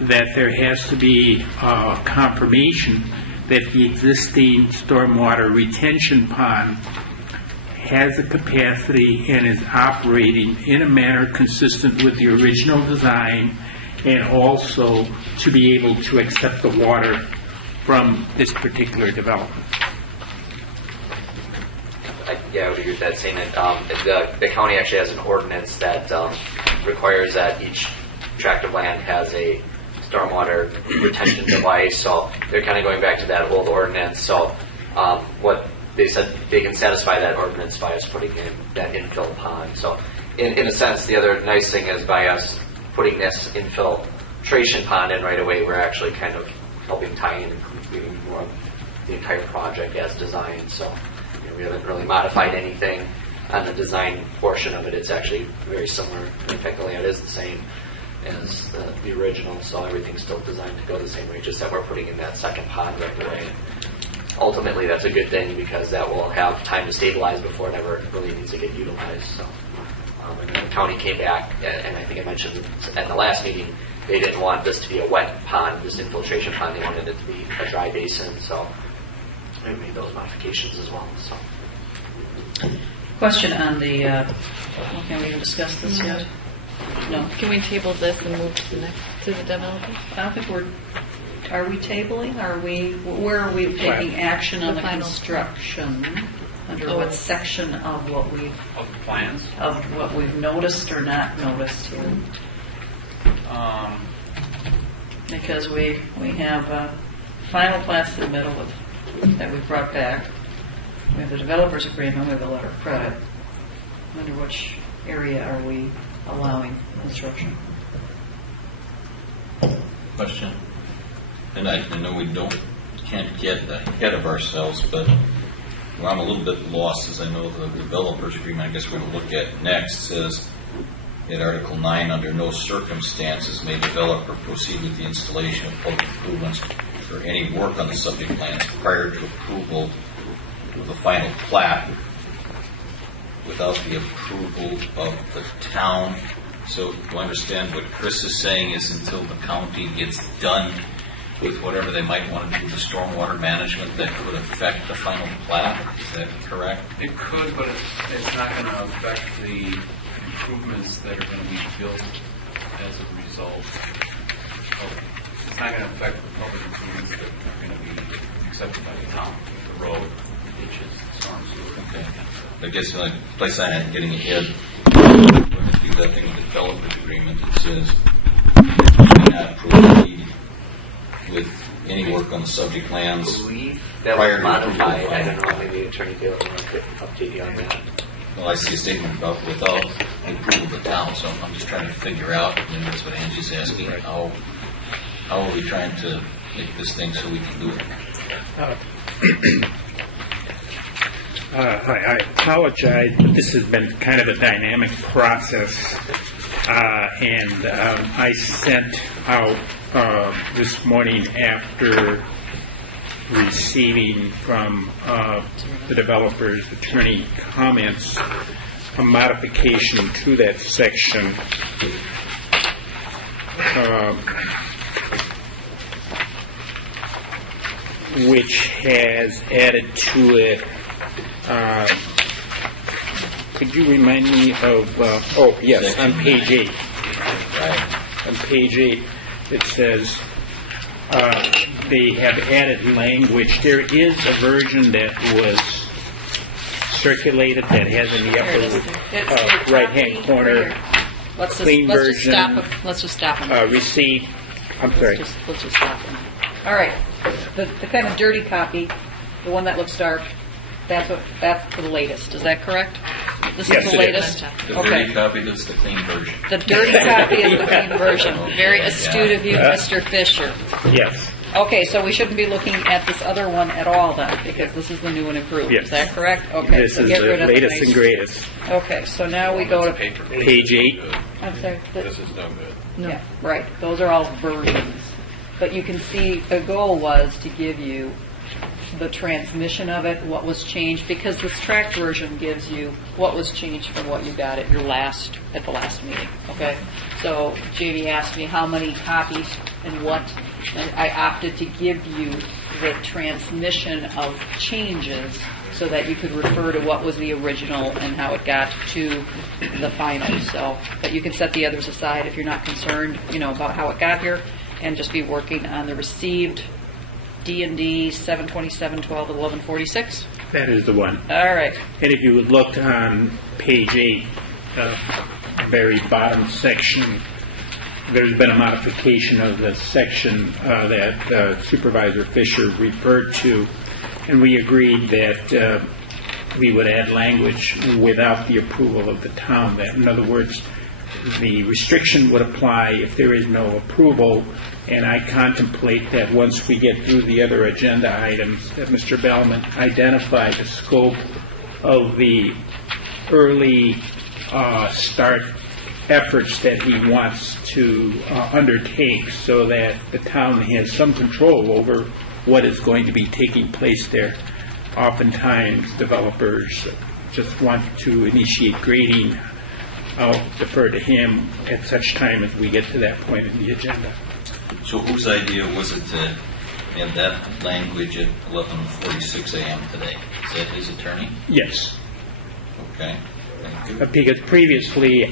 that there has to be confirmation that the existing stormwater retention pond has a capacity and is operating in a manner consistent with the original design, and also to be able to accept the water from this particular development. Yeah, I would agree with that, saying that the county actually has an ordinance that requires that each tract of land has a stormwater retention device, so they're kind of going back to that old ordinance. So what they said they can satisfy that ordinance by us putting in that infill pond. So in a sense, the other nice thing is by us putting this infiltration pond in right away, we're actually kind of helping tie in and completing more of the entire project as designed. So we haven't really modified anything on the design portion of it. It's actually very similar. In fact, the layout is the same as the original, so everything's still designed to go the same way, just that we're putting in that second pond right away. Ultimately, that's a good thing because that will have time to stabilize before it ever really needs to get utilized. So, and then the county came back, and I think I mentioned at the last meeting, they didn't want this to be a wet pond, this infiltration pond. They wanted it to be a dry basin, so we made those modifications as well. So. Question on the, can we even discuss this yet? No. Can we table this and move to the next, to the developers? I don't think are we tabling? Where are we taking action on the construction? Under what section of what we've... Of the plans? Of what we've noticed or not noticed here? Because we have final plats in the middle that we've brought back. We have the developer's agreement, we have the letter of credit. Under which area are we allowing construction? Question. And I know we can't get ahead of ourselves, but I'm a little bit lost as I know the developer's agreement, I guess we're going to look at next, says in Article 9, under no circumstances may developer proceed with the installation of public improvements or any work on the subject plans prior to approval of the final plat without the approval of the town. So to understand what Chris is saying is until the county gets done with whatever they might want to do with stormwater management, that could affect the final plat. Is that correct? It could, but it's not going to affect the improvements that are going to be built as a result. It's not going to affect the public improvements that are going to be accepted by the town, the road, the ditches, the storm sewer. Okay. I guess the place I am getting ahead, we're going to do that thing with the developer's agreement that says we may not proceed with any work on the subject lands That prior was to modified. approval. I don't know, maybe Attorney Dale could update you on that. Well, I see a statement about without the approval of the town, so I'm just trying to figure out, and that's what Angie's asking, how are we trying to make this thing so we can do it? Hi, I apologize, but this has been kind of a dynamic process, and I sent out this morning after receiving from the developer's attorney comments a modification to that section which has added to it. Could you remind me of, yes, on page 8. On page 8, it says they have added language. There is a version that was circulated that has in the upper right-hand corner, clean version. Let's just stop them. Receipt, I'm sorry. Let's just stop them. All right. The kind of dirty copy, the one that looks dark, that's the latest. Is that correct? This Yes, is the it latest? is. The dirty copy, that's the clean version. The dirty copy is the clean version. Very astute of you, Mr. Fisher. Yes. Okay, so we shouldn't be looking at this other one at all then, because this is the new and improved. Yes. Is that correct? Okay. This so is get the rid of latest nice- and greatest. Okay, so now we go to Page 8. I'm sorry. This is no good. Yeah, right. Those are all versions. But you can see the goal was to give you the transmission of it, what was changed, because this track version gives you what was changed from what you got at the last meeting. Okay? So Jamie asked me how many copies and what, and I opted to give you the transmission of changes so that you could refer to what was the original and how it got to the final. So that you can set the others aside if you're not concerned, about how it got here, and just be working on the received D&D 727-12-1146. That is the one. All right. And if you would look on page 8, very bottom section, there's been a modification of the section that Supervisor Fisher referred to, and we agreed that we would add language without the approval of the town. That, in other words, the restriction would apply if there is no approval, and I contemplate that once we get through the other agenda items, that Mr. Bellman identify the scope of the early start efforts that he wants to undertake, so that the town has some control over what is going to be taking place there. Oftentimes, developers just want to initiate grading. I'll defer to him at such time as we get to that point in the agenda. So whose idea was it to add that language at 11:46 a.m. today? Is that his attorney? Yes. Okay, thank you. Because previously,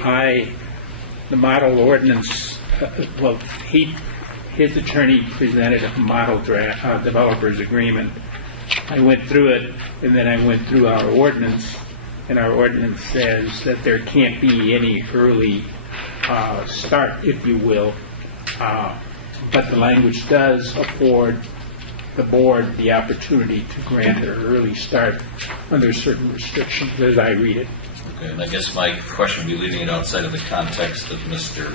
the model ordinance, his attorney presented a model draft, developer's agreement. I went through it, and then I went through our ordinance, and our ordinance says that there can't be any early start, if you will, but the language does afford the board the opportunity to grant an early start under certain restrictions, as I read it. Okay, and I guess my question would be, leaving it outside of the context of Mr.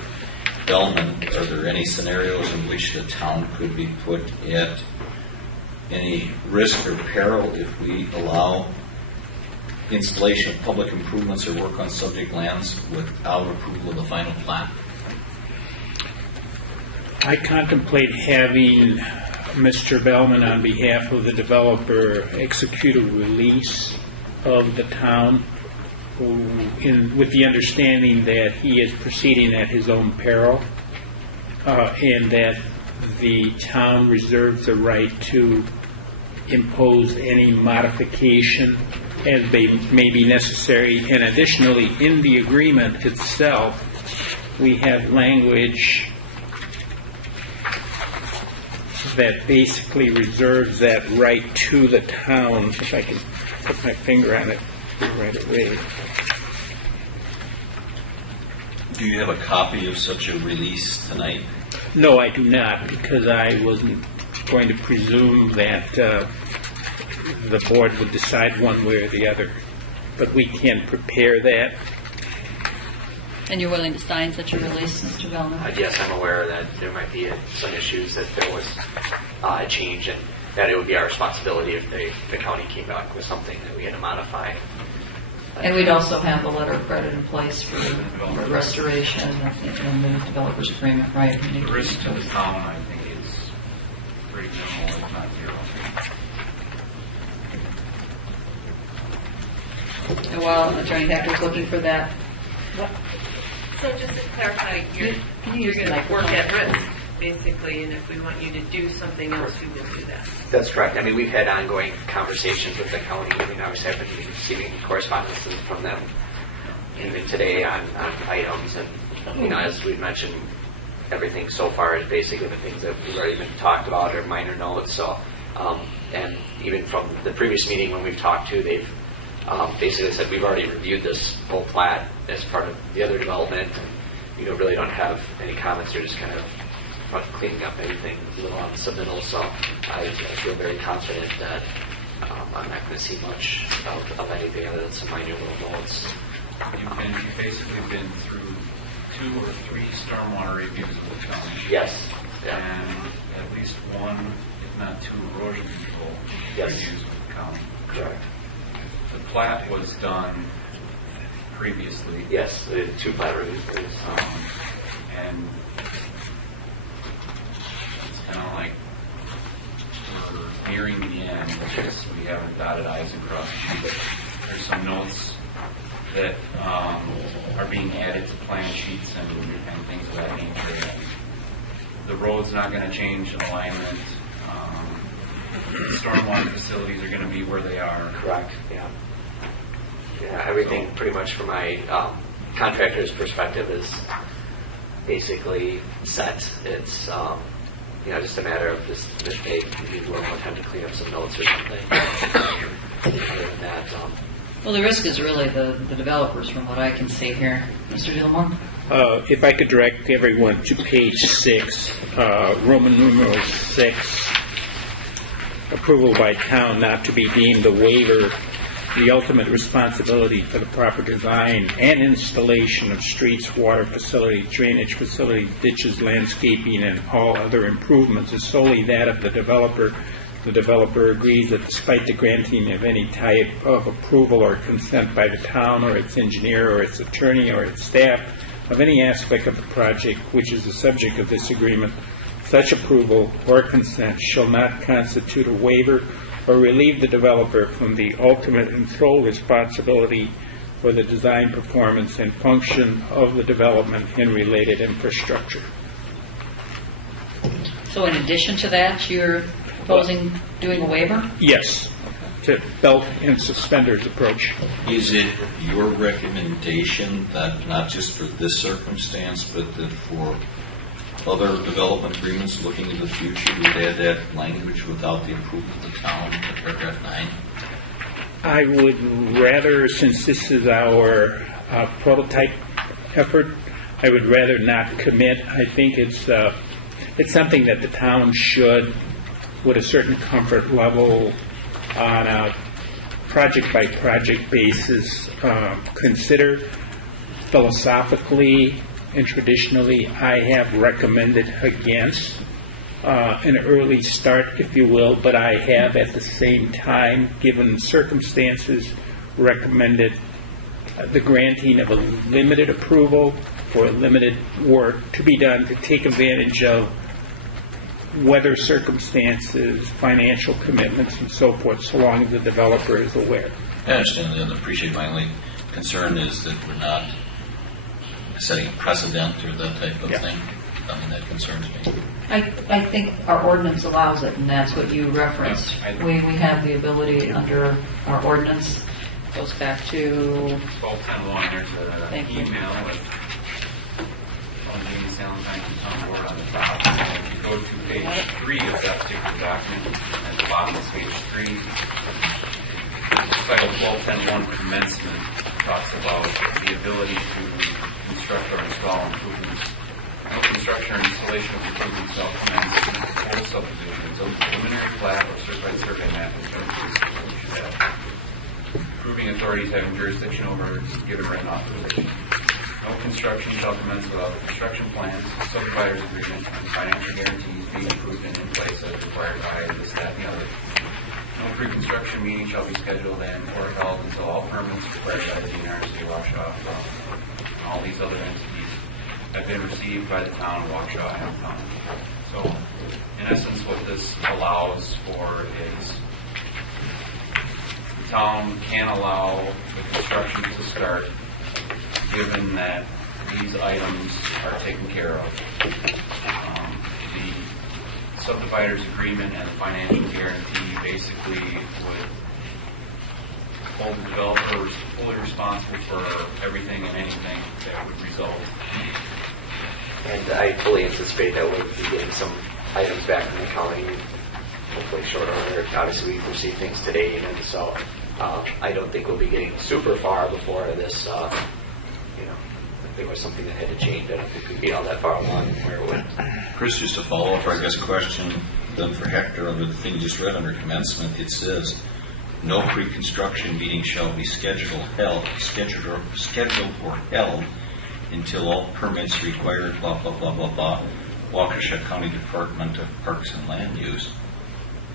Bellman, are there any scenarios in which the town could be put at any risk or peril if we allow installation of public improvements or work on subject lands without approval of the final plat? I contemplate having Mr. Bellman, on behalf of the developer, execute a release of the town with the understanding that he is proceeding at his own peril, and that the town reserves the right to impose any modification as they may be necessary. And additionally, in the agreement itself, we have language that basically reserves that right to the town. If I can put my finger on it right away. Do you have a copy of such a release tonight? No, I do not, because I wasn't going to presume that the board would decide one way or the other. But we can prepare that. And you're willing to sign such a release, Mr. Bellman? Yes, I'm aware that there might be some issues, that there was a change, and that it would be our responsibility if the county came back with something that we had to modify. And we'd also have the letter of credit in place for restoration and the developer's agreement, right? The risk to the town, I think, is pretty minimal, if not zero. And while Attorney Hector's looking for that, So just to clarify, you're going to work at risk, basically, and if we want you to do something else, we will do that. That's correct. I mean, we've had ongoing conversations with the county. I mean, obviously, I've been receiving correspondence from them even today on items. And, as we've mentioned, everything so far is basically the things that we've already been talked about or minor notes. So, and even from the previous meeting when we've talked to, they've basically said we've already reviewed this full plat as part of the other development. And, really don't have any comments. They're just kind of cleaning up anything a little on the submittal, so I feel very confident that I'm not going to see much of anything other than some minor little notes. You've basically been through 2 or 3 stormwater reviews of the county. Yes. And at least 1, if not 2, erosion control reviews with the county. Correct. The plat was done previously. Yes, the 2 plat reviews. And kind of like we're nearing the end. We haven't dotted I's and crossed T's. There's some notes that are being added to plan sheets and things of that nature. The road's not going to change alignment. The stormwater facilities are going to be where they are. Correct. Yeah. Yeah. Everything pretty much from my contractor's perspective is basically set. It's just a matter of just that they need a little more time to clean up some notes or something. Other than that, well, the risk is really the developers, from what I can see here. Mr. Gilmore? If I could direct everyone to page 6, Roman numeral 6, approval by town not to be deemed a waiver, the ultimate responsibility for the proper design and installation of streets, water facilities, drainage facilities, ditches, landscaping, and all other improvements is solely that of the developer. The developer agrees that despite the granting of any type of approval or consent by the town or its engineer or its attorney or its staff of any aspect of the project which is the subject of this agreement, such approval or consent shall not constitute a waiver or relieve the developer from the ultimate and sole responsibility for the design, performance, and function of the development and related infrastructure. So in addition to that, you're proposing doing a waiver? Yes, to belt and suspenders approach. Is it your recommendation that not just for this circumstance, but that for other development agreements looking into the future, we'd add that language without the approval of the town to paragraph 9? I would rather, since this is our prototype effort, I would rather not commit. I think it's something that the town should, with a certain comfort level, on a project-by-project basis, consider. Philosophically and traditionally, I have recommended against an early start, if you will, but I have at the same time, given circumstances, recommended the granting of a limited approval for limited work to be done to take advantage of weather circumstances, financial commitments, and so forth, so long as the developer is aware. I understand and appreciate. My only concern is that we're not setting a precedent or that type of thing. I mean, that concerns me. I think our ordinance allows it, and that's what you referenced. We have the ability under our ordinance, goes back to 1210-1, there's Thank an you. email with James Allen Town Board on the top. If you go to page 3 of that particular document, at the bottom of page 3, title 1210-1 commencement talks about the ability to construct or install improvements. Construction or installation of improvements shall commence in the whole subdivision until the preliminary plat or certified survey map is done. Approving authorities having jurisdiction over given written authorization. No construction shall commence without the construction plans, subdivider's agreement, and financial guarantees being approved and in place as required by this, that, and the other. No pre-construction meeting shall be scheduled and or held until all permits required by the DNR, City of Waukesha, and all these other entities have been received by the town of Waukesha and the town. So, in essence, what this allows for is the town can allow the construction to start given that these items are taken care of. The subdivider's agreement and the financial guarantee basically would hold the developer fully responsible for everything and anything that would result. And I fully anticipate that we'll be getting some items back from the county, hopefully short order. Obviously, we've received things today, and so I don't think we'll be getting super far before this. If there was something that had to change, I don't think we'd be all that far along where it went. Chris, just to follow up, or I guess a question then for Hector under the thing you just read under commencement, it says, no pre-construction meeting shall be scheduled or held until all permits required, blah, blah, blah, blah, blah, Waukesha County Department of Parks and Land Use.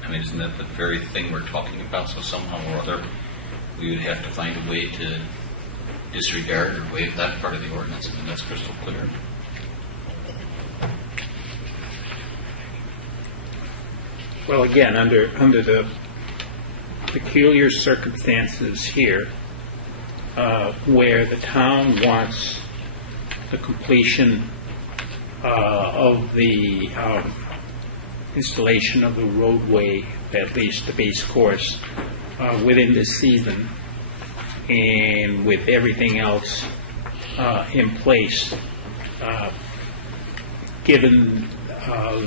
I mean, isn't that the very thing we're talking about? So somehow or other, we would have to find a way to disregard or waive that part of the ordinance. I mean, that's crystal clear. Well, again, under the peculiar circumstances here, where the town wants the completion of the installation of the roadway, at least the base course, within this season, and with everything else in place, given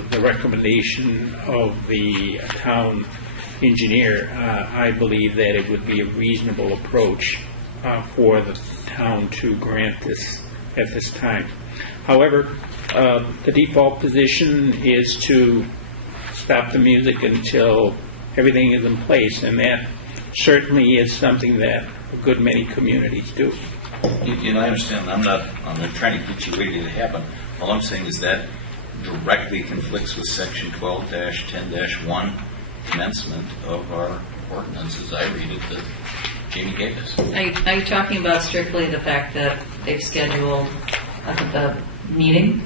the recommendation of the town engineer, I believe that it would be a reasonable approach for the town to grant this at this time. However, the default position is to stop the music until everything is in place, and that certainly is something that a good many communities do. You know, I understand. I'm not trying to get you ready to happen. All I'm saying is that directly conflicts with Section 12-10-1 commencement of our ordinance as I read it that Jamie gave us. Are you talking about strictly the fact that they've scheduled the meeting?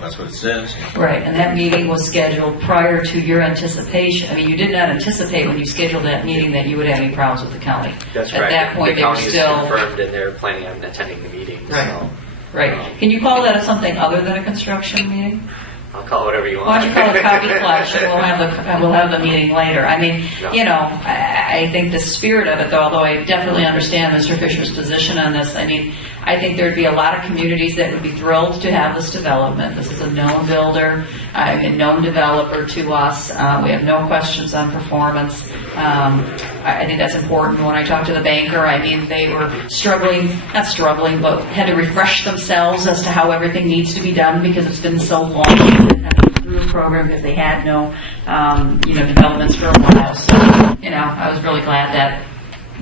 That's what it says. Right, and that meeting was scheduled prior to your anticipation. I mean, you did not anticipate when you scheduled that meeting that you would have any problems with the county. That's At right. that point, the they were county is still... confirmed and they're planning on attending the meeting. Right. So Right. Can you call that something other than a construction meeting? I'll call it whatever you want. Why don't you call it copy clutch, and we'll have the meeting later. I mean, you know, I think the spirit of it, though, although I definitely understand Mr. Fisher's position on this, I mean, I think there'd be a lot of communities that would be thrilled to have this development. This is a known builder, a known developer to us. We have no questions on performance. I think that's important. When I talked to the banker, I mean, they were not struggling, but had to refresh themselves as to how everything needs to be done because it's been so long through the program because they had no, developments for a while. So, I was really glad that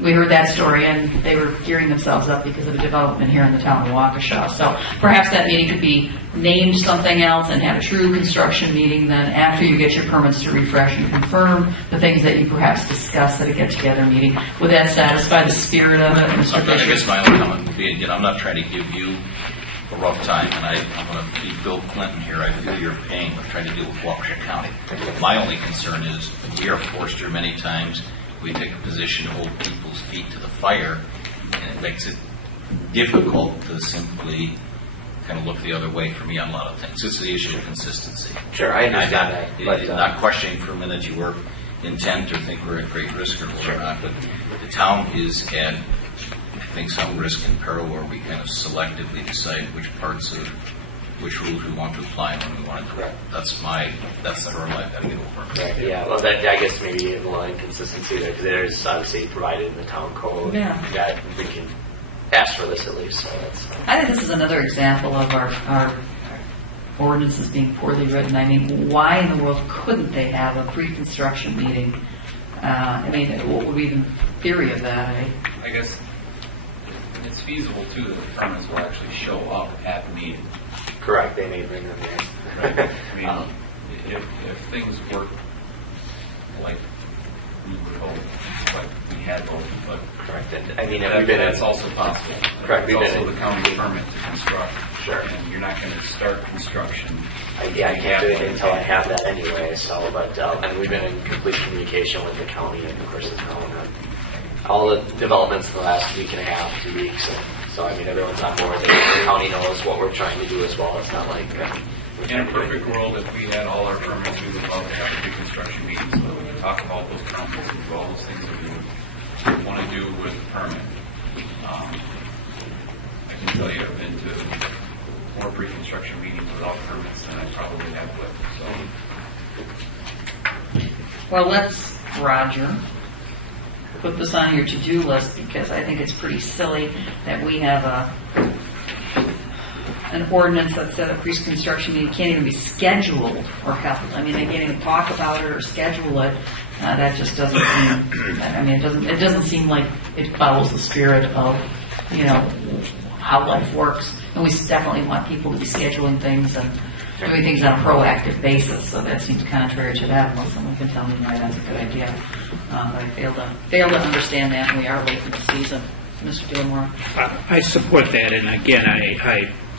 we heard that story and they were gearing themselves up because of a development here in the town of Waukesha. So perhaps that meeting could be named something else and have a true construction meeting then after you get your permits to refresh and confirm the things that you perhaps discussed at a get-together meeting. Would that satisfy the spirit of it, Mr. I Fisher? guess my only comment would be, I'm not trying to give you a rough time, and I'm going to be Bill Clinton here. I feel your pain with trying to deal with Waukesha County. My only concern is we are forced here many times. We take a position to hold people's feet to the fire, and it makes it difficult to simply kind of look the other way for me on a lot of things. It's the issue of consistency. Sure, I understand that. But not questioning for a minute you were intent or think we're at great risk or whatnot, but the town is at, I think, some risk and peril where we kind of selectively decide which parts of which rules we want to apply and when we want to do it. That's the hurdle I've got to get over. Right, yeah, well, that, I guess maybe a little inconsistency there, because there's obviously provided in the town code that we can ask for this at least. So that's, I think this is another example of our ordinances being poorly written. I mean, why in the world couldn't they have a pre-construction meeting? What would be the theory of that? I guess it's feasible, too, that the permits will actually show up at the meeting. correct, they may bring them there. I mean, if things work like we would hope, but we had hoped, but correct. And I mean, that's also possible. Correct. It's also the county permit to construct. Sure. And you're not going to start construction. I can't do it until I have that anyway. So, but and we've been in complete communication with the county and of course the town on all the developments in the last week and a half, 2 weeks. So I mean, everyone's on board. The county knows what we're trying to do as well. It's not like in a perfect world, if we had all our permits, we would love to have a pre-construction meeting so that we can talk about those councils and do all those things that we would want to do with the permit. I can tell you I've been to more pre-construction meetings without permits than I probably have with. So. Well, let's, Roger, put this on your to-do list because I think it's pretty silly that we have an ordinance that said a pre-construction meeting can't even be scheduled or held. I mean, they can't even talk about it or schedule it. That just doesn't seem. I mean, it doesn't seem like it follows the spirit of, how life works. And we definitely want people to be scheduling things and doing things on a proactive basis. So that seems contrary to that. Unless someone can tell me why that's a good idea. But I fail to understand that, and we are late in the season. Mr. Gilmore. I support that, and again,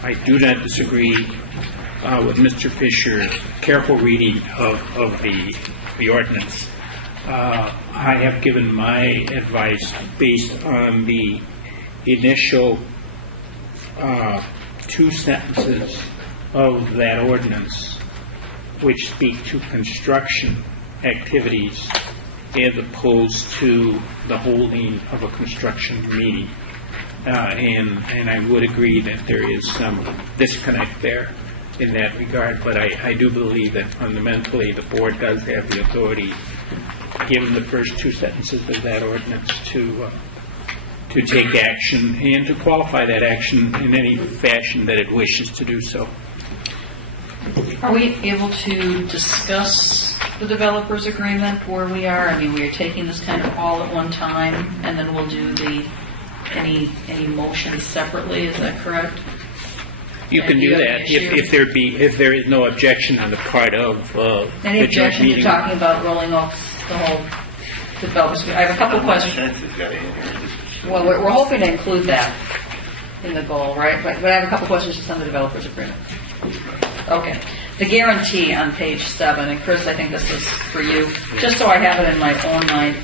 I do not disagree with Mr. Fisher's careful reading of the ordinance. I have given my advice based on the initial 2 sentences of that ordinance, which speak to construction activities as opposed to the holding of a construction meeting. And I would agree that there is some disconnect there in that regard, but I do believe that fundamentally the board does have the authority, given the first 2 sentences of that ordinance, to take action and to qualify that action in any fashion that it wishes to do so. Are we able to discuss the developers agreement where we are? I mean, we are taking this kind of all at one time, and then we'll do any motions separately, is that correct? You can And do you have that an issue? if there is no objection on the part of Any the joint objection to meeting. talking about rolling off the whole developers? I have a couple questions. Well, we're hoping to include that in the goal, right? But I have a couple questions just on the developers agreement. Okay. The guarantee on page 7, and Chris, I think this is for you, just so I have it in my own mind.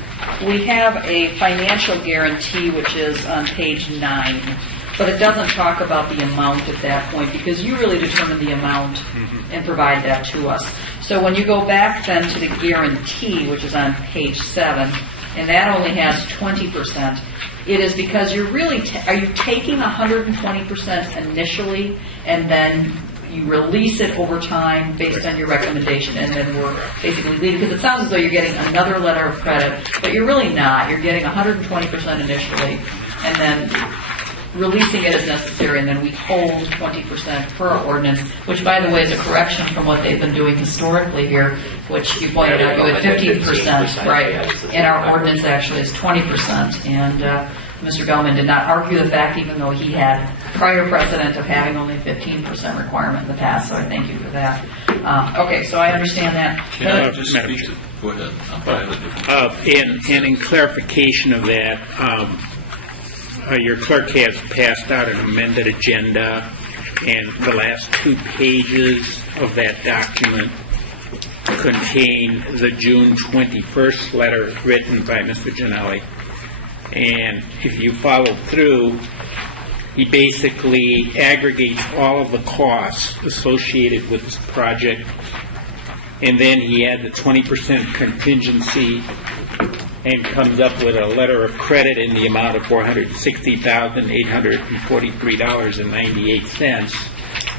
We have a financial guarantee, which is on page 9, but it doesn't talk about the amount at that point, because you really determine the amount and provide that to us. So when you go back then to the guarantee, which is on page 7, and that only has 20%, it is because you're really, are you taking 120% initially, and then you release it over time based on your recommendation, and then we're basically leaving, because it sounds as though you're getting another letter of credit, but you're really not. You're getting 120% initially, and then releasing it as necessary, and then we hold 20% per our ordinance, which, by the way, is a correction from what they've been doing historically here, which you pointed out, you had 15%, right? And our ordinance actually is 20%, and Mr. Bellman did not argue the fact, even though he had prior precedent of having only 15% requirement in the past, so I thank you for that. Okay, so I understand that. Can I just speak to, go ahead. And in clarification of that, your clerk has passed out an amended agenda, and the last 2 pages of that document contain the June 21st letter written by Mr. Gianelli. And if you follow through, he basically aggregates all of the costs associated with this project, and then he adds the 20% contingency and comes up with a letter of credit in the amount of $460,843.98,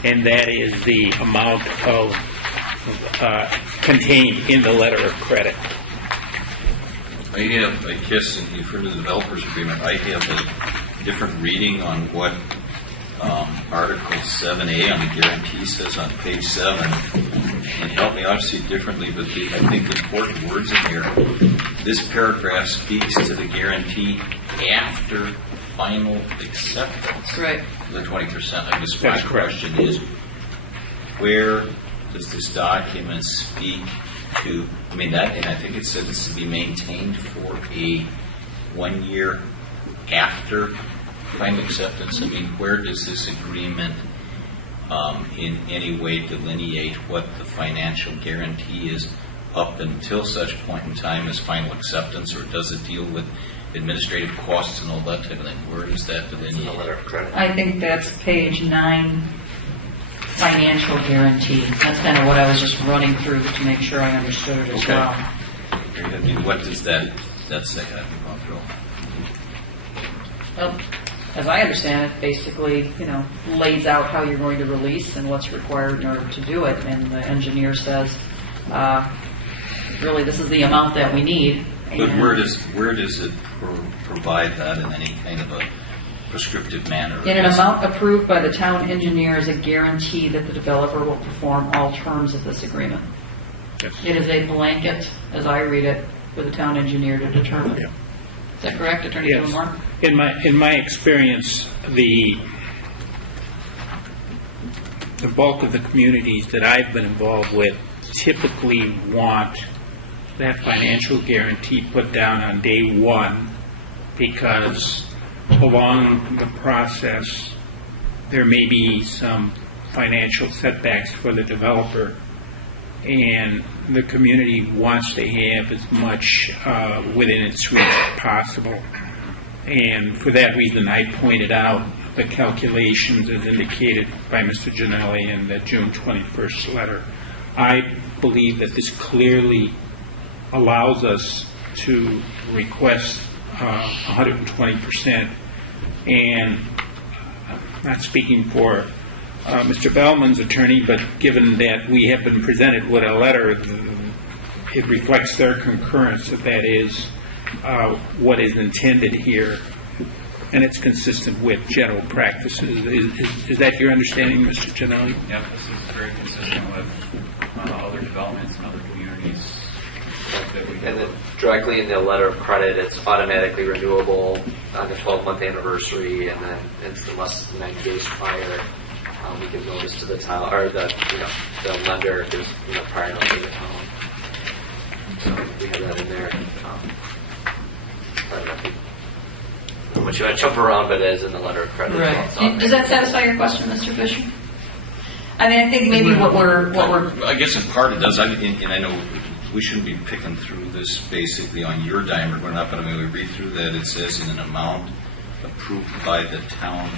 and that is the amount of contained in the letter of credit. I have, I guess, and you've heard of the developers agreement, I have a different reading on what Article 7A on the guarantee says on page 7. And help me out, see it differently, but I think the important words in here, this paragraph speaks to the guarantee after final acceptance. Right. The 20%. I guess my question is, where does this document speak to, I mean, that, and I think it said this to be maintained for a 1 year after final acceptance. I mean, where does this agreement in any way delineate what the financial guarantee is up until such point in time as final acceptance, or does it deal with administrative costs and all that type of thing? Where does that delineate? I think that's page 9, financial guarantee. That's kind of what I was just running through to make sure I understood it as well. I mean, what does that say? I haven't gone through. Well, as I understand it, basically, lays out how you're going to release and what's required in order to do it. And the engineer says, really, this is the amount that we need. But where does it provide that in any kind of a prescriptive manner? In an amount approved by the town engineer is a guarantee that the developer will perform all terms of this agreement. Yes. It is a blanket, as I read it, for the town engineer to determine. Yeah. Is that correct, Attorney Yes. Gilmore? In my experience, the bulk of the communities that I've been involved with typically want that financial guarantee put down on day one, because along the process there may be some financial setbacks for the developer, and the community wants to have as much within its reach as possible. And for that reason, I pointed out the calculations as indicated by Mr. Gianelli in the June 21st letter. I believe that this clearly allows us to request 120%. And not speaking for Mr. Bellman's attorney, but given that we have been presented with a letter, it reflects their concurrence that is what is intended here, and it's consistent with general practices. Is that your understanding, Mr. Gianelli? Yeah, this is very consistent with other developments in other communities and then directly in the letter of credit, it's automatically renewable on the 12-month anniversary, and then unless 90 days prior, we give notice to the town, or the lender if there's prior notice to the town. So we have that in there. I don't know how much you want to jump around, but it is in the letter of credit. Right. As well. So Does that satisfy your question, Mr. Fisher? I mean, I think maybe what we're I guess in part it does. And I know we shouldn't be picking through this basically on your dime. We're not, but I mean, we read through that. It says in an amount approved by the town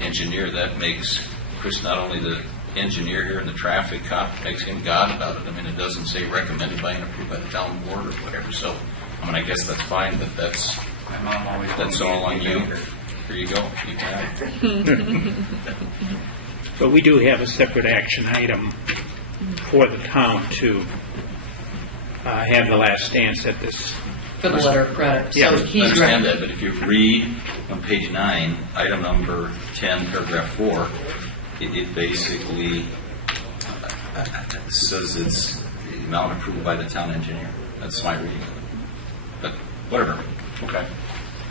engineer. That makes Chris not only the engineer here and the traffic cop, makes him God about it. I mean, it doesn't say recommended by and approved by the town board or whatever. So, I mean, I guess that's fine, but that's all on you. Here you go. You can have it. But we do have a separate action item for the town to have the last stance at this. for the letter of credit. Yeah, So I he's understand that, but if you read on page 9, item number 10, paragraph 4, it basically says it's the amount approved by the town engineer. That's my reading of it. But whatever. Okay.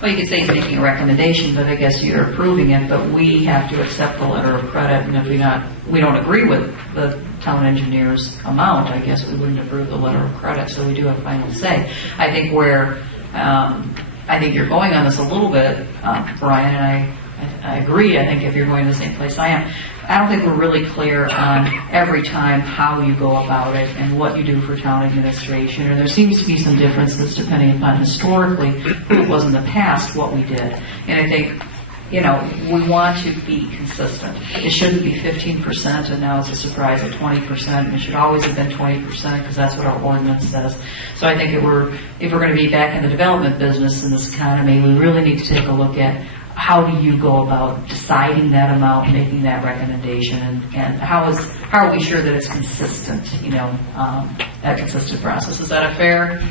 Well, you could say he's making a recommendation, but I guess you're approving it, but we have to accept the letter of credit, and if we don't agree with the town engineer's amount, I guess we wouldn't approve the letter of credit, so we do have final say. I think I think you're going on this a little bit, Brian, and I agree. I think if you're going to the same place I am, I don't think we're really clear on every time how you go about it and what you do for town administration. And there seems to be some differences depending upon historically who it was in the past, what we did. And I think, we want to be consistent. It shouldn't be 15%, and now it's a surprise at 20%. It should always have been 20% because that's what our ordinance says. So I think if we're going to be back in the development business in this economy, we really need to take a look at how do you go about deciding that amount, making that recommendation, and how are we sure that it's consistent, that consistent process. Is that a fair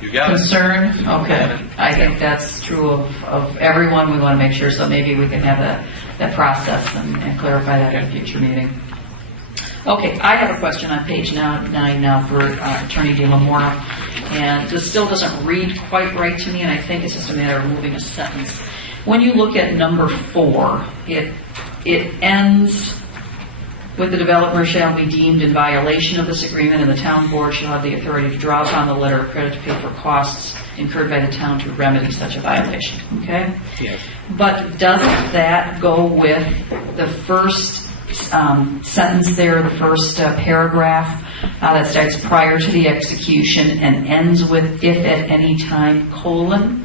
You got concern? it. Okay. I think that's true of everyone. We want to make sure, so maybe we can have that process and clarify that in a future meeting. Okay, I have a question on page 9 now for Attorney De La Mora, and this still doesn't read quite right to me, and I think it's just a matter of moving a sentence. When you look at number 4, it ends with the developer shall be deemed in violation of this agreement, and the town board shall have the authority to draw upon the letter of credit to pay for costs incurred by the town to remedy such a violation. Okay? Yes. But doesn't that go with the first sentence there, the first paragraph that starts prior to the execution and ends with if at any time, colon?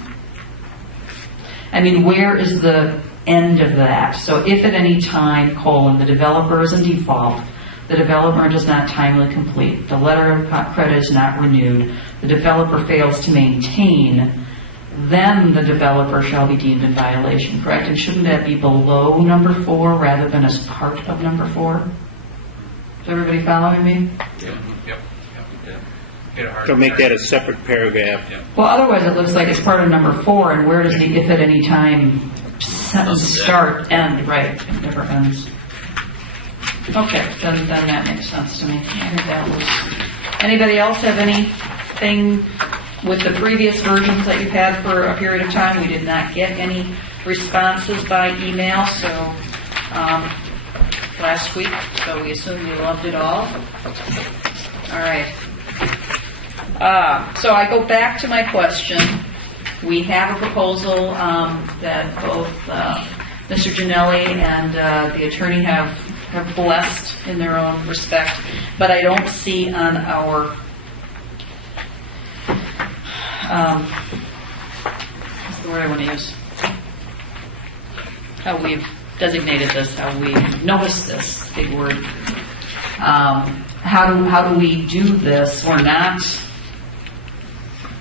I mean, where is the end of that? So if at any time, colon, the developer is in default, the developer does not timely complete, the letter of credit is not renewed, the developer fails to maintain, then the developer shall be deemed in violation, correct? And shouldn't that be below number 4 rather than as part of number 4? Is everybody following me? Yep. So make that a separate paragraph. Well, otherwise it looks like it's part of number 4, and where does the if at any time sentence start, end? Right, it never ends. Okay, then that makes sense to me. I think that was. Anybody else have anything with the previous versions that you've had for a period of time? We did not get any responses by email, so last week, so we assume you loved it all. All right. So I go back to my question. We have a proposal that both Mr. Gianelli and the attorney have blessed in their own respect, but I don't see on our what's the word I want to use? How we've designated this, how we've noticed this, big word. How do we do this? We're not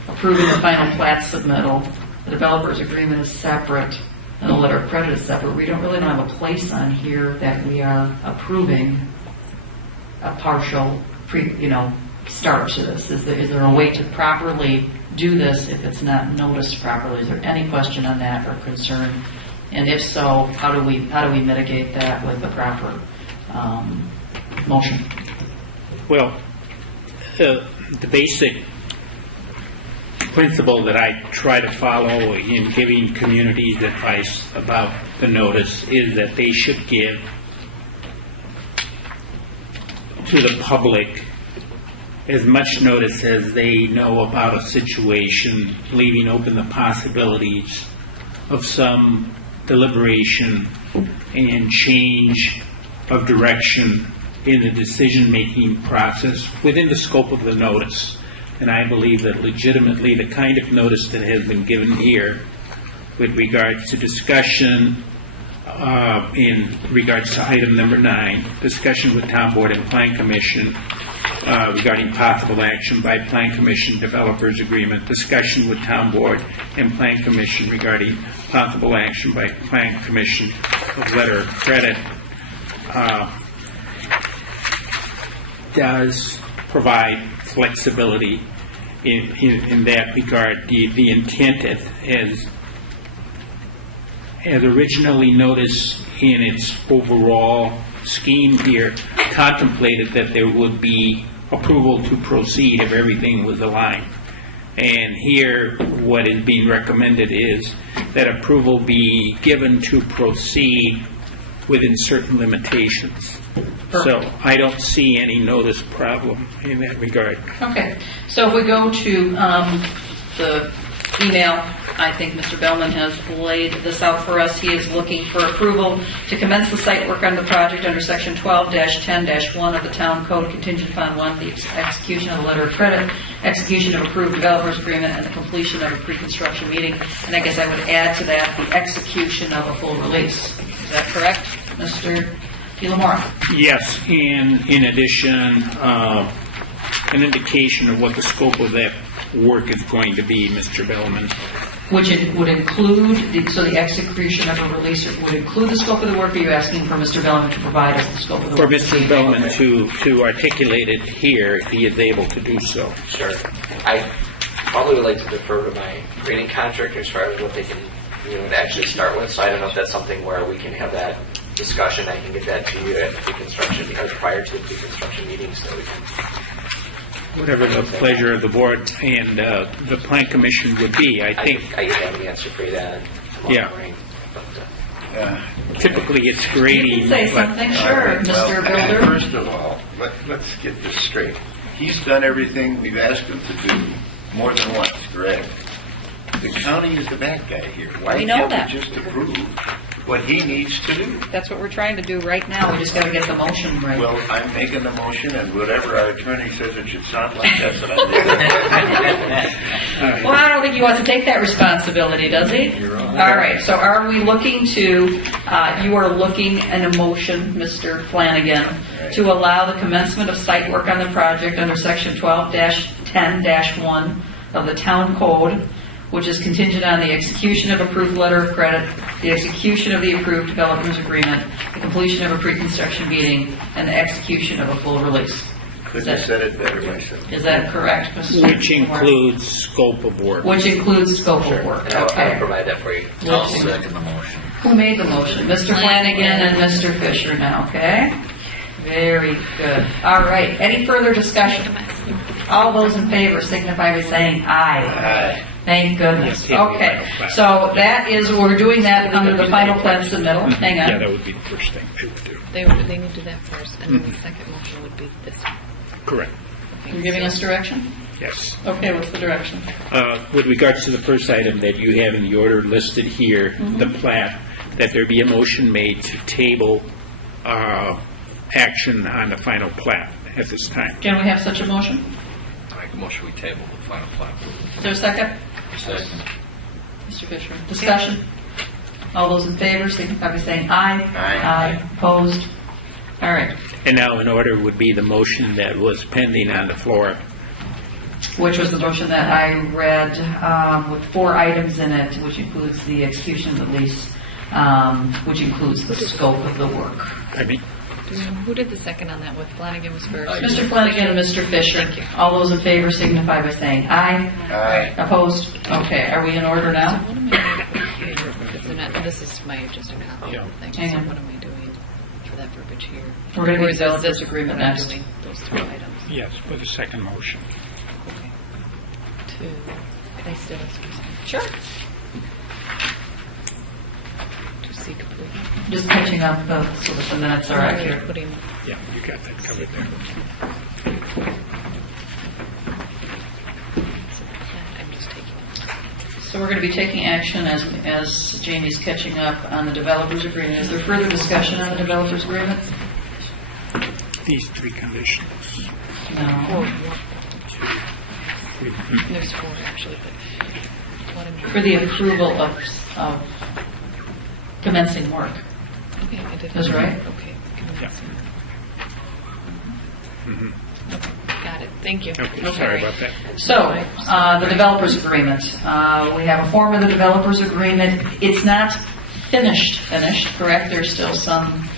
approving the final plat submittal. The developer's agreement is separate, and the letter of credit is separate. We don't have a place on here that we are approving a partial start to this. Is there a way to properly do this if it's not noticed properly? Is there any question on that or concern? And if so, how do we mitigate that with the proper motion? Well, the basic principle that I try to follow in giving communities advice about the notice is that they should give to the public as much notice as they know about a situation, leaving open the possibilities of some deliberation and change of direction in the decision-making process within the scope of the notice. And I believe that legitimately the kind of notice that has been given here with regards to discussion in regards to item number 9, discussion with Town Board and Plan Commission regarding possible action by Plan Commission Developers Agreement, discussion with Town Board and Plan Commission regarding possible action by Plan Commission of letter of credit, does provide flexibility in that regard. The intent as originally noticed in its overall scheme here contemplated that there would be approval to proceed if everything was aligned. And here what is being recommended is that approval be given to proceed within certain limitations. So I don't see any notice problem in that regard. Okay, so if we go to the email, I think Mr. Bellman has laid this out for us. He is looking for approval to commence the site work on the project under Section 12-10-1 of the Town Code, contingent upon 1, the execution of the letter of credit, execution of approved developers agreement, and the completion of a pre-construction meeting. And I guess I would add to that the execution of a full release. Is that correct, Mr. DeLamora? Yes, and in addition, an indication of what the scope of that work is going to be, Mr. Bellman. Which it would include, so the execution of a release would include the scope of the work, or are you asking for Mr. Bellman to provide us the scope of the For work? Mr. Bellman to articulate it here, if he is able to do so. Sure. I probably would like to defer to my grading contractor as far as what they can, actually start with. So I don't know if that's something where we can have that discussion. I can get that to you at the pre-construction, because prior to the pre-construction meeting, so we can. Whatever the pleasure of the board and the Plan Commission would be, I think. I have an answer for you then. Yeah. Typically, it's grading. You can say something, sure, Mr. Builder. First of all, let's get this straight. He's done everything we've asked him to do more than once, correct? The county is the bad guy here. Why We know can't that. we just approve what he needs to do? That's what we're trying to do right now. We just got to get the motion right. Well, I'm making the motion, and whatever our attorney says it should sound like, that's what I'm doing. Well, I don't think he wants to take that responsibility, does he? All right, so are we looking to, you are looking in a motion, Mr. Flanagan, to allow the commencement of site work on the project under Section 12-10-1 of the Town Code, which is contingent on the execution of approved letter of credit, the execution of the approved developers agreement, the completion of a pre-construction meeting, and the execution of a full release. Couldn't have said it better myself. Is that correct, Mr. Which includes scope of work. Which includes scope of work. And I'll Okay. provide that for you. I'll second the motion. Who made the motion? Mr. Flanagan and Mr. Fisher now, okay? Very good. All right, any further discussion? All those in favor signify by saying aye. Aye. Thank goodness. Yes, Okay, so that is, we're doing that under the final plan submittal. Hang Yeah, on. that would be the first thing they would do. They need to do that first, and then the second motion would be this. Correct. You're giving us direction? Yes. Okay, what's the direction? With regards to the first item that you have in the order listed here, the plat, that there be a motion made to table action on the final plat at this time. Can we have such a motion? I make a motion we table the final plan. Is there a second? Second. Mr. Fisher. Discussion? All those in favor signify by saying aye. Aye. Opposed? All right. And now in order would be the motion that was pending on the floor. Which was the motion that I read with 4 items in it, which includes the execution of the lease, which includes the scope of the work. I mean, Who did the second on that? With Flanagan was first. Mr. Flanagan and Mr. Fisher. Thank you. All those in favor signify by saying aye. Aye. Opposed? Okay, are we in order now? What am I doing here? Because they're not- This is just a copy of the thing. So Hang on. what am I doing for that verbiage here? We're going to Or do is this- developers agreement what I'm next. doing, those 2 items. yes, with a second motion. To I still Sure. to seek approval. Just catching up so that the minutes are accurate. Putting Yeah, you got that covered there. I'm just taking. So we're going to be taking action as Jamie's catching up on the developers agreement. Is there further discussion on the developers agreement? These three conditions. No. There's four actually, but what am I? For the approval of commencing work. Okay, I did. That's right. Okay. Got it. Thank you. Okay, sorry about that. So, the developers agreement. We have a form of the developers agreement. It's not finished, correct? There's still some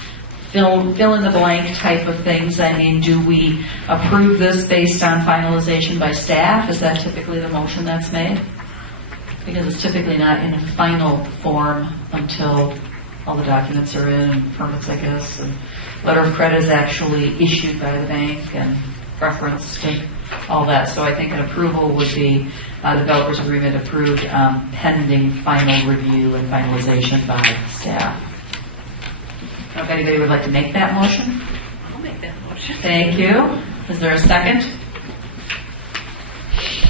fill in the blank type of things. I mean, do we approve this based on finalization by staff? Is that typically the motion that's made? Because it's typically not in final form until all the documents are in and permits, I guess, and letter of credit is actually issued by the bank and referenced and all that. So I think an approval would be developers agreement approved pending final review and finalization by staff. If anybody would like to make that motion? I'll make that motion. Thank you. Is there a second?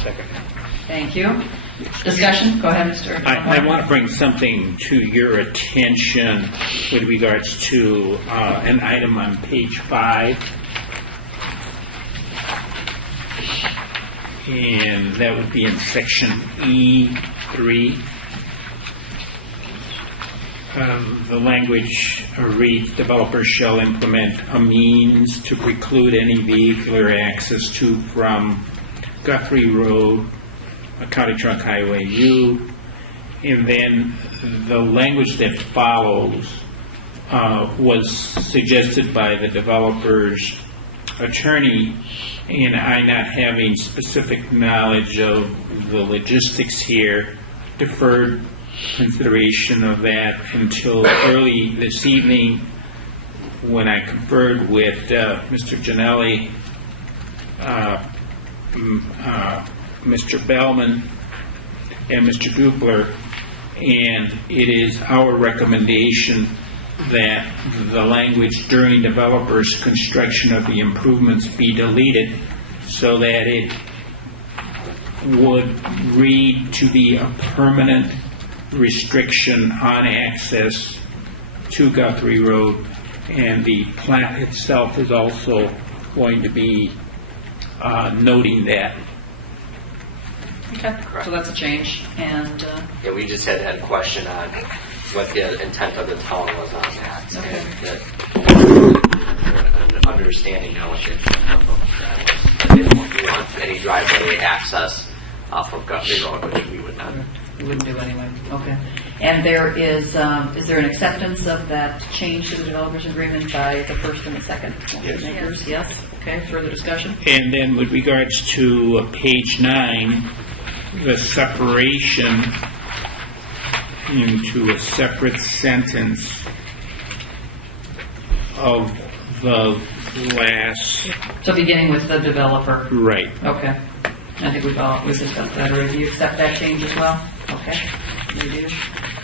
Second. Thank you. Discussion? Go ahead, Mr. I want to bring something to your attention with regards to an item on page 5. And that would be in section E3. The language reads, developers shall implement a means to preclude any vehicular access to from Guthrie Road, County Trunk Highway U, and then the language that follows was suggested by the developer's attorney, and I, not having specific knowledge of the logistics here, deferred consideration of that until early this evening when I conferred with Mr. Janelli, Mr. Bellman, and Mr. Dupler, and it is our recommendation that the language during developers' construction of the improvements be deleted so that it would read to be a permanent restriction on access to Guthrie Road, and the plat itself is also going to be noting that. Okay, so that's a change. And Yeah, we just had a question on what the intent of the town was on that. Okay. An understanding now what the intent of that was. They didn't want any driveway access off of Guthrie Road, which we would not. you wouldn't do anyway. Okay. And there is there an acceptance of that change to the developers agreement by the first and the second makers? Yes. Okay. Further discussion? And then with regards to page 9, the separation into a separate sentence of the last... So beginning with the developer. Right. Okay. I think we've discussed that already. Do you accept that change as well? Okay. You do.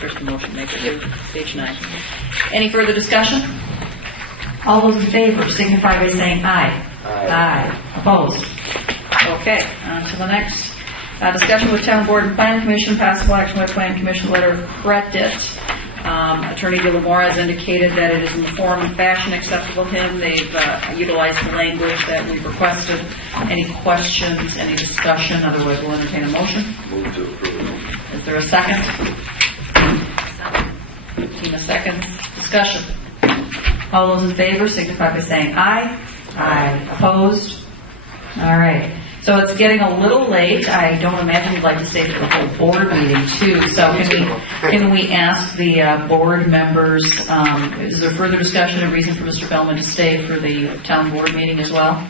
First motion maker, do. Page 9. Any further discussion? All those in favor signify by saying aye. Aye. Opposed? Okay. On to the next. Discussion with Town Board and Planning Commission, possible action by Planning Commission letter of credit. Attorney De La Mora has indicated that it is in the form and fashion acceptable to him. They've utilized the language that we've requested. Any questions, any discussion? Otherwise, we'll entertain a motion. Move to approve. Is there a second? Tina seconds. Discussion. All those in favor signify by saying aye. Aye. Opposed? All right. So it's getting a little late. I don't imagine you'd like to stay for the whole board meeting too. So can we ask the board members, is there further discussion and reason for Mr. Bellman to stay for the town board meeting as well?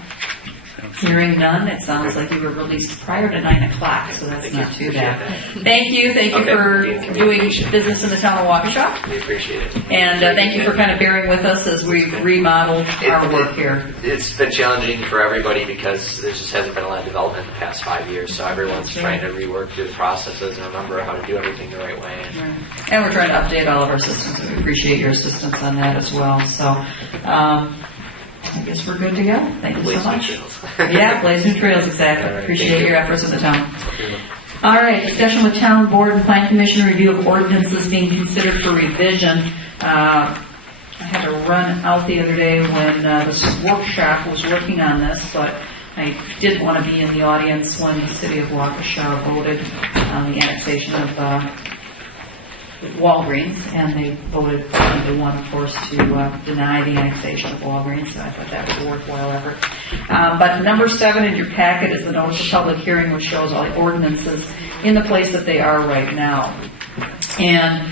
Hearing none, it sounds like you were released prior to 9 o'clock, so that's not too bad. Thank you for doing business in the town of Waukesha. We appreciate it. And thank you for kind of bearing with us as we remodeled our work here. It's been challenging for everybody because there just hasn't been a lot of development in the past 5 years, so everyone's trying to rework through the processes and remember how to do everything the right way. And we're trying to update all of our systems. We appreciate your assistance on that as well. So I guess we're good to go. Thank you so much. Yeah, Blaze New Trails, exactly. Appreciate your efforts in the town. All right, discussion with town board and plan commission review of ordinances being considered for revision. I had to run out the other day when this workshop was working on this, but I didn't want to be in the audience when the city of Waukesha voted on the annexation of Walgreens, and they voted 5-1, of course, to deny the annexation of Walgreens, so I thought that was a worthwhile effort. But number 7 in your packet is the notice of public hearing, which shows all the ordinances in the place that they are right now. And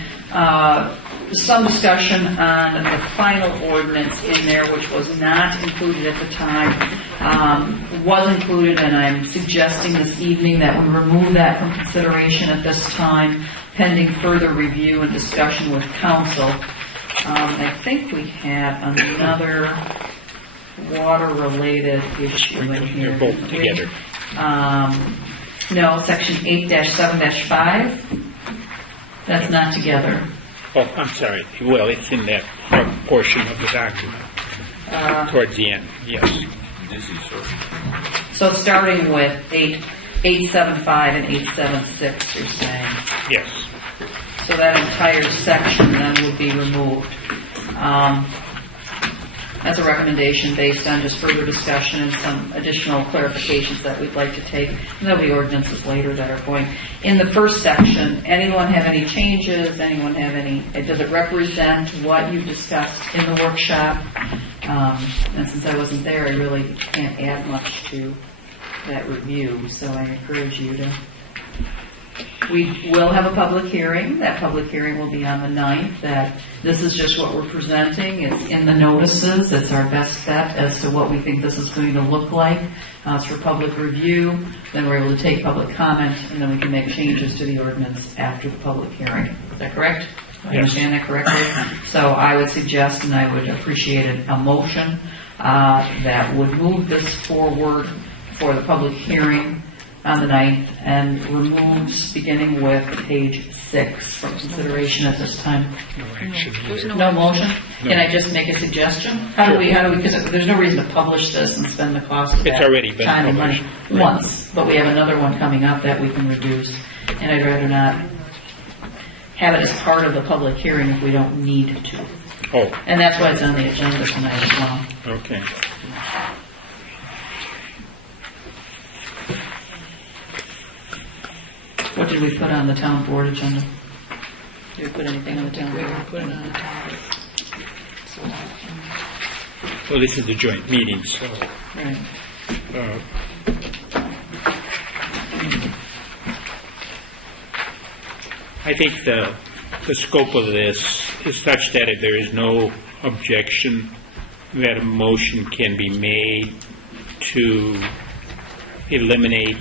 some discussion on the final ordinance in there, which was not included at the time, was included, and I'm suggesting this evening that we remove that from consideration at this time, pending further review and discussion with council. I think we have another water-related issue in here. They're both together. No, section 8-7-5. That's not together. Oh, I'm sorry. Well, it's in that front portion of the document, towards the end, yes. So starting with 875 and 876, you're saying? Yes. So that entire section then would be removed. As a recommendation based on just further discussion and some additional clarifications that we'd like to take. And there'll be ordinances later that are going. In the first section, anyone have any changes? Anyone have any, does it represent what you discussed in the workshop? And since I wasn't there, I really can't add much to that review, so I encourage you to. We will have a public hearing. That public hearing will be on the 9th. This is just what we're presenting. It's in the notices. It's our best bet as to what we think this is going to look like. It's for public review. Then we're able to take public comment, and then we can make changes to the ordinance after the public hearing. Is that correct? I understand that correctly? So I would suggest, and I would appreciate a motion that would move this forward for the public hearing on the 9th and removes beginning with page 6 from consideration at this time. No motion? Can I just make a suggestion? How do we, because there's no reason to publish this and spend the cost of that It's already been time and money published. once, but we have another one coming up that we can reduce, and I'd rather not have it as part of the public hearing if we don't need to. Oh. And that's why it's on the agenda tonight as well. Okay. What did we put on the town board agenda? Did we put anything on the town board? Put it on the town. Well, this is the joint meeting, so. Right. I think the scope of this is such that if there is no objection, that a motion can be made to eliminate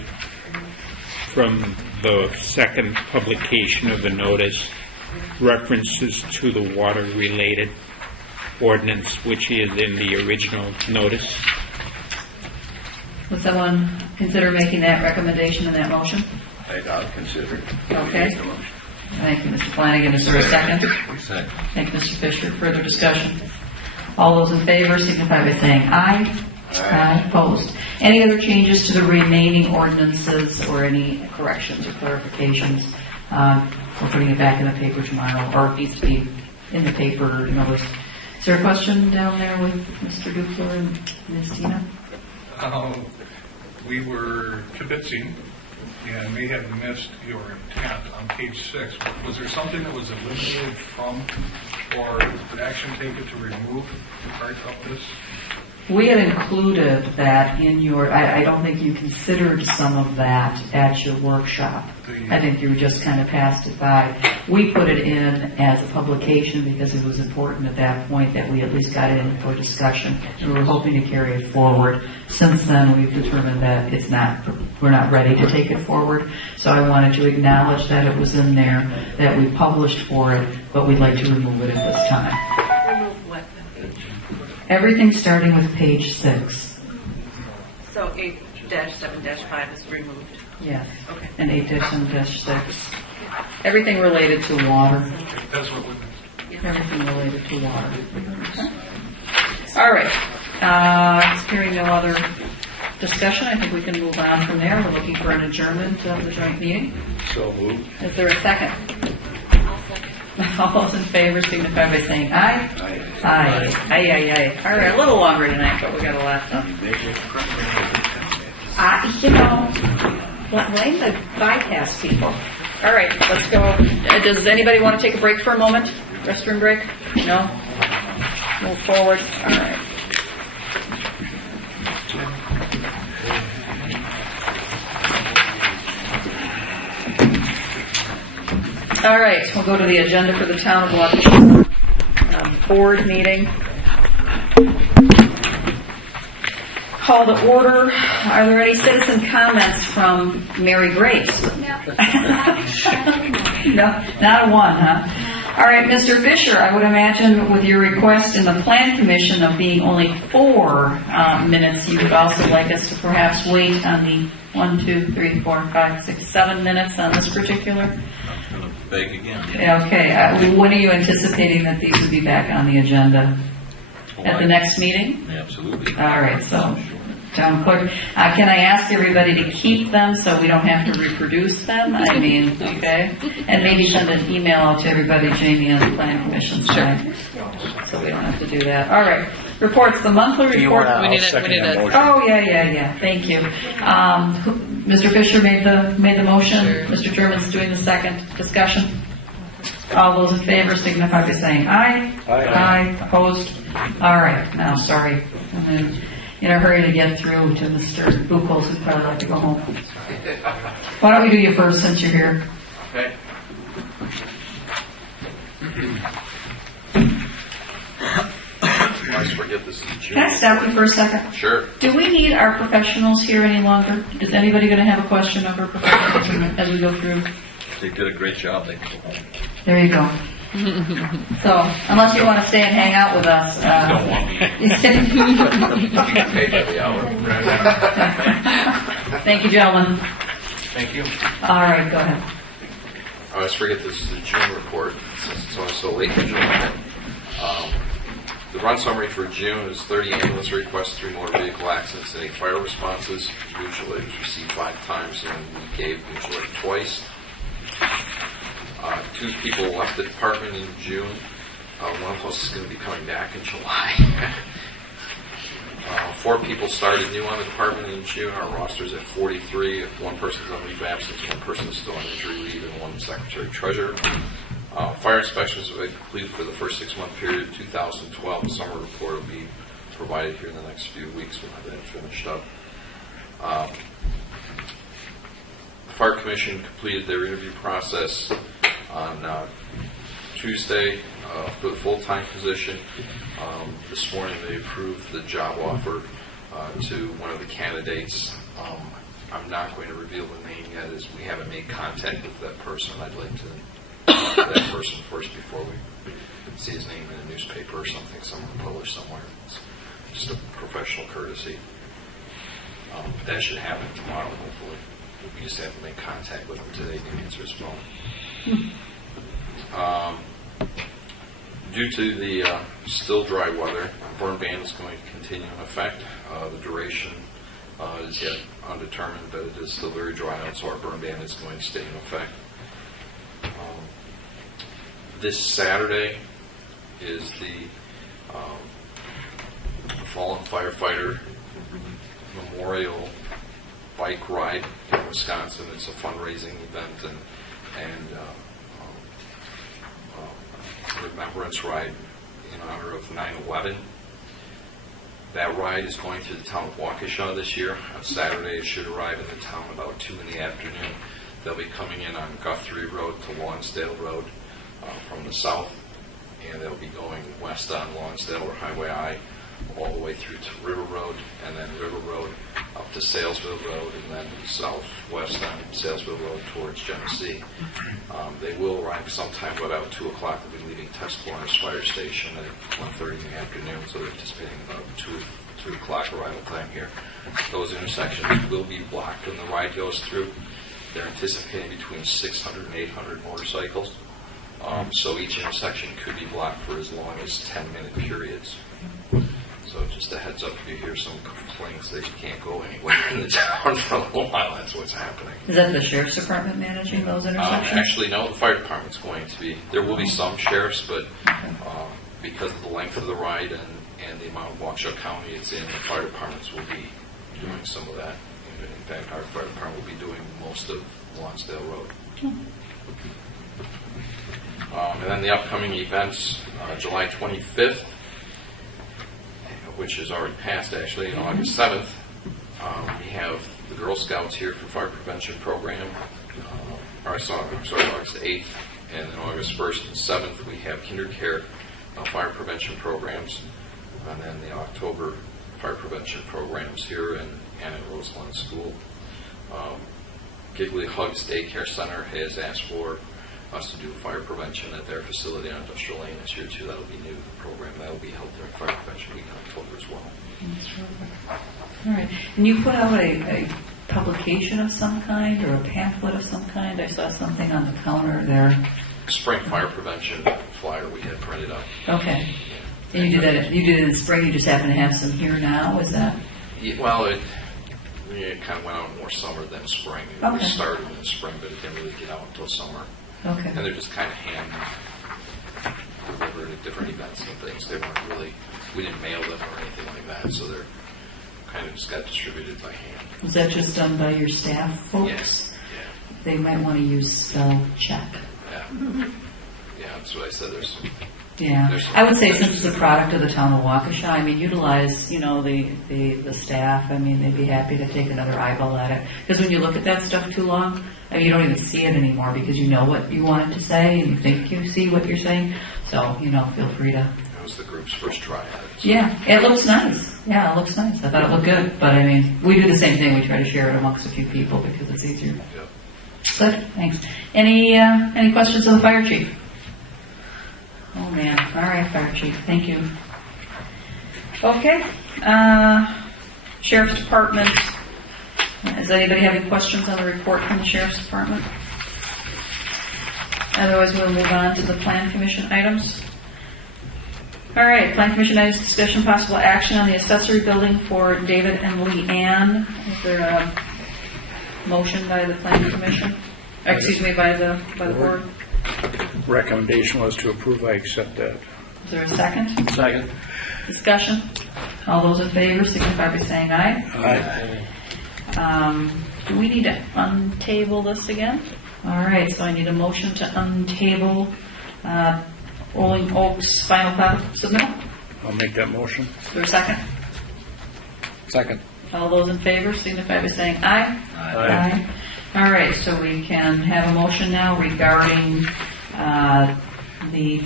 from the second publication of the notice references to the water-related ordinance, which is in the original notice. Would someone consider making that recommendation in that motion? I'll consider it. Okay. Thank you, Mr. Flanagan. Is there a second? Second. Thank you, Mr. Fisher. Further discussion? All those in favor signify by saying aye. Aye. Opposed. Any other changes to the remaining ordinances or any corrections or clarifications? We're putting it back in the paper tomorrow, or it needs to be in the paper. Is there a question down there with Mr. Dupler and Ms. Tina? We were kibitzing and may have missed your intent on page 6. Was there something that was eliminated from or action taken to remove part of this? We had included that in your, I don't think you considered some of that at your workshop. I think you just kind of passed it by. We put it in as a publication because it was important at that point that we at least got it in for discussion. And we were hoping to carry it forward. Since then, we've determined that we're not ready to take it forward. So I wanted to acknowledge that it was in there, that we published for it, but we'd like to remove it at this time. Everything starting with page 6. So 8-7-5 is removed? Yes. Okay. And 8-7-6. Everything related to water. That's what we. Everything related to water. Okay. All right. Hearing no other discussion, I think we can move on from there. We're looking for an adjournment of the joint meeting. So moved. Is there a second? All those in favor signify by saying aye. Aye. Aye. All right, a little longer tonight, but we got a lot done. Blame the bypass people. All right, let's go. Does anybody want to take a break for a moment? Restroom break? No? Move forward. All right. All right, we'll go to the agenda for the Town of Waukesha board meeting. Call to order. Are there any citizen comments from Mary Grace? No, not a one, huh? All right, Mr. Fisher, I would imagine with your request in the Plan Commission of being only 4 minutes, you would also like us to perhaps wait on the 1, 2, 3, 4, 5, 6, 7 minutes on this particular? Beg again. Okay, when are you anticipating that these would be back on the agenda? At the next meeting? Absolutely. All right, so, Town Clerk, can I ask everybody to keep them so we don't have to reproduce them? I mean, okay? And maybe send an email out to everybody, Jamie, on the Plan Commission side. So we don't have to do that. All right, reports, the monthly report. We need a Oh, yeah. Thank you. Mr. Fisher made the motion. Sure. Mr. German's doing the second. Discussion. All those in favor signify by saying aye. Aye. Opposed? All right. Now, sorry. I'm in a hurry to get through to Mr. Buchholz, who'd probably like to go home. Why don't we do you first since you're here? Okay. I forget this is June. Can I stop you for a second? Sure. Do we need our professionals here any longer? Is anybody going to have a question of our professionals as we go through? They did a great job. They can go home. There you go. So, unless you want to stay and hang out with us. Don't want me. Paid by the hour. Thank you, gentlemen. Thank you. All right, go ahead. I always forget this is the June report, since it's only so late in June. The run summary for June is 30 ambulance requests, 3 motor vehicle accidents, and 8 fire responses. Mutual aid was received 5 times, and we gave mutual aid twice. 2 people left the department in June. One of us is going to be coming back in July. 4 people started new on the department in June. Our roster's at 43. 1 person's on leave of absence, 1 person is still on injury leave, and 1 secretary treasurer. Fire inspections have been completed for the first 6-month period 2012. The summer report will be provided here in the next few weeks. We'll have that finished up. The Fire Commission completed their interview process on Tuesday for the full-time position. This morning they approved the job offer to one of the candidates. I'm not going to reveal the name yet, as we haven't made contact with that person. I'd like to talk to that person first before we see his name in a newspaper or something, someone published somewhere. It's just a professional courtesy. But that should happen tomorrow, hopefully. We just have to make contact with him today to answer his phone. Due to the still dry weather, burn ban is going to continue in effect. The duration is yet undetermined, but it is still very dry out, so our burn ban is going to stay in effect. This Saturday is the fallen firefighter memorial bike ride in Wisconsin. It's a fundraising event and remembrance ride in honor of 9/11. That ride is going through the town of Waukesha this year. On Saturday, it should arrive in the town about 2 in the afternoon. They'll be coming in on Guthrie Road to Lonsdale Road from the south, and they'll be going west on Lonsdale or Highway I all the way through to River Road, and then River Road up to Salesville Road, and then southwest on Salesville Road towards Genesee. They will arrive sometime about 2 o'clock. They'll be leaving Tuscaloosa Fire Station at 1:30 in the afternoon, so they're anticipating about 2 o'clock arrival time here. Those intersections will be blocked when the ride goes through. They're anticipating between 600 and 800 motorcycles. So each intersection could be blocked for as long as 10-minute periods. So just a heads up, if you hear some complaints that you can't go anywhere in the town for a little while, that's what's happening. Is that the sheriff's department managing those intersections? Actually, no, the fire department's going to be. There will be some sheriffs, but because of the length of the ride and the amount of Waukesha County it's in, the fire departments will be doing some of that. In fact, our fire department will be doing most of Lonsdale Road. And then the upcoming events, July 25th, which is already passed actually, on August 7th, we have the Girl Scouts here for Fire Prevention Program. August 8th, and then August 1st and 7th, we have KinderCare Fire Prevention Programs, and then the October Fire Prevention Programs here and at Roseland School. Giggly Hugs Daycare Center has asked for us to do fire prevention at their facility on Industrial Lane this year too. That'll be new to the program. That'll be held during Fire Prevention Week in October as well. That's terrific. All right. And you put out a publication of some kind or a pamphlet of some kind? I saw something on the counter there. Spring fire prevention flyer we had printed up. Okay. And you did that. You did it in spring. You just happen to have some here now. Is that? Yeah, well, it kind of went out more summer than spring. Okay. We started in the spring, but it didn't really get out until summer. Okay. And they're just kind of hand delivered at different events and things. They weren't really, we didn't mail them or anything like that, so they're kind of just got distributed by hand. Was that just done by your staff folks? Yes. Yeah. They might want to use spell check. Yeah. Yeah, that's what I said. There's some. Yeah, there's some I would say since it's a product of the town of Waukesha, I mean, utilize, the staff. I mean, they'd be happy to take another eyeball at it. Because when you look at that stuff too long, I mean, you don't even see it anymore because you know what you want it to say and you think you see what you're saying. So, feel free to. That was the group's first try at it. So. Yeah, it looks nice. Yeah, it looks nice. I thought it looked good. But, I mean, we do the same thing. We try to share it amongst a few people because it's easier. Yep. Good, thanks. Any questions of the fire chief? Oh, man. All right, Fire Chief. Thank you. Okay. Sheriff's Department. Does anybody have any questions on the report from the Sheriff's Department? Otherwise, we'll move on to the Plan Commission items. All right. Plan Commission items, discussion, possible action on the accessory building for David and Leanne. Is there a motion by the Plan Commission? Excuse me, by the board? Recommendation was to approve. I accept that. Is there a second? Second. Discussion? All those in favor signify by saying aye. Aye. Do we need to untable this again? All right, so I need a motion to untable Rolling Oaks final plat submittal. I'll make that motion. Is there a second? Second. All those in favor signify by saying aye. Aye. All right, so we can have a motion now regarding the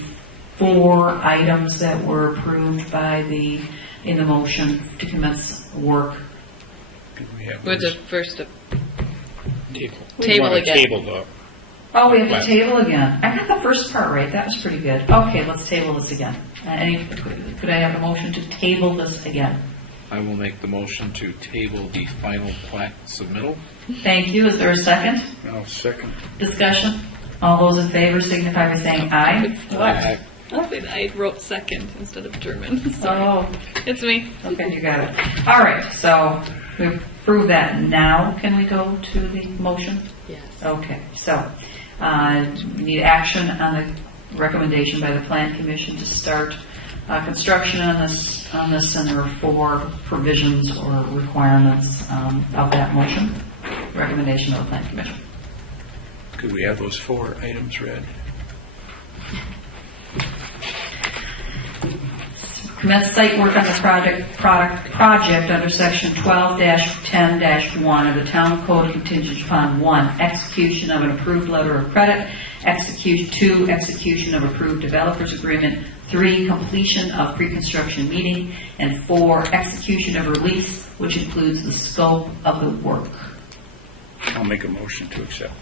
4 items that were approved by in the motion to commence work. With the first Table. Table again. Table though. Oh, we have to table again. I got the first part right. That was pretty good. Okay, let's table this again. Could I have a motion to table this again? I will make the motion to table the final plat submittal. Thank you. Is there a second? I'll second. Discussion? All those in favor signify by saying aye. Aye. I wrote second instead of German. Oh. It's me. Okay, you got it. All right, so we approve that. Now can we go to the motion? Yes. Okay, so we need action on the recommendation by the Plan Commission to start construction on this, and there are 4 provisions or requirements of that motion. Recommendation of the Plan Commission. Could we have those 4 items read? Commence site work on the project under section 12-10-1 of the town code contingent upon 1, execution of an approved letter of credit, 2, execution of approved developers agreement, 3, completion of pre-construction meeting, and 4, execution of release, which includes the scope of the work. I'll make a motion to accept.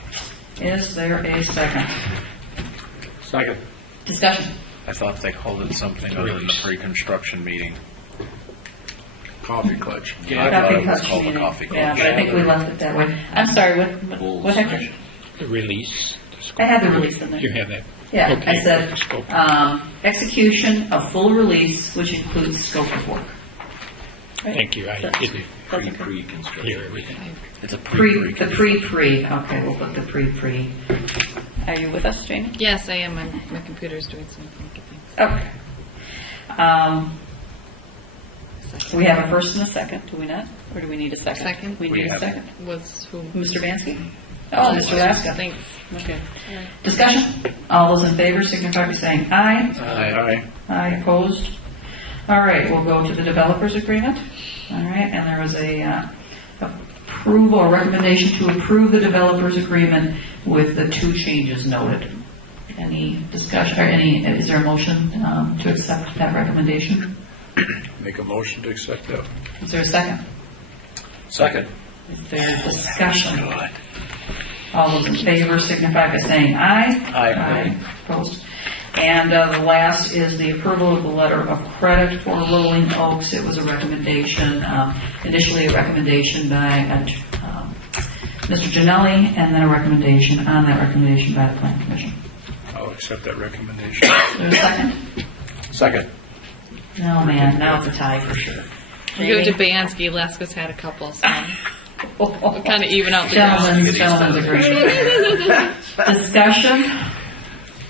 Is there a second? Second. Discussion. I thought they called it something other than the pre-construction meeting. Coffee clutch. Yeah, I thought it was clutch called the meeting. coffee Yeah, clutch. but I think we left it that way. I'm sorry, what happened? The release. I had the release in there. You have that? Yeah, Okay. I said, execution of full release, which includes scope of work. Thank you. I didn't Pre-construction. hear everything. It's a The pre. pre. Okay, we'll put the pre. Are you with us, Janie? Yes, I am. My computer's doing some funky things. Okay. We have a first and a second, do we not? Or do we need a second? Second. We need a second. Was who? Mr. Vansky? Oh, Mr. Laska. Thanks. Okay. Discussion? All those in favor signify by saying aye. Aye. Aye, opposed? All right, we'll go to the developers agreement. All right, and there was a approval or recommendation to approve the developers agreement with the 2 changes noted. Any discussion, or is there a motion to accept that recommendation? Make a motion to accept that. Is there a second? Second. Is there discussion? All those in favor signify by saying aye. Aye. Opposed? And the last is the approval of the letter of credit for Rolling Oaks. It was a recommendation, initially a recommendation by Mr. Janelli, and then a recommendation by the Planning Commission. I'll accept that recommendation. Is there a second? Second. No, man, now it's a tie for sure. We go to Bansky. Leska's had a couple, so we'll kind of even out the Gentlemen's agreement. Discussion?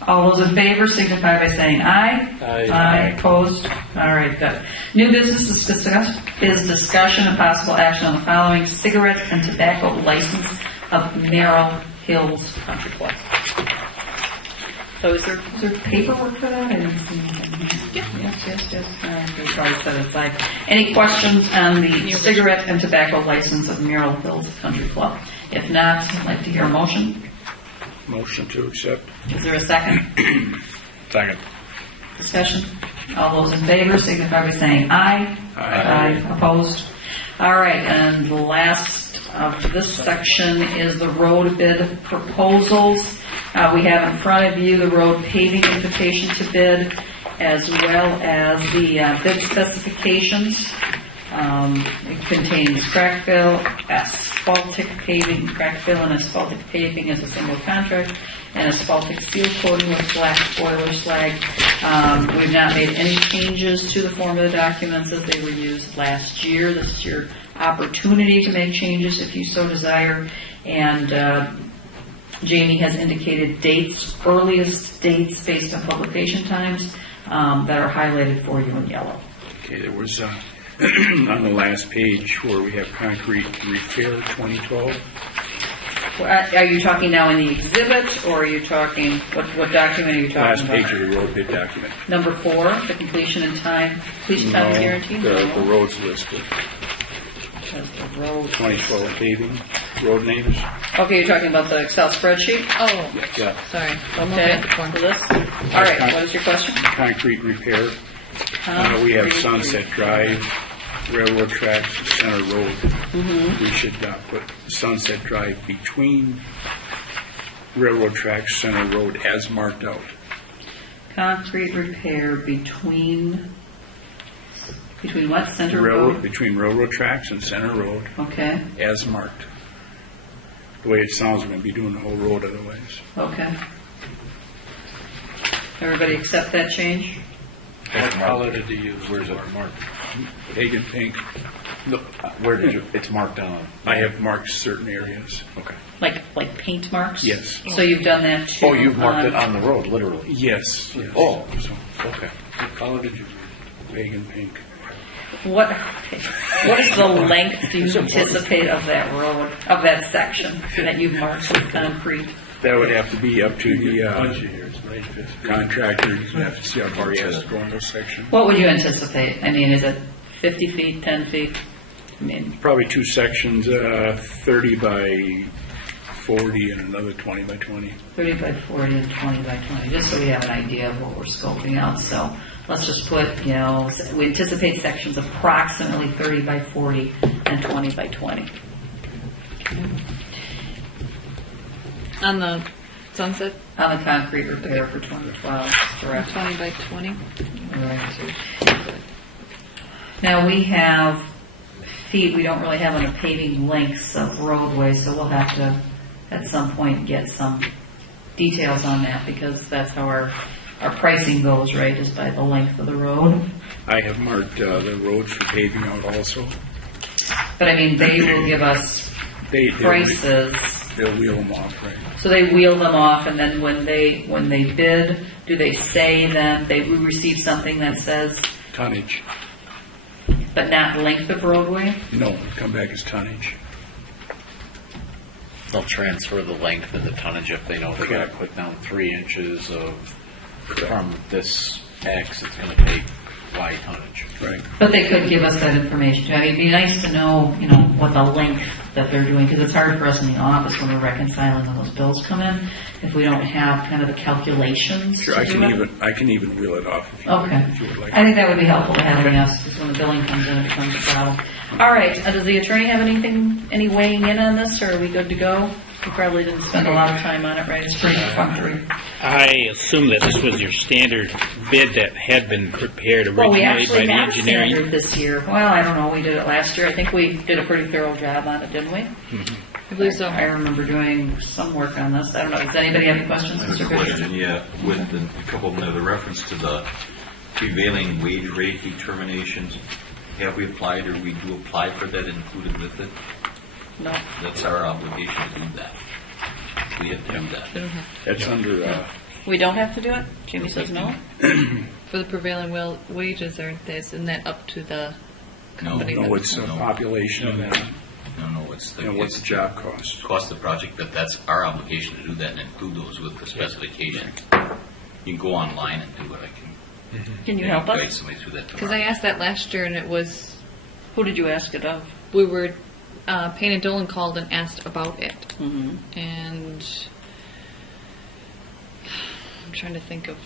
All those in favor signify by saying aye. Aye. Opposed? All right, good. New business is discussion and possible action on the following: cigarette and tobacco license of Merrill Hills Country Club. So is there paperwork for that? I didn't see anything. Yes. All right, we probably set it aside. Any questions on the cigarette and tobacco license of Merrill Hills Country Club? If not, I'd like to hear a motion. Motion to accept. Is there a second? Second. Discussion? All those in favor signify by saying aye. Aye. Opposed? All right, and the last of this section is the road bid proposals. We have in front of you the road paving invitation to bid, as well as the bid specifications. It contains crack fill, asphaltic paving, crack fill and asphaltic paving as a single contract, and asphaltic seal coating with black boiler slag. We've not made any changes to the form of the documents as they were used last year. This is your opportunity to make changes if you so desire. And Jamie has indicated dates, earliest dates based on publication times that are highlighted for you in yellow. Okay, there was on the last page where we have concrete repair 2012. Are you talking now in the exhibit, or are you talking, what document are you talking Last about? page of the road bid document. Number 4, the completion time guarantee? The roads listed. That's the road. 2012 paving, road names. Okay, you're talking about the Excel spreadsheet? Oh, Yeah. sorry. Okay, for this? All right, what is your question? Concrete repair. We have Sunset Drive, railroad tracks, Center Road. We should put Sunset Drive between railroad tracks, Center Road as marked out. Concrete repair between what? Center Railroad, Road? between railroad tracks and Center Road Okay, as marked. The way it sounds, we're going to be doing the whole road otherwise. okay. Everybody accept that change? What color did you use? Where's it marked? Pagan pink. No, where did you? It's marked on. I have marked certain areas. Okay. Like paint marks? Yes. So you've done that too? Oh, you've marked it on the road, literally. Yes. Oh, So, okay. what color did you use? Pagan pink. What is the length do you anticipate of that road, of that section that you've marked with concrete? That would have to be up to the Contractors have to see how far he has to go in those sections. What would you anticipate? I mean, is it 50 feet, 10 feet? I mean, Probably two sections, 30 by 40 and another 20 by 20. 30 by 40 and 20 by 20, just so we have an idea of what we're scoping out. So let's just put, we anticipate sections approximately 30 by 40 and 20 by 20. On the Sunset? On the concrete repair for 2012, correct? 20 by 20? Right. Now, we have feet, we don't really have any paving lengths of roadways, so we'll have to, at some point, get some details on that, because that's how our pricing goes, right, is by the length of the road. I have marked the roads for paving out also. But I mean, they will give us prices. They'll wheel them off, right? So they wheel them off, and then when they bid, do they say then we receive something that says Tonnage. but not length of roadway? No, come back as tonnage. They'll transfer the length and the tonnage if they know they gotta put down 3 inches of, from this X, it's gonna take Y tonnage. Right. But they could give us that information. I mean, it'd be nice to know, what the length that they're doing, because it's hard for us in the office when we're reconciling when those bills come in, if we don't have kind of the calculations. Sure, to I do can it. even wheel it off if you, Okay. if you would like. I think that would be helpful to having us, because when the billing comes in, it becomes a problem. All right, does the attorney have any weighing in on this, or are we good to go? You probably didn't spend a lot of time on it, right? It's pretty perfunctory. I assume that this was your standard bid that had been prepared Well, we originally by actually the have engineering. standard this year. Well, I don't know, we did it last year. I think we did a pretty thorough job on it, didn't we? I believe so. I remember doing some work on this. I don't know, does anybody have any questions, I have Mr. a Fisher? question, yeah, with a couple of them have a reference to the prevailing wage rate determinations. Have we applied, or we do apply for that included with it? No. That's our obligation to do that. We have to do that. That's under, We don't have to do it? Jamie says no? For the prevailing wages, isn't that up to the company? no, it's a population and then, No, it's the. what's the job cost? Cost of the project, that's our obligation to do that and include those with the specifications. You can go online and do it, Can you help guide us? somebody through that Because tomorrow. I asked that last year, and it was, Who did you ask it of? we were, Payne and Dolan called and asked about it. Mm-hmm. And I'm trying to think of,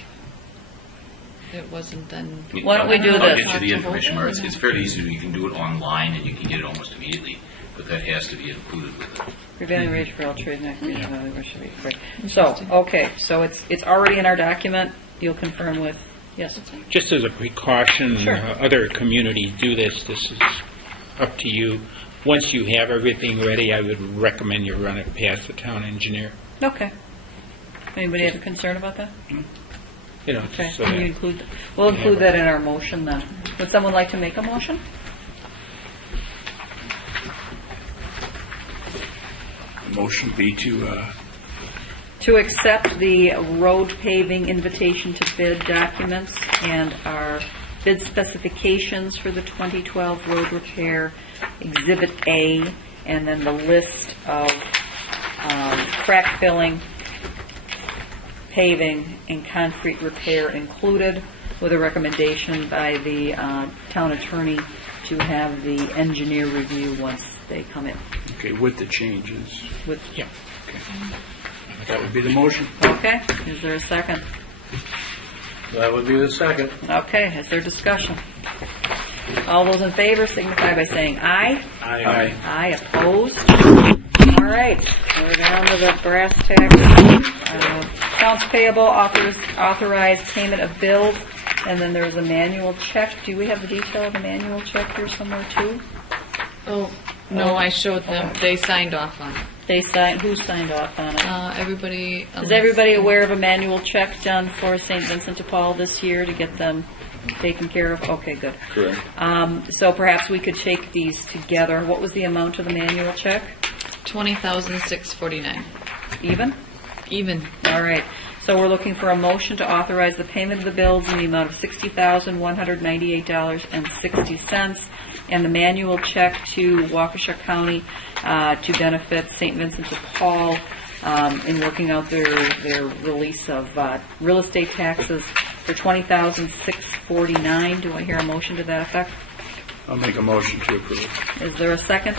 it wasn't then. Why don't we do I'll this? get you the information, Mara. It's fairly easy. You can do it online and you can get it almost immediately, but that has to be included with it. Prevailing wage for all trades, not where should be, right. So, okay, so it's already in our document. You'll confirm with, yes? Just as a precaution, Sure. Other communities do this. This is up to you. Once you have everything ready, I would recommend you run it past the town engineer. Okay. Anybody have a concern about that? Okay, so can you that- include, we'll include that in our motion then. Would someone like to make a motion? Motion be to, To accept the road paving invitation to bid documents and our bid specifications for the 2012 road repair, Exhibit A, and then the list of crack filling, paving, and concrete repair included, with a recommendation by the town attorney to have the engineer review once they come in. okay, with the changes. With, yeah. Okay. That would be the motion. Okay, is there a second? That would be the second. Okay, is there discussion? All those in favor signify by saying aye. Aye. Aye, opposed? All right, we're down to the brass tacks. Accounts payable, authorized payment of bills, and then there's a manual check. Do we have the detail of the manual check here somewhere too? Oh, no, I showed them. They signed off on it. Who signed off on it? Everybody. Is everybody aware of a manual check done for St. Vincent de Paul this year to get them taken care of? Okay, good. Correct. So perhaps we could take these together. What was the amount of the manual check? $20,649. Even? Even. All right. So we're looking for a motion to authorize the payment of the bills in the amount of $60,198.60 and the manual check to Waukesha County to benefit St. Vincent de Paul in working out their release of real estate taxes for $20,649. Do I hear a motion to that effect? I'll make a motion to approve. Is there a second?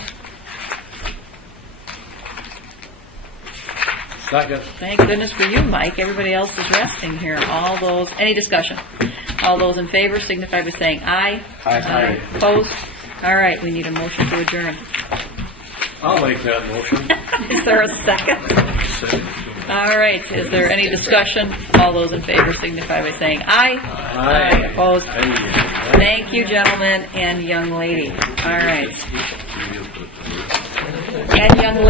Second. Thank goodness for you, Mike. Everybody else is resting here. All those, any discussion? All those in favor signify by saying aye. Aye. Opposed? All right, we need a motion to adjourn. I'll make that motion. Is there a second? All right, is there any discussion? All those in favor signify by saying aye. Aye. Opposed? Thank you, gentlemen and young lady. All right. And young lady.